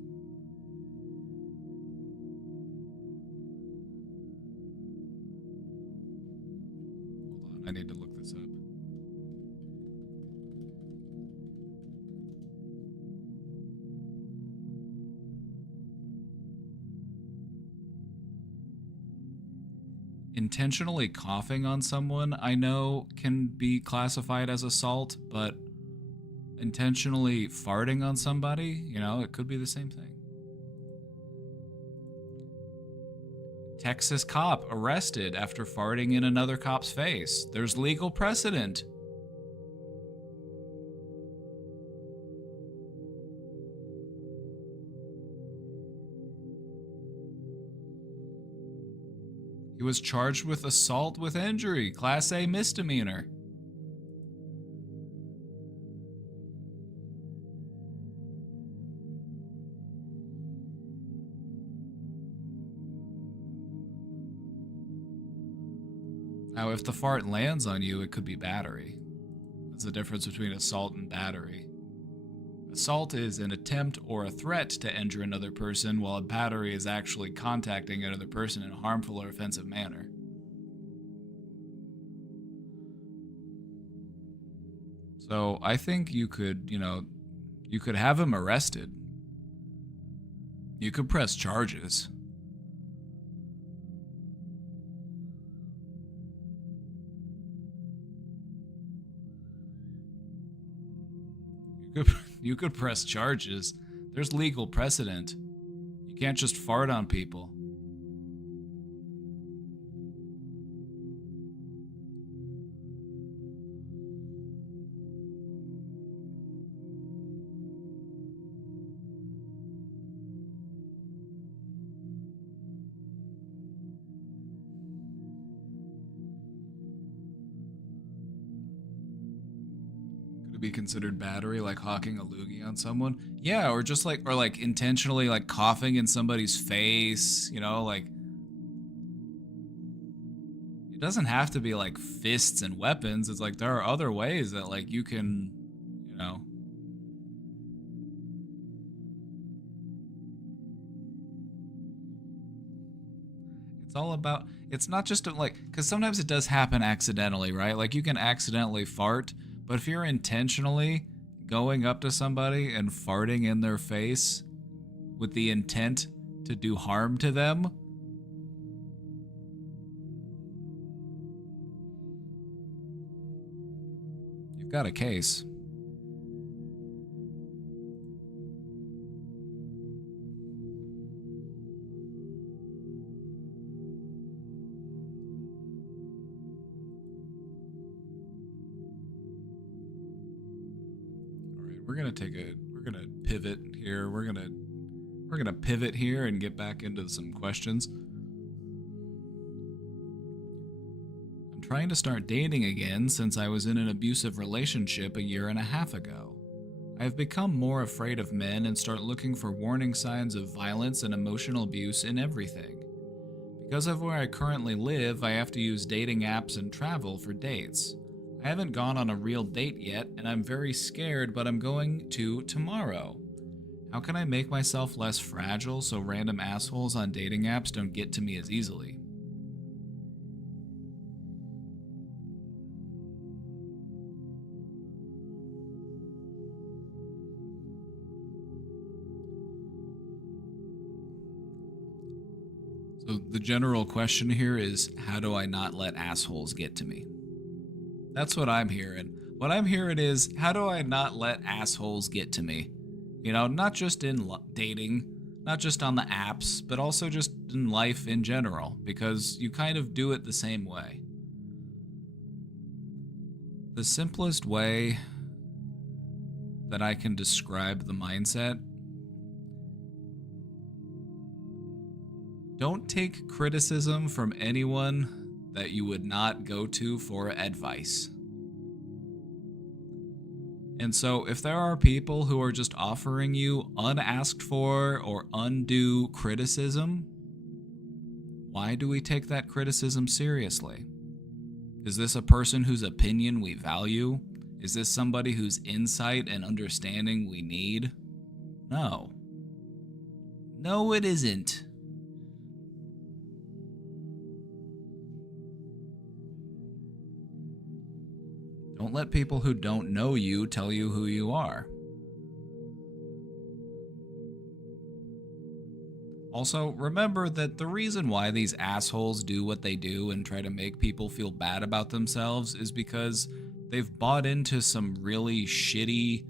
Hold on, I need to look this up. Intentionally coughing on someone, I know, can be classified as assault, but intentionally farting on somebody, you know, it could be the same thing. Texas cop arrested after farting in another cop's face. There's legal precedent. He was charged with assault with injury, Class A misdemeanor. Now, if the fart lands on you, it could be battery. That's the difference between assault and battery. Assault is an attempt or a threat to injure another person, while a battery is actually contacting another person in a harmful or offensive manner. So I think you could, you could have him arrested. You could press charges. You could press charges. There's legal precedent. You can't just fart on people. Be considered battery, like hawking a loogie on someone? Yeah, or just like, or like intentionally like coughing in somebody's face, like, it doesn't have to be like fists and weapons. It's like there are other ways that like you can, it's all about, it's not just like, because sometimes it does happen accidentally, right? Like you can accidentally fart. But if you're intentionally going up to somebody and farting in their face with the intent to do harm to them, you've got a case. we're gonna pivot here. We're gonna pivot here and get back into some questions. I'm trying to start dating again since I was in an abusive relationship a year and a half ago. I have become more afraid of men and start looking for warning signs of violence and emotional abuse in everything. Because of where I currently live, I have to use dating apps and travel for dates. I haven't gone on a real date yet, and I'm very scared, but I'm going to tomorrow. How can I make myself less fragile so random assholes on dating apps don't get to me as easily? So the general question here is, how do I not let assholes get to me? That's what I'm hearing. What I'm hearing is, how do I not let assholes get to me? You know, not just in dating, not just on the apps, but also just in life in general, because you kind of do it the same way. The simplest way that I can describe the mindset: don't take criticism from anyone that you would not go to for advice. And so if there are people who are just offering you unasked for or undue criticism, why do we take that criticism seriously? Is this a person whose opinion we value? Is this somebody whose insight and understanding we need? No. No, it isn't. Don't let people who don't know you tell you who you are. Also, remember that the reason why these assholes do what they do and try to make people feel bad about themselves is because they've bought into some really shitty,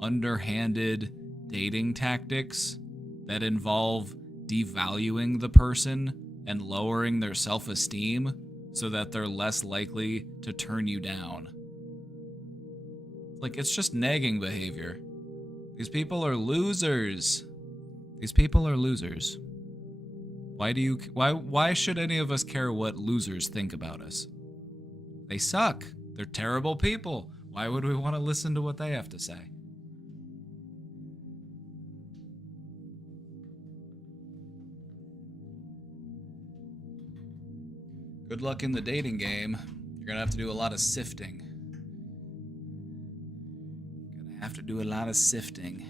underhanded dating tactics that involve devaluing the person and lowering their self-esteem so that they're less likely to turn you down. Like, it's just nagging behavior. These people are losers. These people are losers. Why should any of us care what losers think about us? They suck. They're terrible people. Why would we want to listen to what they have to say? Good luck in the dating game. You're gonna have to do a lot of sifting. Have to do a lot of sifting.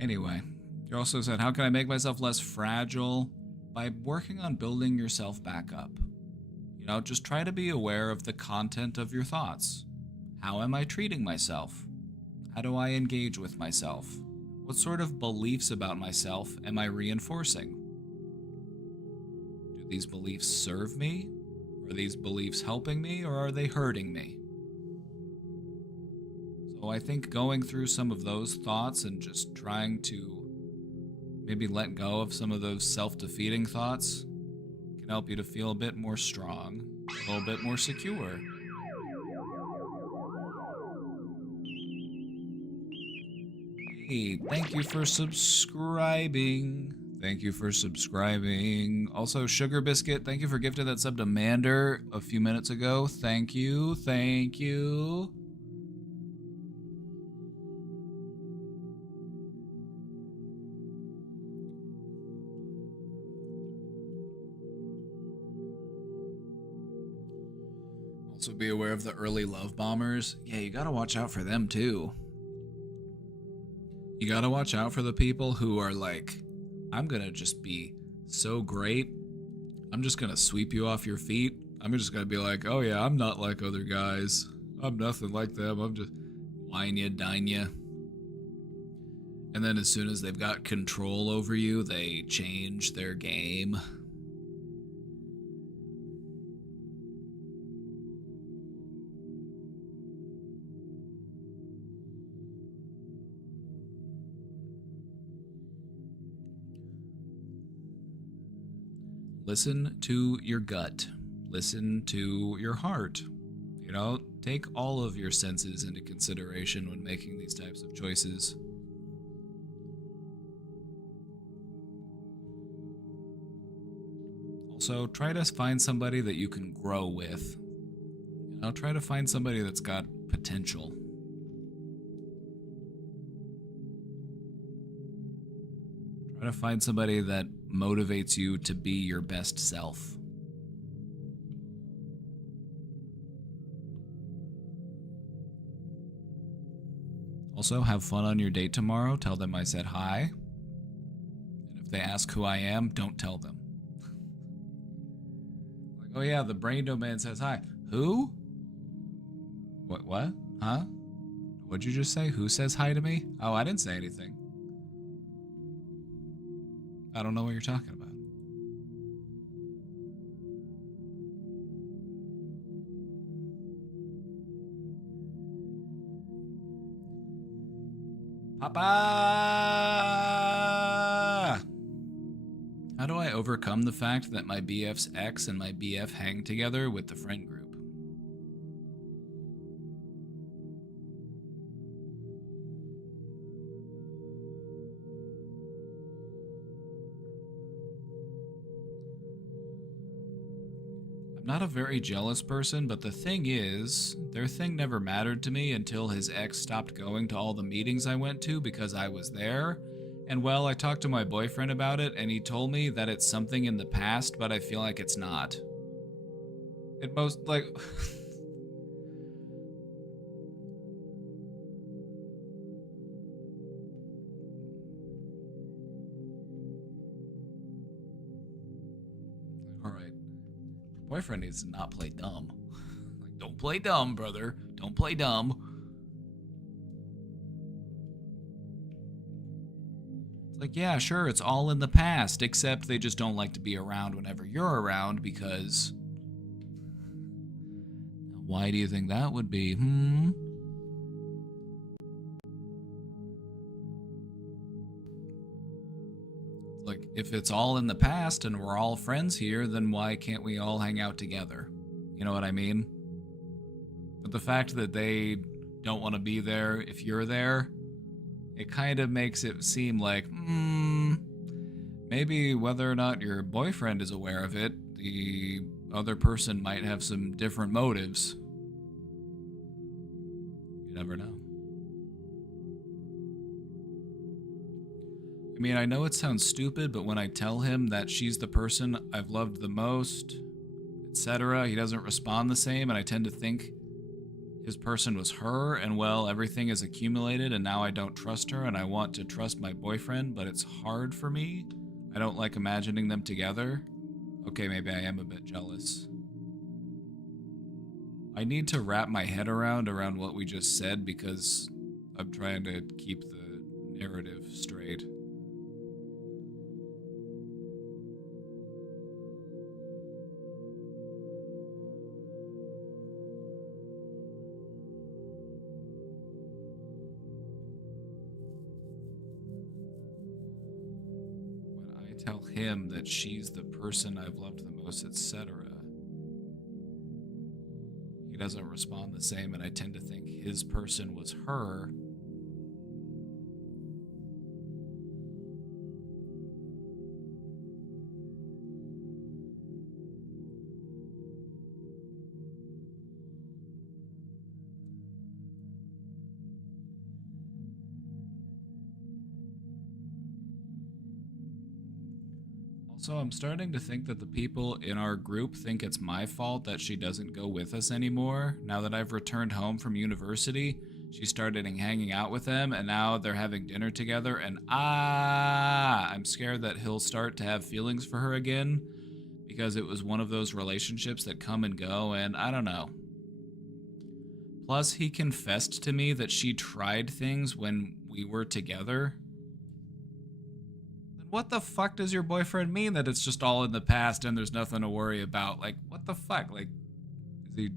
Anyway, you also said, how can I make myself less fragile? By working on building yourself back up. You know, just try to be aware of the content of your thoughts. How am I treating myself? How do I engage with myself? What sort of beliefs about myself am I reinforcing? These beliefs serve me? Are these beliefs helping me, or are they hurting me? So I think going through some of those thoughts and just trying to maybe let go of some of those self-defeating thoughts can help you to feel a bit more strong, a little bit more secure. Hey, thank you for subscribing. Thank you for subscribing. Also, Sugar Biscuit, thank you for gifting that sub to Mander a few minutes ago. Thank you. Thank you. Also, be aware of the early love bombers. Yeah, you gotta watch out for them too. You gotta watch out for the people who are like, I'm gonna just be so great. I'm just gonna sweep you off your feet. I'm just gonna be like, oh yeah, I'm not like other guys. I'm nothing like them. I'm just wine ya, dine ya. And then as soon as they've got control over you, they change their game. listen to your gut. Listen to your heart. You know, take all of your senses into consideration when making these types of choices. Also, try to find somebody that you can grow with. You know, try to find somebody that's got potential. Try to find somebody that motivates you to be your best self. Also, have fun on your date tomorrow. Tell them I said hi. And if they ask who I am, don't tell them. Like, oh yeah, the brain domain says hi. Who? What? Huh? What'd you just say? Who says hi to me? Oh, I didn't say anything. I don't know what you're talking about. Papa! How do I overcome the fact that my BF's ex and my BF hang together with the friend group? I'm not a very jealous person, but the thing is, their thing never mattered to me until his ex stopped going to all the meetings I went to because I was there. And well, I talked to my boyfriend about it, and he told me that it's something in the past, but I feel like it's not. It most, like... Alright. Boyfriend needs to not play dumb. Like, don't play dumb, brother. Don't play dumb. It's like, yeah, sure, it's all in the past, except they just don't like to be around whenever you're around because... Why do you think that would be, Like, if it's all in the past and we're all friends here, then why can't we all hang out together? You know what I mean? But the fact that they don't want to be there if you're there, it kind of makes it seem like, maybe whether or not your boyfriend is aware of it, the other person might have some different motives. You never know. I mean, I know it sounds stupid, but when I tell him that she's the person I've loved the most, etc., he doesn't respond the same, and I tend to think his person was her, and well, everything is accumulated, and now I don't trust her, and I want to trust my boyfriend, but it's hard for me. I don't like imagining them together. Okay, maybe I am a bit jealous. I need to wrap my head around what we just said because I'm trying to keep the narrative straight. Tell him that she's the person I've loved the most, etc. He doesn't respond the same, and I tend to think his person was her. Also, I'm starting to think that the people in our group think it's my fault that she doesn't go with us anymore. Now that I've returned home from university, she started hanging out with them, and now they're having dinner together, and I'm scared that he'll start to have feelings for her again, because it was one of those relationships that come and go, and I don't know. Plus, he confessed to me that she tried things when we were together. What the fuck does your boyfriend mean that it's just all in the past and there's nothing to worry about? Like, what the fuck? Like, is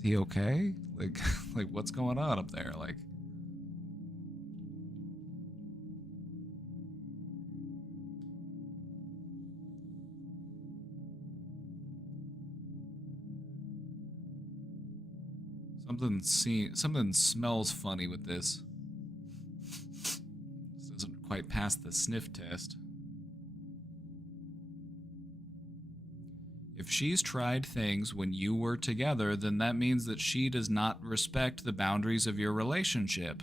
he okay? Like, like what's going on up there? Like, Something smells funny with this. This doesn't quite pass the sniff test. If she's tried things when you were together, then that means that she does not respect the boundaries of your relationship.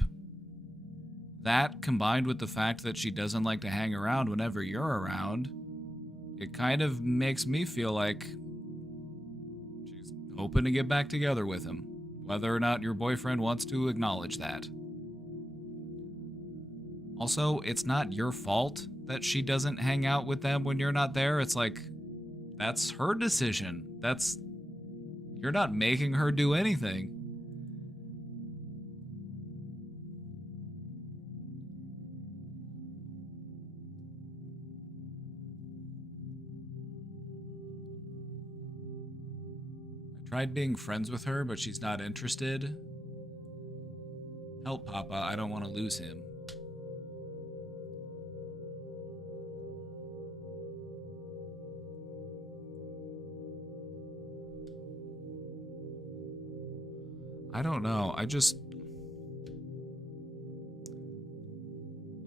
That, combined with the fact that she doesn't like to hang around whenever you're around, it kind of makes me feel like she's hoping to get back together with him, whether or not your boyfriend wants to acknowledge that. Also, it's not your fault that she doesn't hang out with them when you're not there. It's like, that's her decision. You're not making her do anything. I tried being friends with her, but she's not interested. Help, Papa. I don't want to lose him. I don't know.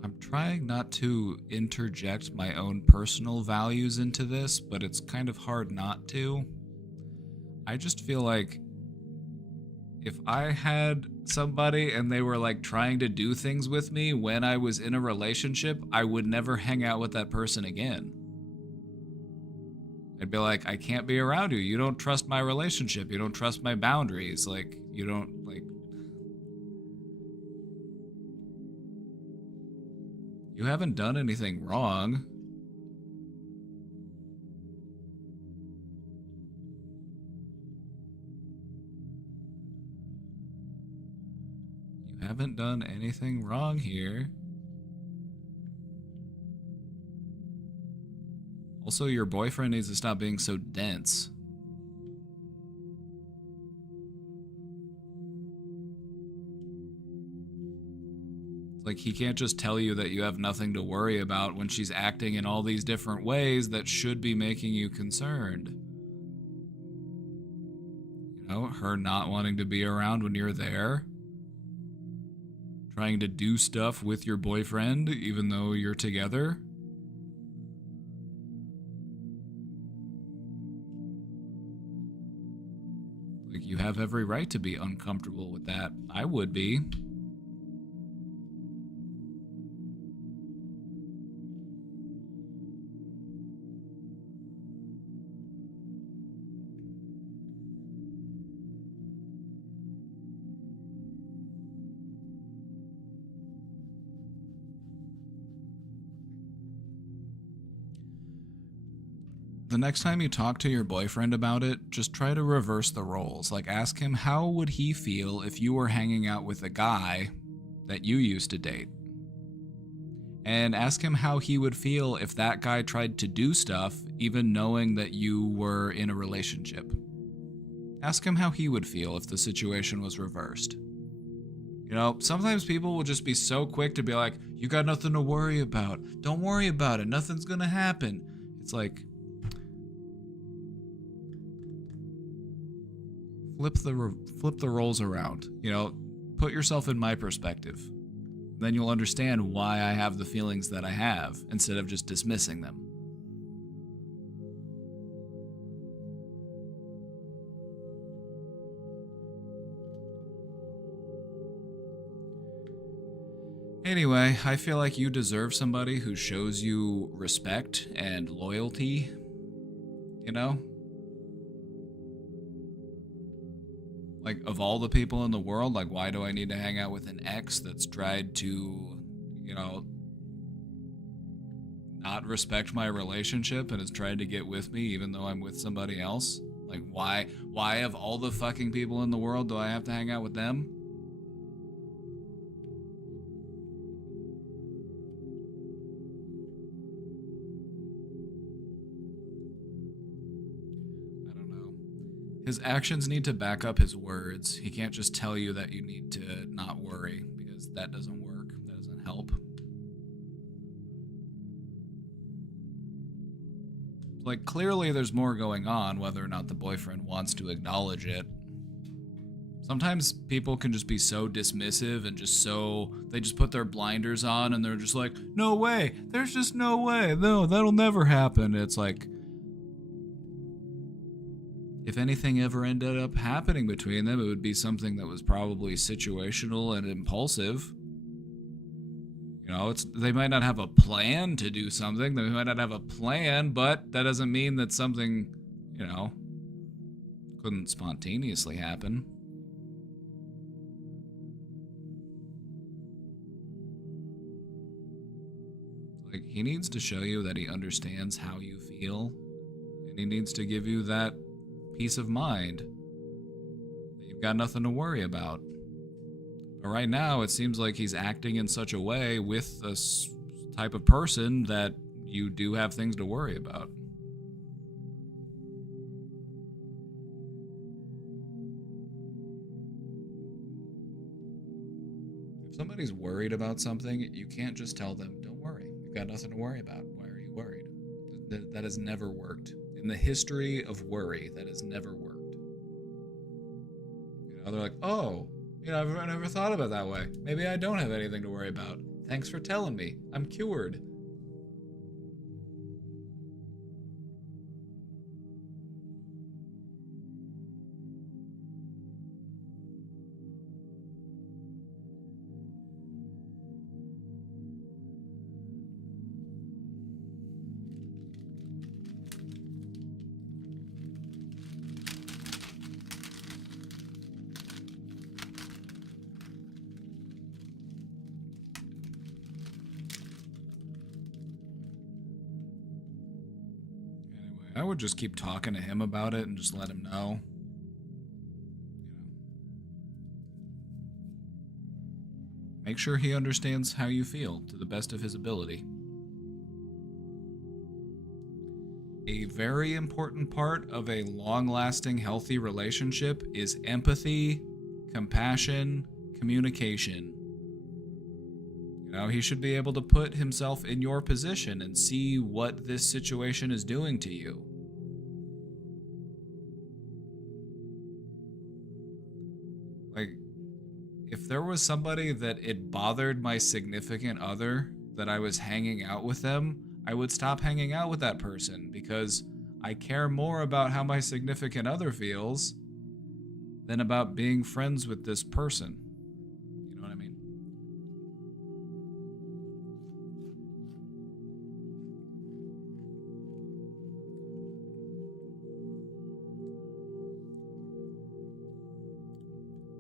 I'm trying not to interject my own personal values into this, but it's kind of hard not to. I just feel like if I had somebody and they were like trying to do things with me when I was in a relationship, I would never hang out with that person again. I'd be like, I can't be around you. You don't trust my relationship. You don't trust my boundaries. Like, you don't, like... You haven't done anything wrong. You haven't done anything wrong here. Also, your boyfriend needs to stop being so dense. Like, he can't just tell you that you have nothing to worry about when she's acting in all these different ways that should be making you concerned. You know, her not wanting to be around when you're there. Trying to do stuff with your boyfriend even though you're together. Like, you have every right to be uncomfortable with that. I would be. The next time you talk to your boyfriend about it, just try to reverse the roles. Like, ask him how would he feel if you were hanging out with a guy that you used to date. And ask him how he would feel if that guy tried to do stuff even knowing that you were in a relationship. Ask him how he would feel if the situation was reversed. You know, sometimes people will just be so quick to be like, you got nothing to worry about. Don't worry about it. Nothing's gonna happen. It's like, flip the roles around. You know, put yourself in my perspective. Then you'll understand why I have the feelings that I have instead of just dismissing them. Anyway, I feel like you deserve somebody who shows you respect and loyalty, you know? Like, of all the people in the world, like, why do I need to hang out with an ex that's tried to, you know, not respect my relationship and has tried to get with me even though I'm with somebody else? Like, why of all the fucking people in the world do I have to hang out with them? His actions need to back up his words. He can't just tell you that you need to not worry, because that doesn't work. That doesn't help. Like, clearly there's more going on, whether or not the boyfriend wants to acknowledge it. Sometimes people can just be so dismissive and just so they just put their blinders on and they're just like, no way, there's just no way, no, that'll never happen. It's like, if anything ever ended up happening between them, it would be something that was probably situational and impulsive. You know, they might not have a plan to do something, they might not have a plan, but that doesn't mean that something, you know, couldn't spontaneously happen. Like, he needs to show you that he understands how you feel, and he needs to give you that peace of mind that you've got nothing to worry about. But right now, it seems like he's acting in such a way with this type of person that you do have things to worry about. If somebody's worried about something, you can't just tell them, don't worry, you've got nothing to worry about. Why are you worried? That has never worked. In the history of worry, that has never worked. You know, they're like, oh, you know, I never thought about it that way. Maybe I don't have anything to worry about. Thanks for telling me. I'm cured. I would just keep talking to him about it and just let him know. Make sure he understands how you feel to the best of his ability. A very important part of a long-lasting, healthy relationship is empathy, compassion, communication. You know, he should be able to put himself in your position and see what this situation is doing to you. Like, if there was somebody that it bothered my significant other that I was hanging out with them, I would stop hanging out with that person because I care more about how my significant other feels than about being friends with this person. You know what I mean?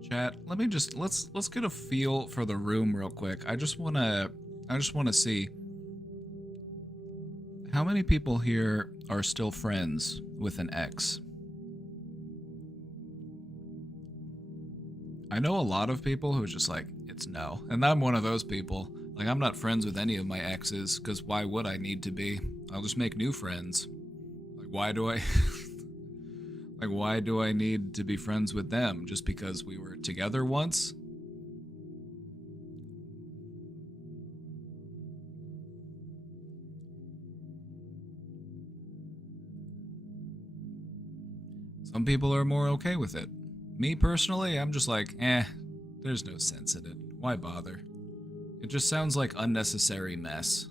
Chat, let's get a feel for the room real quick. I just want to see how many people here are still friends with an ex. I know a lot of people who are just like, it's no. And I'm one of those people. Like, I'm not friends with any of my exes, because why would I need to be? I'll just make new friends. Like, why do I... like, why do I need to be friends with them? Just because we were together once? Some people are more okay with it. Me personally, I'm just like, there's no sense in it. Why bother? It just sounds like unnecessary mess.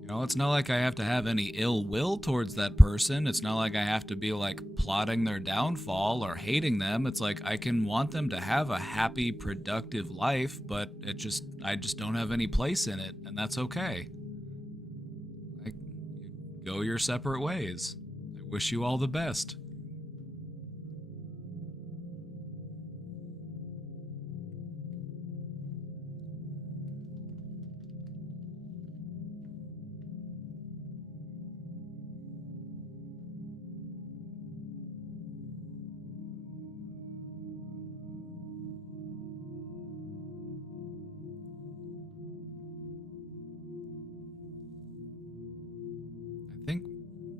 You know, it's not like I have to have any ill will towards that person. It's not like I have to be like plotting their downfall or hating them. It's like I can want them to have a happy, productive life, but I just don't have any place in it, and that's okay. Like, go your separate ways. I wish you all the best.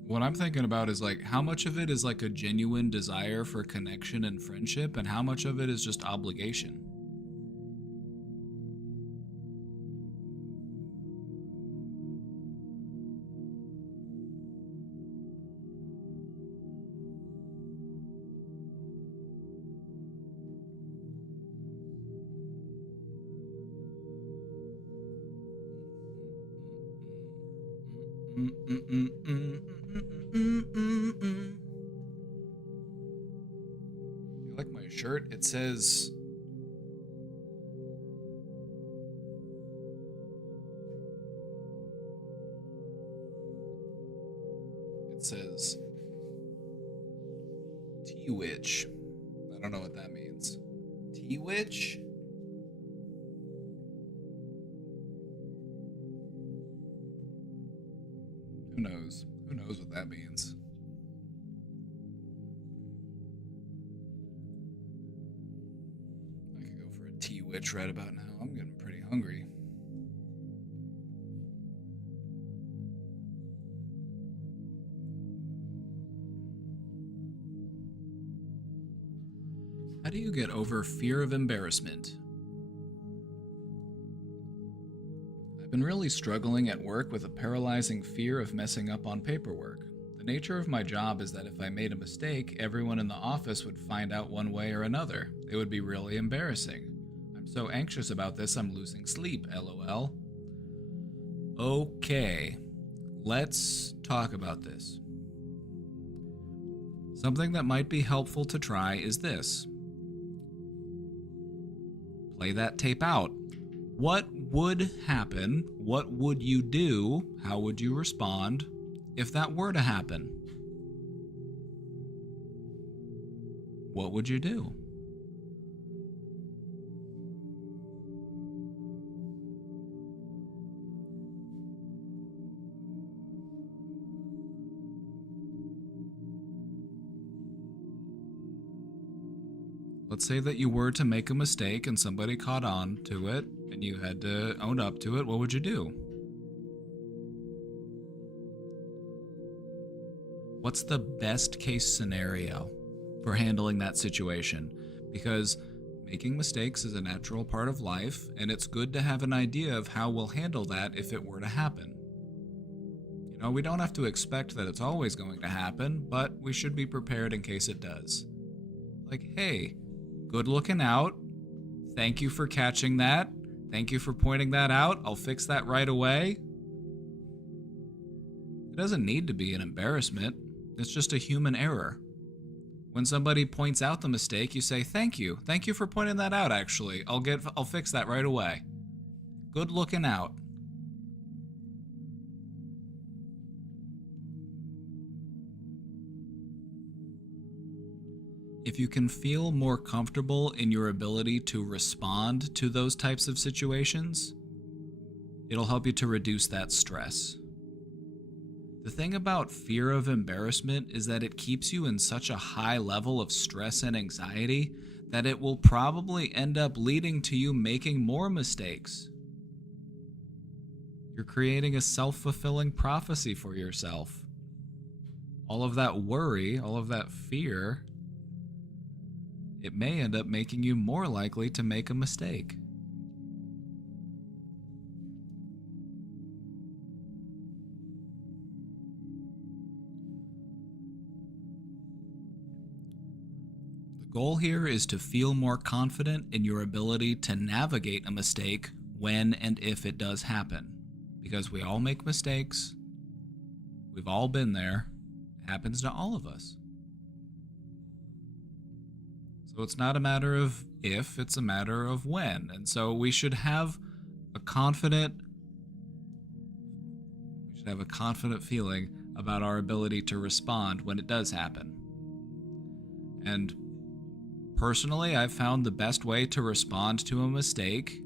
What I'm thinking about is like how much of it is like a genuine desire for connection and friendship, and how much of it is just obligation. You like my shirt? It says. It says. T-Witch. I don't know what that means. T-Witch? Who knows? Who knows what that means? I could go for a T-Witch right about now. I'm getting pretty hungry. How do you get over fear of embarrassment? I've been really struggling at work with a paralyzing fear of messing up on paperwork. The nature of my job is that if I made a mistake, everyone in the office would find out one way or another. It would be really embarrassing. I'm so anxious about this, I'm losing sleep, lol. Okay, let's talk about this. Something that might be helpful to try is this. Play that tape out. What would happen? What would you do? How would you respond if that were to happen? What would you do? Let's say that you were to make a mistake and somebody caught on to it and you had to own up to it. What would you do? What's the best case scenario for handling that situation? Because making mistakes is a natural part of life, and it's good to have an idea of how we'll handle that if it were to happen. You know, we don't have to expect that it's always going to happen, but we should be prepared in case it does. Like, hey, good looking out. Thank you for catching that. Thank you for pointing that out. I'll fix that right away. It doesn't need to be an embarrassment. It's just a human error. When somebody points out the mistake, you say, thank you. Thank you for pointing that out, actually. I'll fix that right away. Good looking out. If you can feel more comfortable in your ability to respond to those types of situations, it'll help you to reduce that stress. The thing about fear of embarrassment is that it keeps you in such a high level of stress and anxiety that it will probably end up leading to you making more mistakes. You're creating a self-fulfilling prophecy for yourself. All of that worry, all of that fear, it may end up making you more likely to make a mistake. The goal here is to feel more confident in your ability to navigate a mistake when and if it does happen. Because we all make mistakes. We've all been there. It happens to all of us. So it's not a matter of if, it's a matter of when. And so we should have a confident feeling about our ability to respond when it does happen. And personally, I've found the best way to respond to a mistake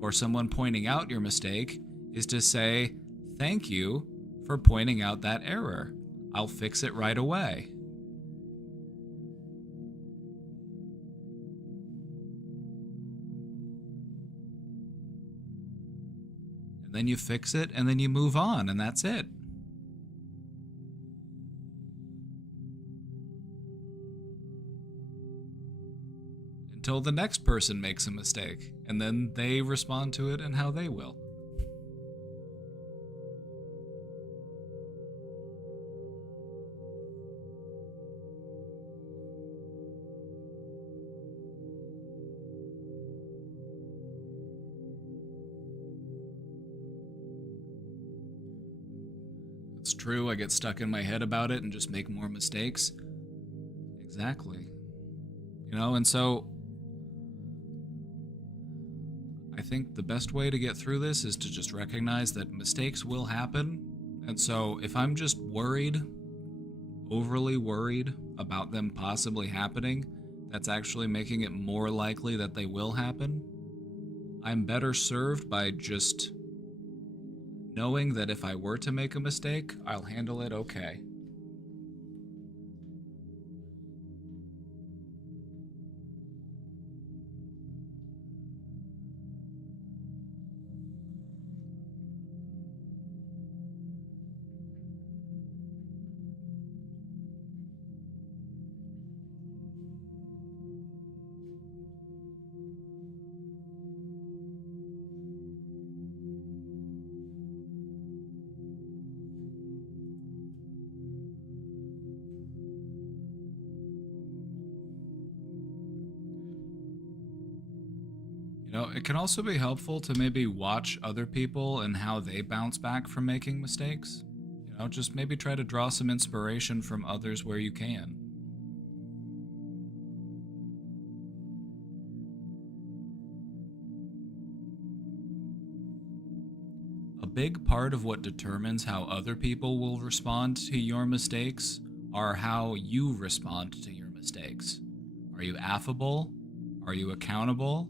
or someone pointing out your mistake is to say, thank you for pointing out that error. I'll fix it right away. And then you fix it and then you move on, and that's it. Until the next person makes a mistake, and then they respond to it and how they will. It's true, I get stuck in my head about it and just make more mistakes. Exactly. You know, and so I think the best way to get through this is to just recognize that mistakes will happen. And so if I'm just worried, overly worried about them possibly happening, that's actually making it more likely that they will happen. I'm better served by just knowing that if I were to make a mistake, I'll handle it okay. You know, it can also be helpful to maybe watch other people and how they bounce back from making mistakes. You know, just maybe try to draw some inspiration from others where you can. A big part of what determines how other people will respond to your mistakes are how you respond to your mistakes. Are you affable? Are you accountable?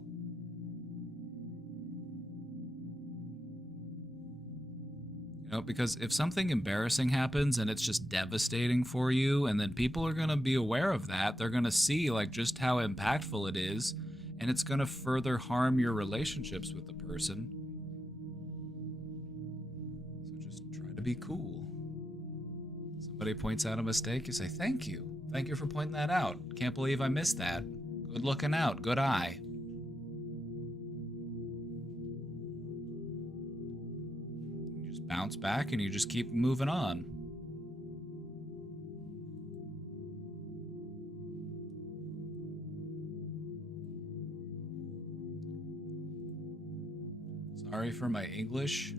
You know, because if something embarrassing happens and it's just devastating for you, and then people are going to be aware of that, they're going to see like just how impactful it is, and it's going to further harm your relationships with the person. So just try to be cool. Somebody points out a mistake, you say, "Thank you. Thank you for pointing that out. Can't believe I missed that. Good looking out. Good eye." Bounce back and you just keep moving on. Sorry for my English.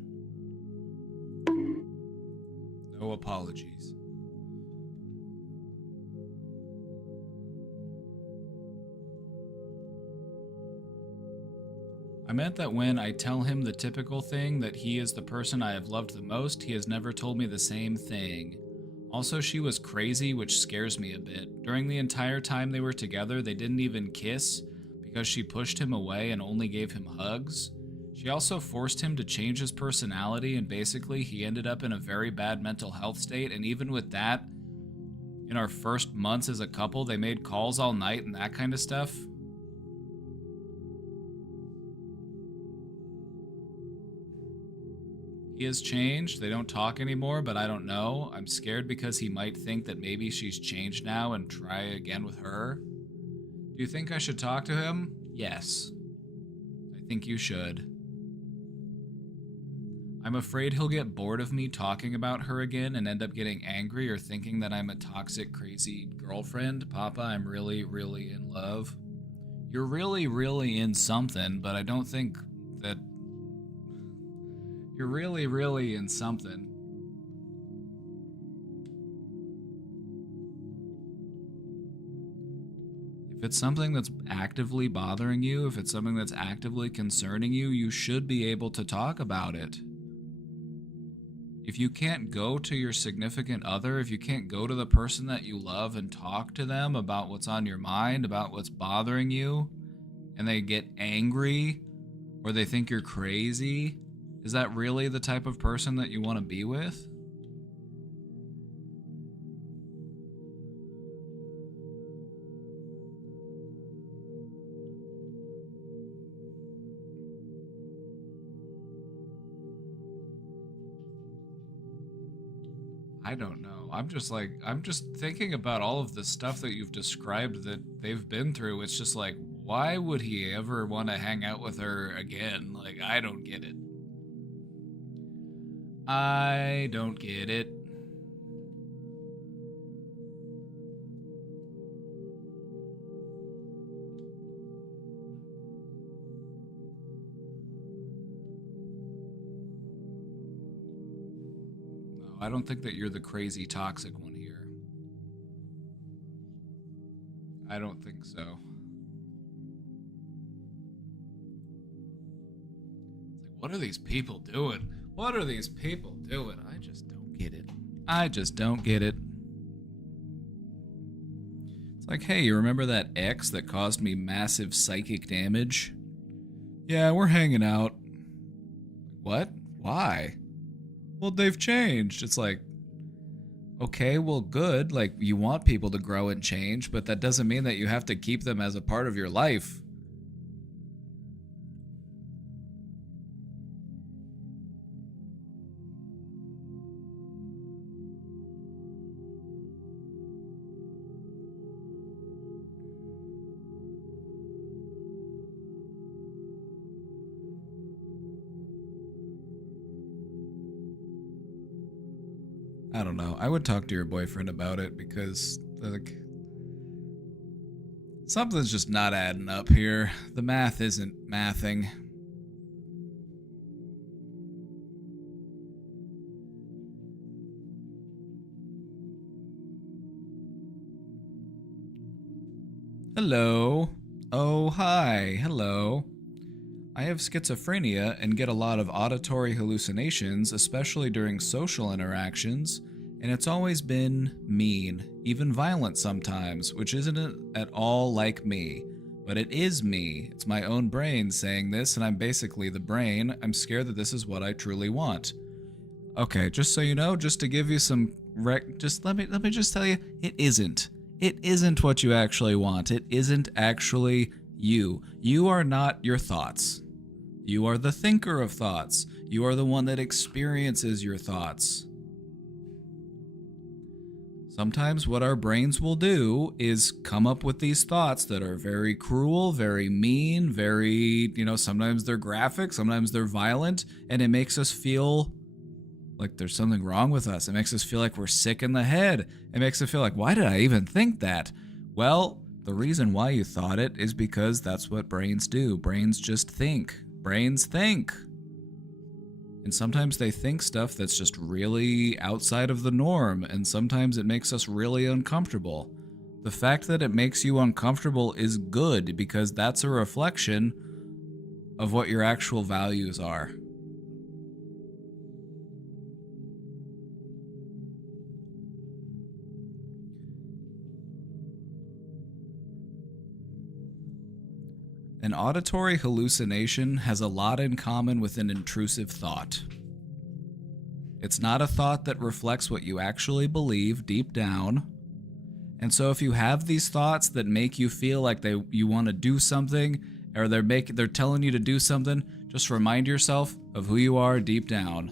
No apologies. I meant that when I tell him the typical thing that he is the person I have loved the most, he has never told me the same thing. Also, she was crazy, which scares me a bit. During the entire time they were together, they didn't even kiss because she pushed him away and only gave him hugs. She also forced him to change his personality, and basically he ended up in a very bad mental health state, and even with that, in our first months as a couple, they made calls all night and that kind of stuff. He has changed. They don't talk anymore, but I don't know. I'm scared because he might think that maybe she's changed now and try again with her. Do you think I should talk to him? Yes. I think you should. I'm afraid he'll get bored of me talking about her again and end up getting angry or thinking that I'm a toxic, crazy girlfriend. Papa, I'm really, really in love. You're really, really in something, but I don't think that you're really, really in something. If it's something that's actively bothering you, if it's something that's actively concerning you, you should be able to talk about it. If you can't go to your significant other, if you can't go to the person that you love and talk to them about what's on your mind, about what's bothering you, and they get angry or they think you're crazy, is that really the type of person that you want to be with? I don't know. I'm just thinking about all of the stuff that you've described that they've been through. It's just like, why would he ever want to hang out with her again? Like, I don't get it. I don't get it. No, I don't think that you're the crazy toxic one here. I don't think so. It's like, what are these people doing? What are these people doing? I just don't get it. I just don't get it. It's like, hey, you remember that ex that caused me massive psychic damage? Yeah, we're hanging out. What? Why? Well, they've changed. It's like, okay, well, good. Like, you want people to grow and change, but that doesn't mean that you have to keep them as a part of your life. I don't know. I would talk to your boyfriend about it because, like, something's just not adding up here. The math isn't mathing. Hello. Oh, hi. Hello. I have schizophrenia and get a lot of auditory hallucinations, especially during social interactions, and it's always been mean, even violent sometimes, which isn't at all like me. But it is me. It's my own brain saying this, and I'm basically the brain. I'm scared that this is what I truly want. Okay, just so you know, just to give you some just let me just tell you, it isn't. It isn't what you actually want. It isn't actually you. You are not your thoughts. You are the thinker of thoughts. You are the one that experiences your thoughts. Sometimes what our brains will do is come up with these thoughts that are very cruel, very mean, very, sometimes they're graphic, sometimes they're violent, and it makes us feel like there's something wrong with us. It makes us feel like we're sick in the head. It makes us feel like, why did I even think that? Well, the reason why you thought it is because that's what brains do. Brains just think. Brains think. And sometimes they think stuff that's just really outside of the norm, and sometimes it makes us really uncomfortable. The fact that it makes you uncomfortable is good because that's a reflection of what your actual values are. An auditory hallucination has a lot in common with an intrusive thought. It's not a thought that reflects what you actually believe deep down. And so if you have these thoughts that make you feel like you want to do something, or they're telling you to do something, just remind yourself of who you are deep down.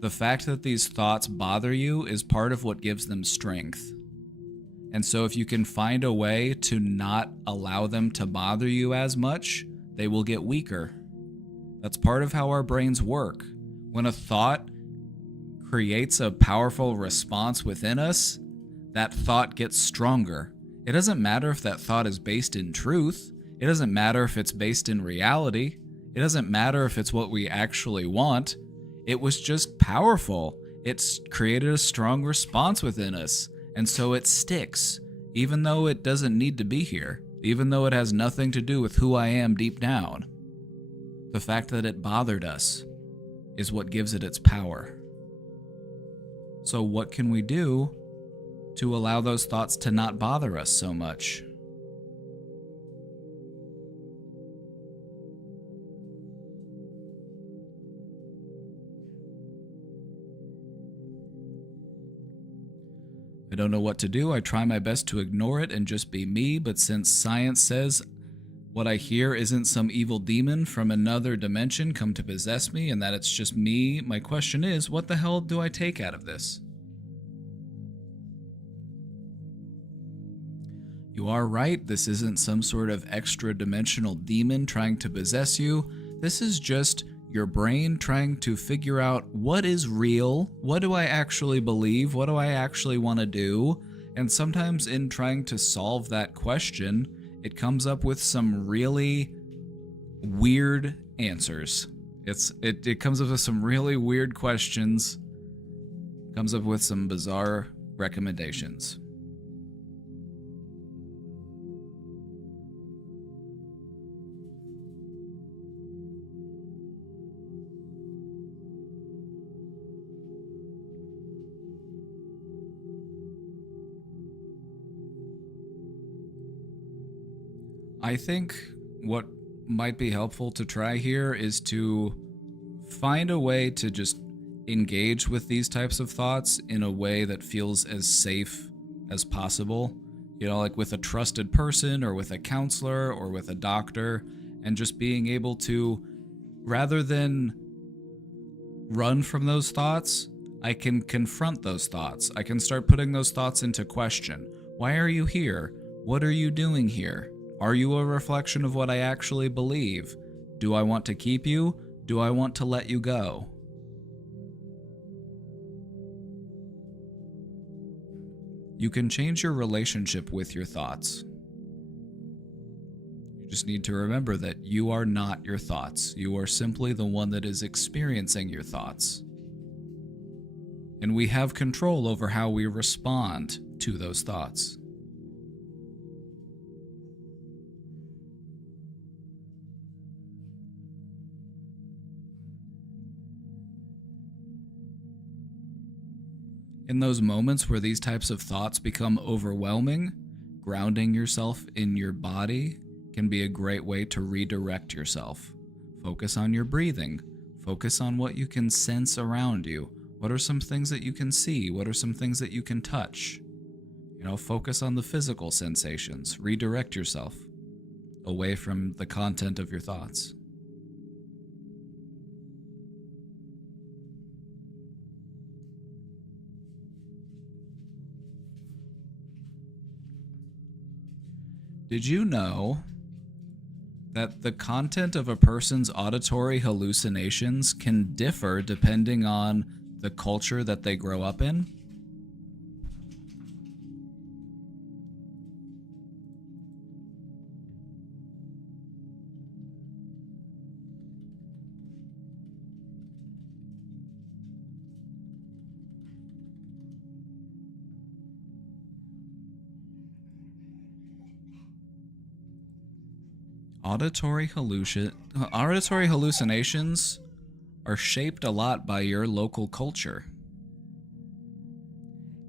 The fact that these thoughts bother you is part of what gives them strength. And so if you can find a way to not allow them to bother you as much, they will get weaker. That's part of how our brains work. When a thought creates a powerful response within us, that thought gets stronger. It doesn't matter if that thought is based in truth. It doesn't matter if it's based in reality. It doesn't matter if it's what we actually want. It was just powerful. It's created a strong response within us. And so it sticks, even though it doesn't need to be here, even though it has nothing to do with who I am deep down. The fact that it bothered us is what gives it its power. So what can we do to allow those thoughts to not bother us so much? I don't know what to do. I try my best to ignore it and just be me, but since science says what I hear isn't some evil demon from another dimension come to possess me and that it's just me, my question is, what the hell do I take out of this? You are right, this isn't some sort of extra-dimensional demon trying to possess you. This is just your brain trying to figure out what is real, what do I actually believe, what do I actually want to do, and sometimes in trying to solve that question, it comes up with some really weird answers. It comes up with some really weird questions. Comes up with some bizarre recommendations. I think what might be helpful to try here is to find a way to just engage with these types of thoughts in a way that feels as safe as possible. You know, like with a trusted person or with a counselor or with a doctor, and just being able to, rather than run from those thoughts, I can confront those thoughts. I can start putting those thoughts into question. Why are you here? What are you doing here? Are you a reflection of what I actually believe? Do I want to keep you? Do I want to let you go? You can change your relationship with your thoughts. You just need to remember that you are not your thoughts. You are simply the one that is experiencing your thoughts. And we have control over how we respond to those thoughts. In those moments where these types of thoughts become overwhelming, grounding yourself in your body can be a great way to redirect yourself. Focus on your breathing. Focus on what you can sense around you. What are some things that you can see? What are some things that you can touch? You know, focus on the physical sensations. Redirect yourself away from the content of your thoughts. Did you know that the content of a person's auditory hallucinations can differ depending on the culture that they grow up in? Auditory hallucinations are shaped a lot by your local culture.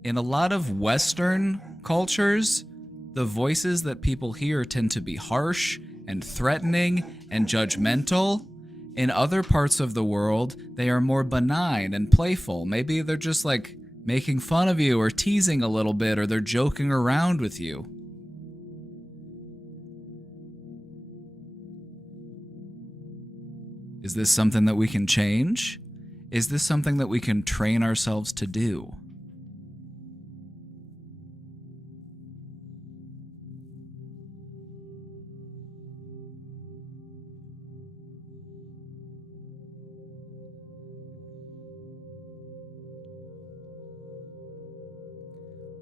In a lot of Western cultures, the voices that people hear tend to be harsh and threatening and judgmental. In other parts of the world, they are more benign and playful. Maybe they're just like making fun of you or teasing a little bit, or they're joking around with you. Is this something that we can change? Is this something that we can train ourselves to do?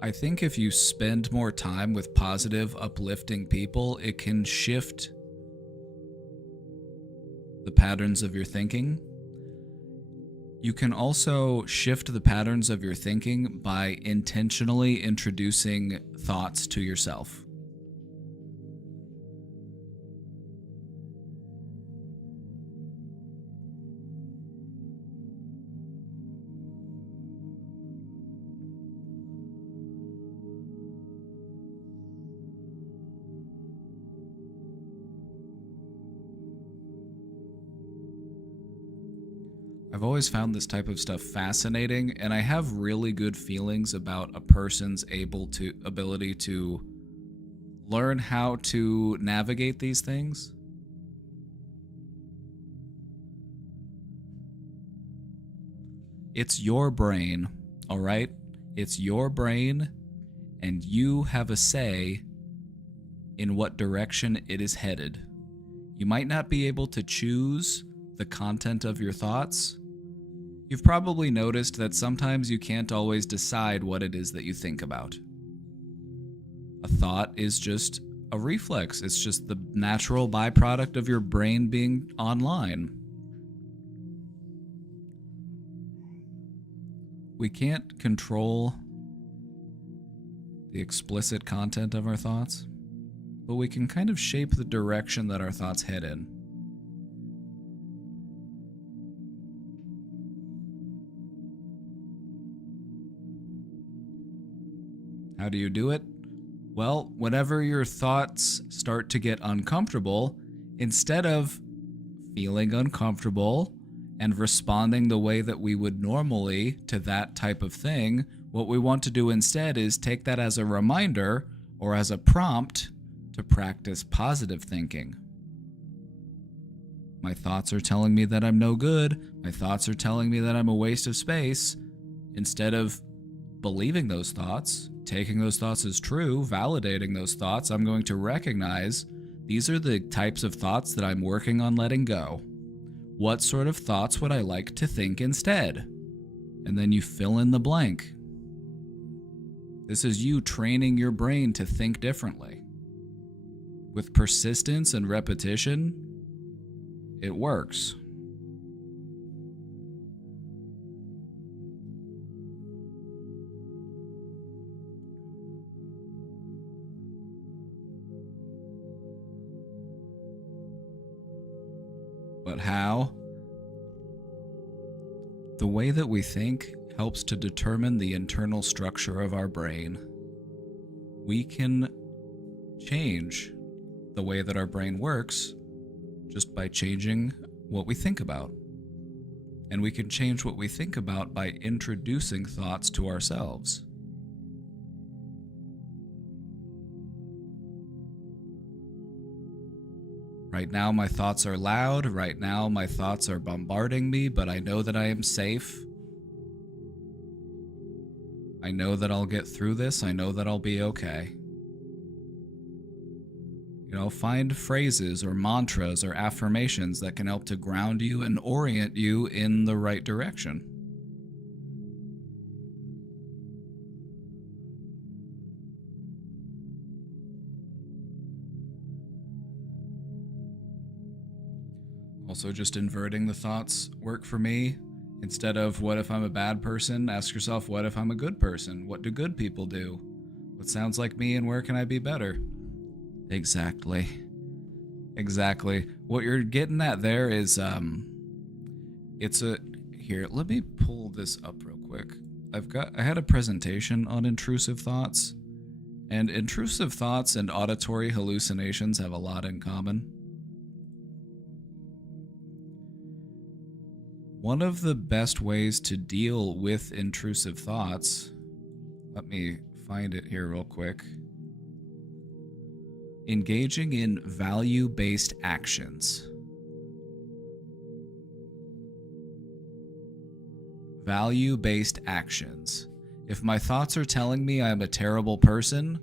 I think if you spend more time with positive, uplifting people, it can shift the patterns of your thinking. You can also shift the patterns of your thinking by intentionally introducing thoughts to yourself. I've always found this type of stuff fascinating, and I have really good feelings about a person's ability to learn how to navigate these things. It's your brain, all right? It's your brain, and you have a say in what direction it is headed. You might not be able to choose the content of your thoughts. You've probably noticed that sometimes you can't always decide what it is that you think about. A thought is just a reflex. It's just the natural byproduct of your brain being online. we can't control the explicit content of our thoughts, but we can kind of shape the direction that our thoughts head in. How do you do it? Well, whenever your thoughts start to get uncomfortable, instead of feeling uncomfortable and responding the way that we would normally to that type of thing, what we want to do instead is take that as a reminder or as a prompt to practice positive thinking. My thoughts are telling me that I'm no good. My thoughts are telling me that I'm a waste of space. Instead of believing those thoughts, taking those thoughts as true, validating those thoughts, I'm going to recognize these are the types of thoughts that I'm working on letting go. What sort of thoughts would I like to think instead? And then you fill in the blank. This is you training your brain to think differently. With persistence and repetition, it works. But how? The way that we think helps to determine the internal structure of our brain. We can change the way that our brain works just by changing what we think about. And we can change what we think about by introducing thoughts to ourselves. Right now, my thoughts are loud. Right now, my thoughts are bombarding me, but I know that I am safe. I know that I'll get through this. I know that I'll be okay. You know, find phrases or mantras or affirmations that can help to ground you and orient you in the right direction. Also, just inverting the thoughts work for me. Instead of what if I'm a bad person, ask yourself what if I'm a good person? What do good people do? What sounds like me and where can I be better? Exactly. What you're getting at there is here, let me pull this up real quick. I had a presentation on intrusive thoughts, and intrusive thoughts and auditory hallucinations have a lot in common. One of the best ways to deal with intrusive thoughts, let me find it here real quick. Engaging in value-based actions. Value-based actions. If my thoughts are telling me I'm a terrible person,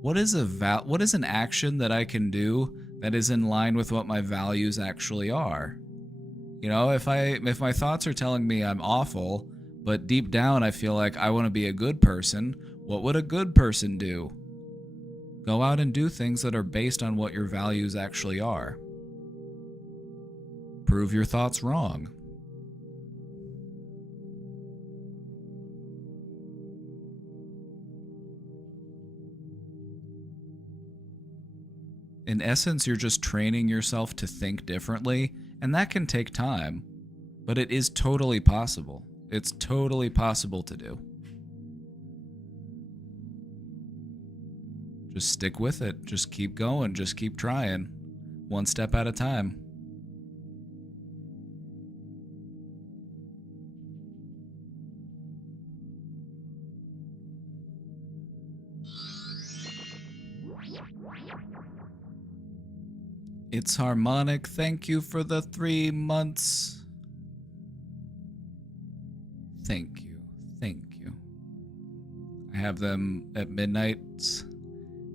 what is an action that I can do that is in line with what my values actually are? You know, if my thoughts are telling me I'm awful, but deep down I feel like I want to be a good person, what would a good person do? Go out and do things that are based on what your values actually are. Prove your thoughts wrong. In essence, you're just training yourself to think differently, and that can take time, but it is totally possible. It's totally possible to do. Just stick with it. Just keep going. Just keep trying. One step at a time. It's Harmonic. Thank you for the 3 months. Thank you. I have them at midnight.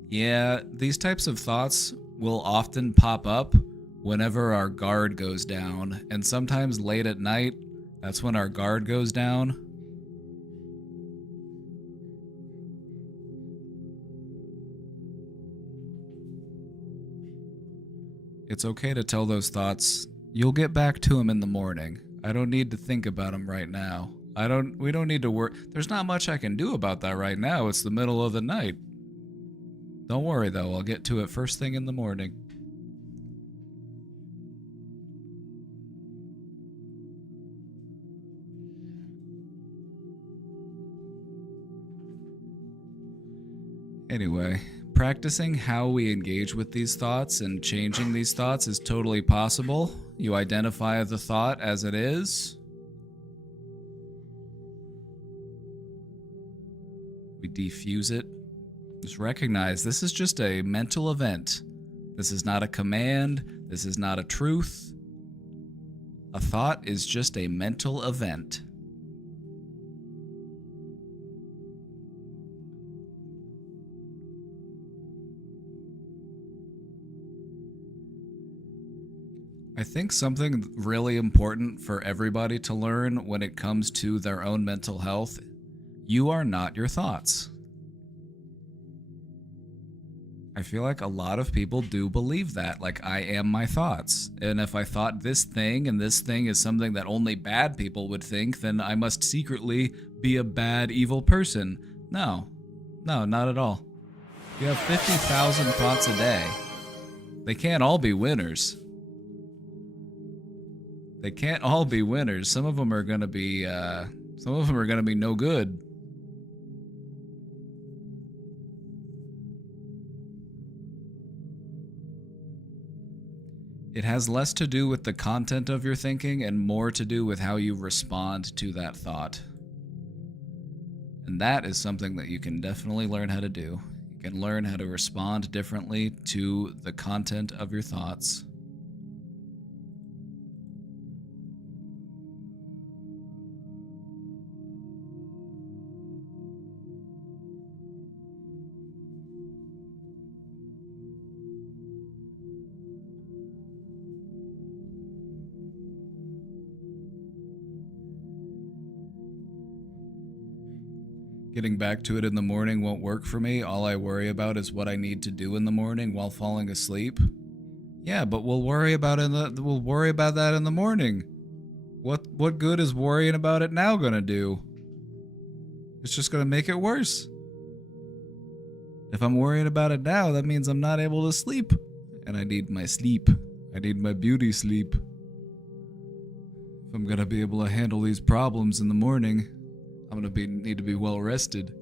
Yeah, these types of thoughts will often pop up whenever our guard goes down, and sometimes late at night, that's when our guard goes down. It's okay to tell those thoughts, you'll get back to them in the morning. I don't need to think about them right now. We don't need to worry. There's not much I can do about that right now. It's the middle of the night. Don't worry though, I'll get to it first thing in the morning. Anyway, practicing how we engage with these thoughts and changing these thoughts is totally possible. You identify the thought as it is. We defuse it. Just recognize this is just a mental event. This is not a command. This is not a truth. A thought is just a mental event. I think something really important for everybody to learn when it comes to their own mental health, you are not your thoughts. I feel like a lot of people do believe that, like I am my thoughts. And if I thought this thing and this thing is something that only bad people would think, then I must secretly be a bad, evil person. No, not at all. You have 50,000 thoughts a day. They can't all be winners. They can't all be winners. Some of them are gonna be no good. It has less to do with the content of your thinking and more to do with how you respond to that thought. And that is something that you can definitely learn how to do. You can learn how to respond differently to the content of your thoughts. Getting back to it in the morning won't work for me. All I worry about is what I need to do in the morning while falling asleep. Yeah, but we'll worry about that in the morning. What good is worrying about it now gonna do? It's just gonna make it worse. If I'm worrying about it now, that means I'm not able to sleep. And I need my sleep. I need my beauty sleep. If I'm gonna be able to handle these problems in the morning, I'm gonna need to be well rested.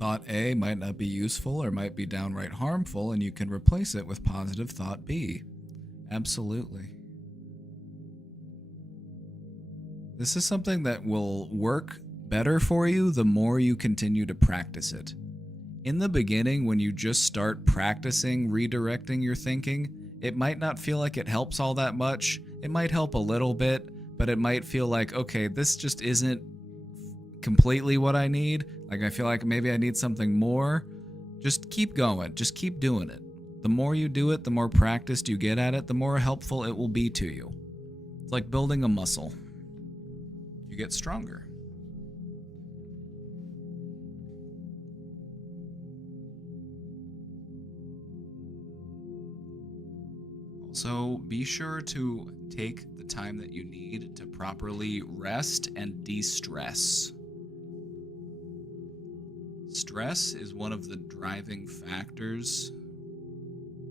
Thought A might not be useful or might be downright harmful, and you can replace it with positive thought B. Absolutely. This is something that will work better for you the more you continue to practice it. In the beginning, when you just start practicing redirecting your thinking, it might not feel like it helps all that much. It might help a little bit, but it might feel like, okay, this just isn't completely what I need. Like, I feel like maybe I need something more. Just keep going. Just keep doing it. The more you do it, the more practiced you get at it, the more helpful it will be to you. It's like building a muscle. You get stronger. Also, be sure to take the time that you need to properly rest and de-stress. Stress is one of the driving factors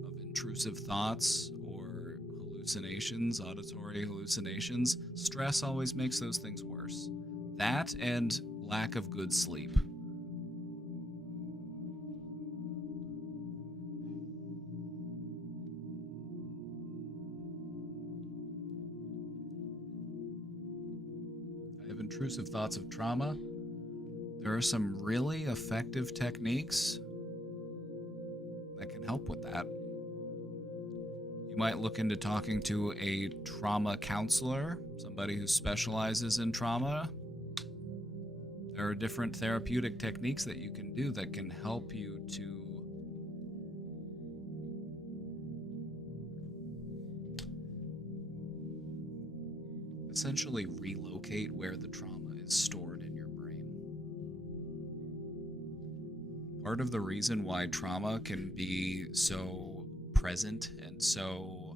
of intrusive thoughts or hallucinations, auditory hallucinations. Stress always makes those things worse. That and lack of good sleep. I have intrusive thoughts of trauma. There are some really effective techniques that can help with that. You might look into talking to a trauma counselor, somebody who specializes in trauma. There are different therapeutic techniques that you can do that can help you to essentially relocate where the trauma is stored in your brain. Part of the reason why trauma can be so present and so,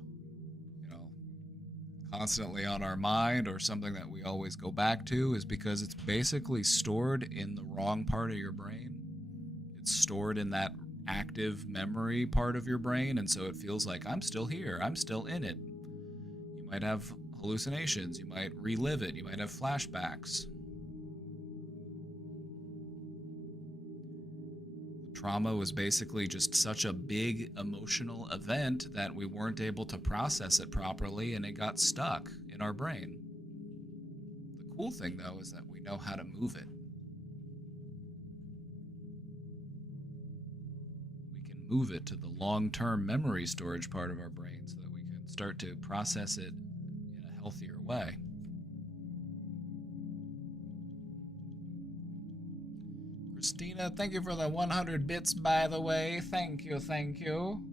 constantly on our mind, or something that we always go back to, is because it's basically stored in the wrong part of your brain. It's stored in that active memory part of your brain, and so it feels like I'm still here, I'm still in it. You might have hallucinations, you might relive it, you might have flashbacks. Trauma was basically just such a big emotional event that we weren't able to process it properly, and it got stuck in our brain. The cool thing, though, is that we know how to move it. We can move it to the long-term memory storage part of our brain so that we can start to process it in a healthier way. Christina, thank you for the 100 bits, by the way. Thank you, thank you.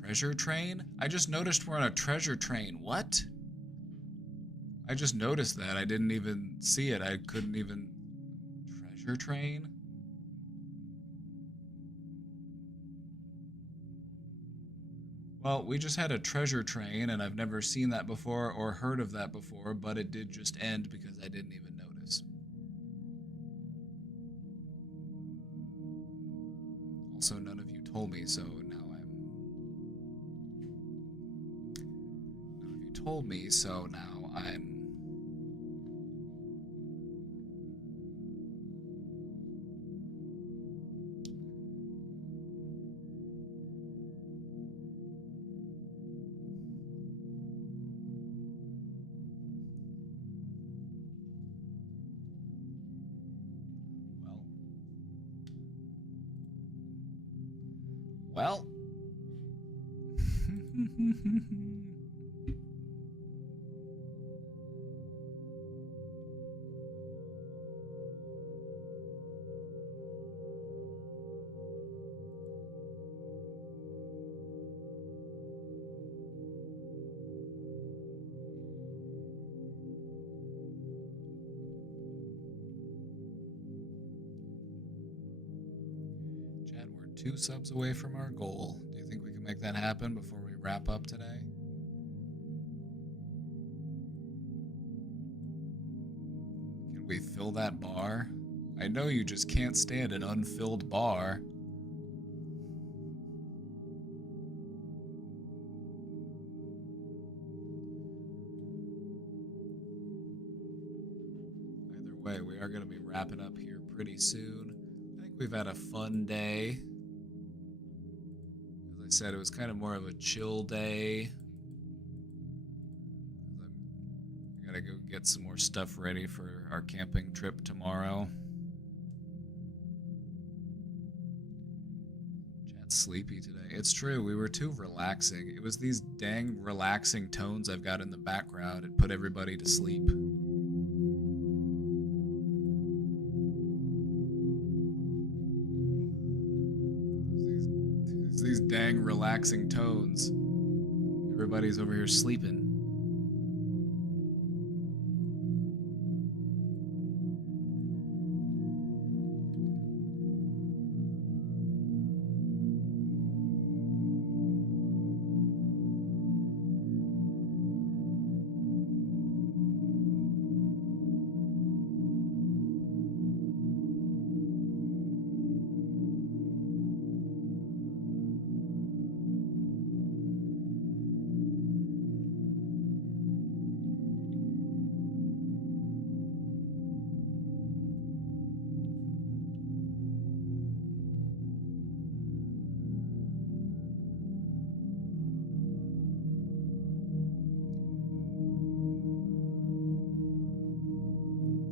Treasure train? I just noticed we're on a treasure train. What? I just noticed that. I didn't even see it. I couldn't even... Treasure train? Well, we just had a treasure train, and I've never seen that before or heard of that before, but it did just end because I didn't even notice. Also, none of you told me, so now I'm... None of you told me, so now I'm... Well. Chad, we're 2 subs away from our goal. Do you think we can make that happen before we wrap up today? Can we fill that bar? I know you just can't stand an unfilled bar. Either way, we are going to be wrapping up here pretty soon. I think we've had a fun day. As I said, it was kind of more of a chill day. I gotta go get some more stuff ready for our camping trip tomorrow. Chad's sleepy today. It's true, we were too relaxing. It was these dang relaxing tones I've got in the background. It put everybody to sleep. These dang relaxing tones. Everybody's over here sleeping.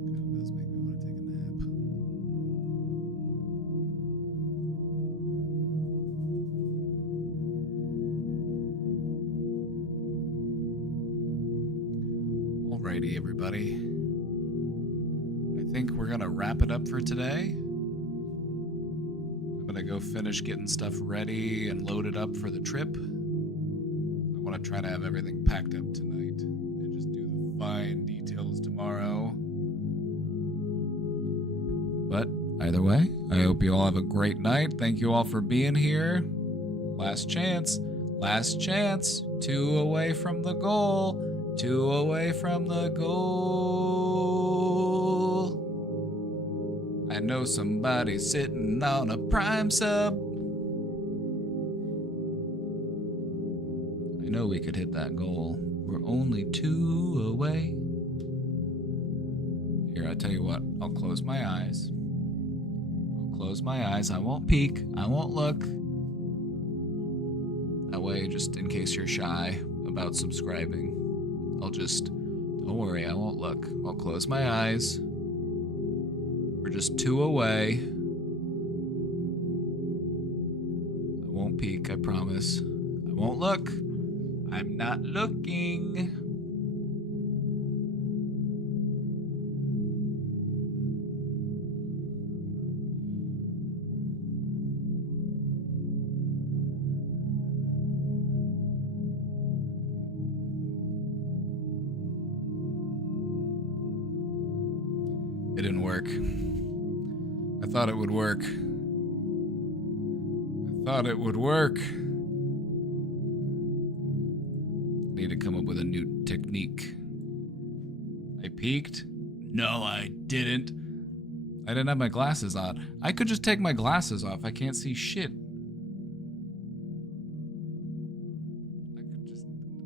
Kinda does make me want to take a nap. Alrighty, everybody. I think we're gonna wrap it up for today. I'm gonna go finish getting stuff ready and loaded up for the trip. I want to not try to have everything packed up tonight and just do the fine details tomorrow. But either way, I hope you all have a great night. Thank you all for being here. Last chance. Last chance. 2 away from the goal. 2 away from the goal. I know somebody's sitting on a Prime sub. I know we could hit that goal. We're only 2 away. Here, I tell you what. I'll close my eyes. Close my eyes. I won't peek. I won't look. That way, just in case you're shy about subscribing, don't worry, I won't look. I'll close my eyes. We're just 2 away. I won't peek, I promise. I won't look. I'm not looking. It didn't work. I thought it would work. I thought it would work. Need to come up with a new technique. I peeked? No, I didn't. I didn't have my glasses on. I could just take my glasses off. I can't see shit.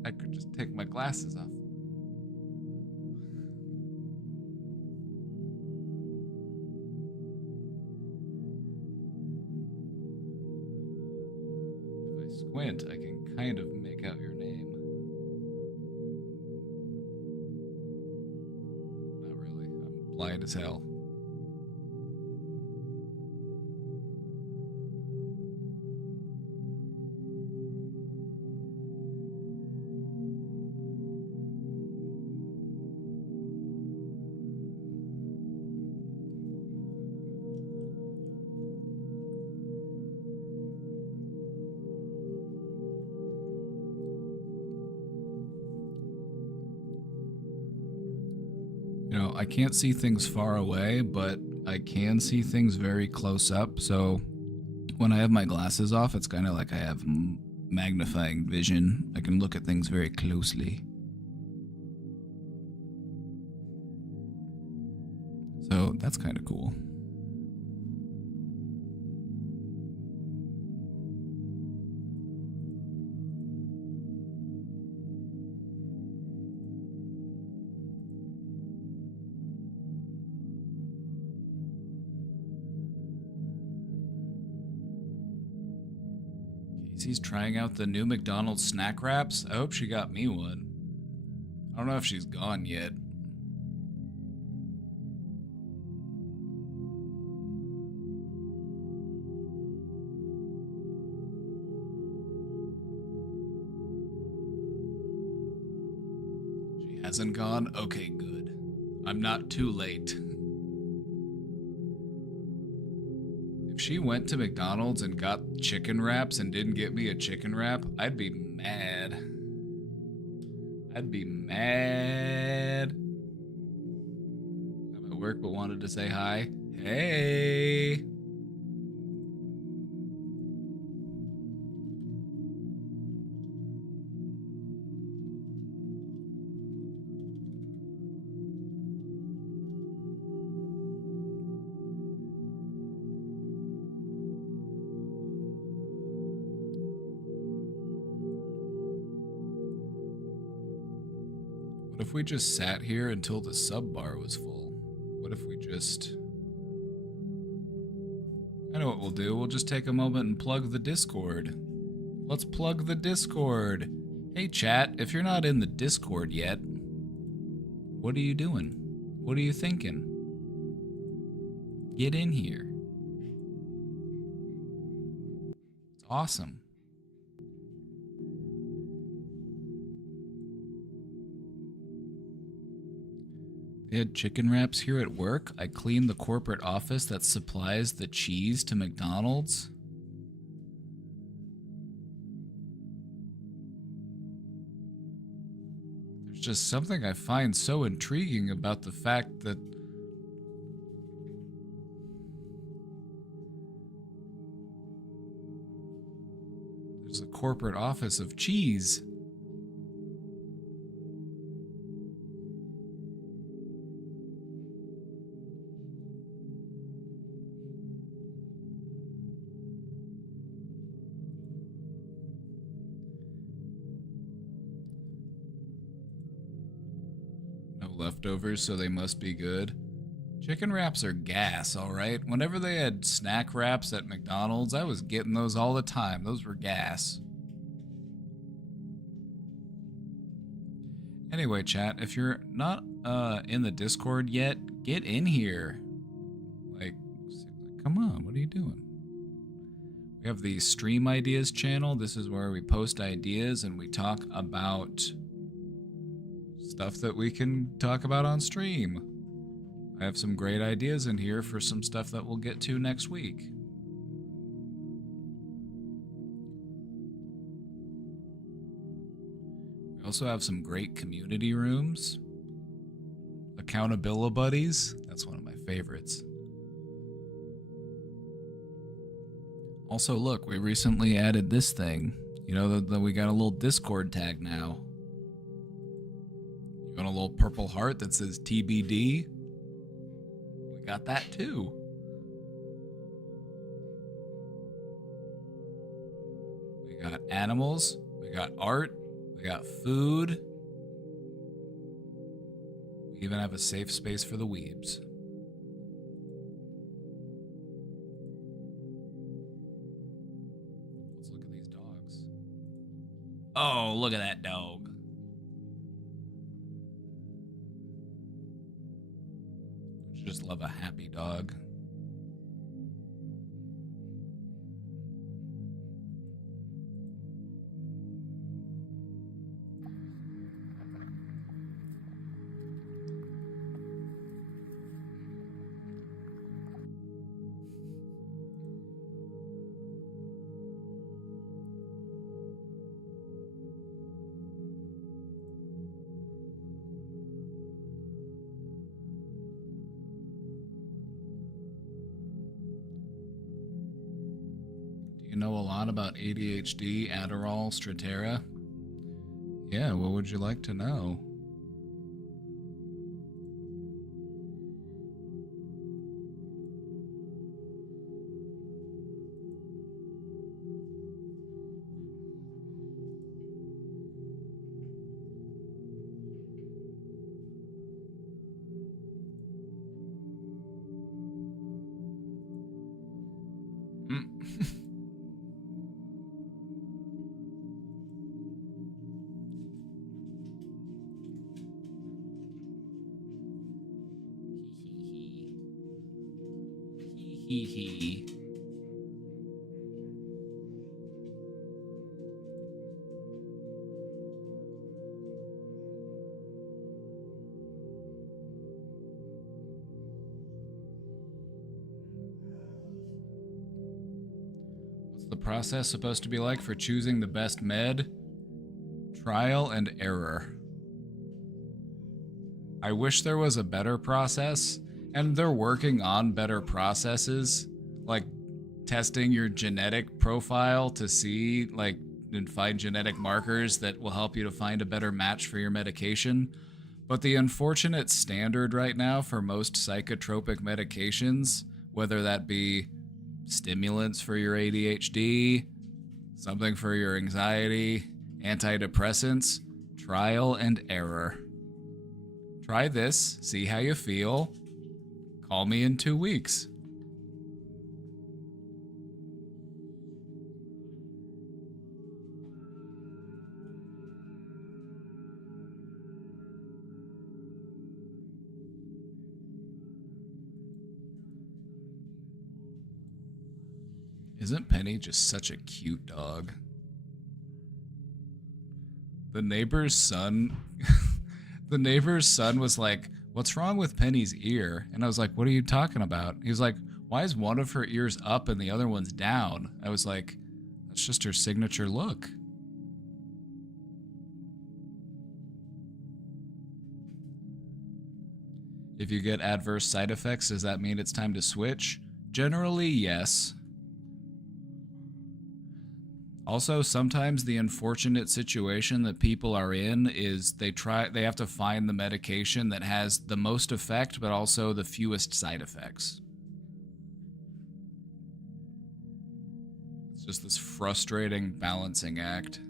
I could just take my glasses off. Squint, I can kind of make out your name. Not really. I'm blind as hell. You know, I can't see things far away, but I can see things very close up. So when I have my glasses off, it's kind of like I have magnifying vision. I can look at things very closely. So that's kind of cool. Casey's trying out the new McDonald's snack wraps. I hope she got me one. I don't know if she's gone yet. She hasn't gone? Okay, good. I'm not too late. If she went to McDonald's and got chicken wraps and didn't get me a chicken wrap, I'd be mad. I'd be mad. I'm at work but wanted to say hi. Hey! What if we just sat here until the sub bar was full? What if we just... I know what we'll do. We'll just take a moment and plug the Discord. Let's plug the Discord. Hey chat, if you're not in the Discord yet, what are you doing? What are you thinking? Get in here. It's awesome. They had chicken wraps here at work. I cleaned the corporate office that supplies the cheese to McDonald's. just something I find so intriguing about the fact that there's a corporate office of cheese. No leftovers, so they must be good. Chicken wraps are gas, alright? Whenever they had snack wraps at McDonald's, I was getting those all the time. Those were gas. Anyway, chat, if you're not in the Discord yet, get in here. Like, come on, what are you doing? We have the Stream Ideas channel. This is where we post ideas and we talk about stuff that we can talk about on stream. I have some great ideas in here for some stuff that we'll get to next week. We also have some great community rooms. Accountability Buddies, that's one of my favorites. Also, look, we recently added this thing. You know, that we got a little Discord tag now. You want a little purple heart that says TBD? We got that too. We got animals, we got art, we got food. We even have a safe space for the weebs. Let's look at these dogs. Oh, look at that dog. Don't you just love a happy dog? Know a lot about ADHD, Adderall, Strattera? Yeah, what would you like to know? Hee hee. What's the process supposed to be like for choosing the best med? Trial and error. I wish there was a better process. And they're working on better processes, like testing your genetic profile to see, like, and find genetic markers that will help you to find a better match for your medication. But the unfortunate standard right now for most psychotropic medications, whether that be stimulants for your ADHD, something for your anxiety, antidepressants, trial and error. Try this, see how you feel. Call me in 2 weeks. Isn't Penny just such a cute dog? The neighbor's son the neighbor's son was like, "What's wrong with Penny's ear?" And I was like, "What are you talking about?" He was like, "Why is one of her ears up and the other one's down?" I was like, "That's just her signature look." If you get adverse side effects, does that mean it's time to switch? Generally, yes. Also, sometimes the unfortunate situation that people are in is they have to find the medication that has the most effect but also the fewest side effects. It's just this frustrating balancing act.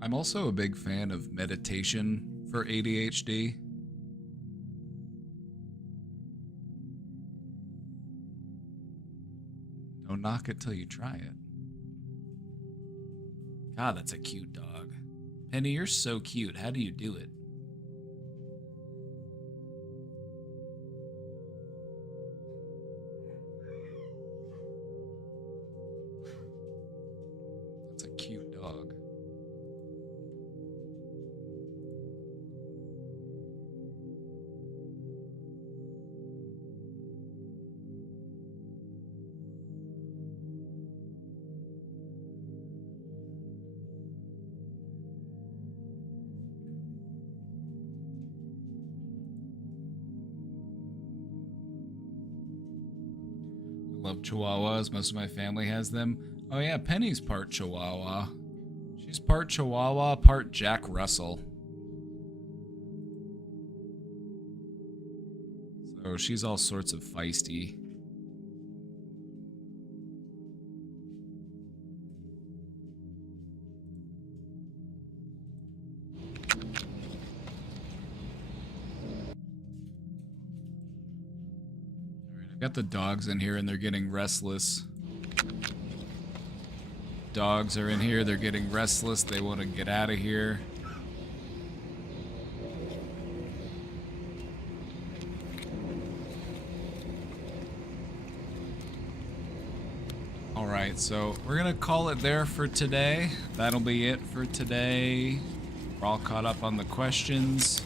I'm also a big fan of meditation for ADHD. Don't knock it till you try it. God, that's a cute dog. Penny, you're so cute. How do you do it? That's a cute dog. I love Chihuahuas. Most of my family has them. Oh yeah, Penny's part Chihuahua. She's part Chihuahua, part Jack Russell. So she's all sorts of feisty. I've got the dogs in here and they're getting restless. Dogs are in here, they're getting restless, they want to get out of here. Alright, so we're gonna call it there for today. That'll be it for today. We're all caught up on the questions.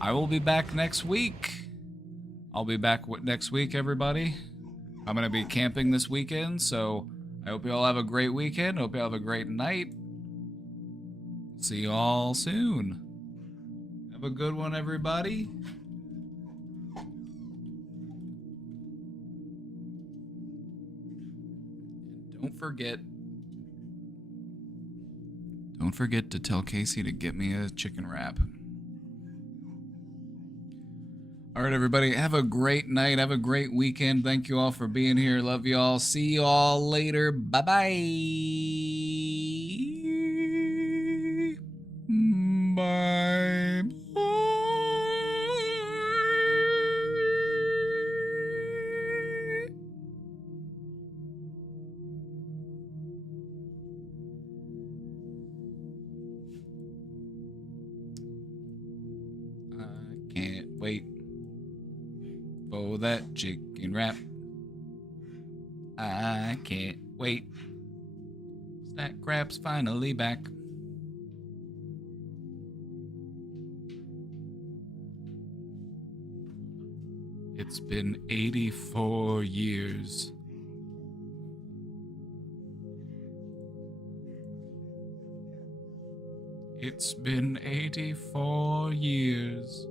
I will be back next week. I'll be back next week, everybody. I'm going to be camping this weekend, so I hope you all have a great weekend. Hope you all have a great night. See you all soon. Have a good one, everybody. And don't forget to tell Casey to get me a chicken wrap. All right, everybody, have a great night. Have a great weekend. Thank you all for being here. Love you all. See you all later. Bye-bye. Bye. I can't wait for that chicken wrap. I can't wait. Snack Crab's finally back. It's been 84 years. It's been 84 years.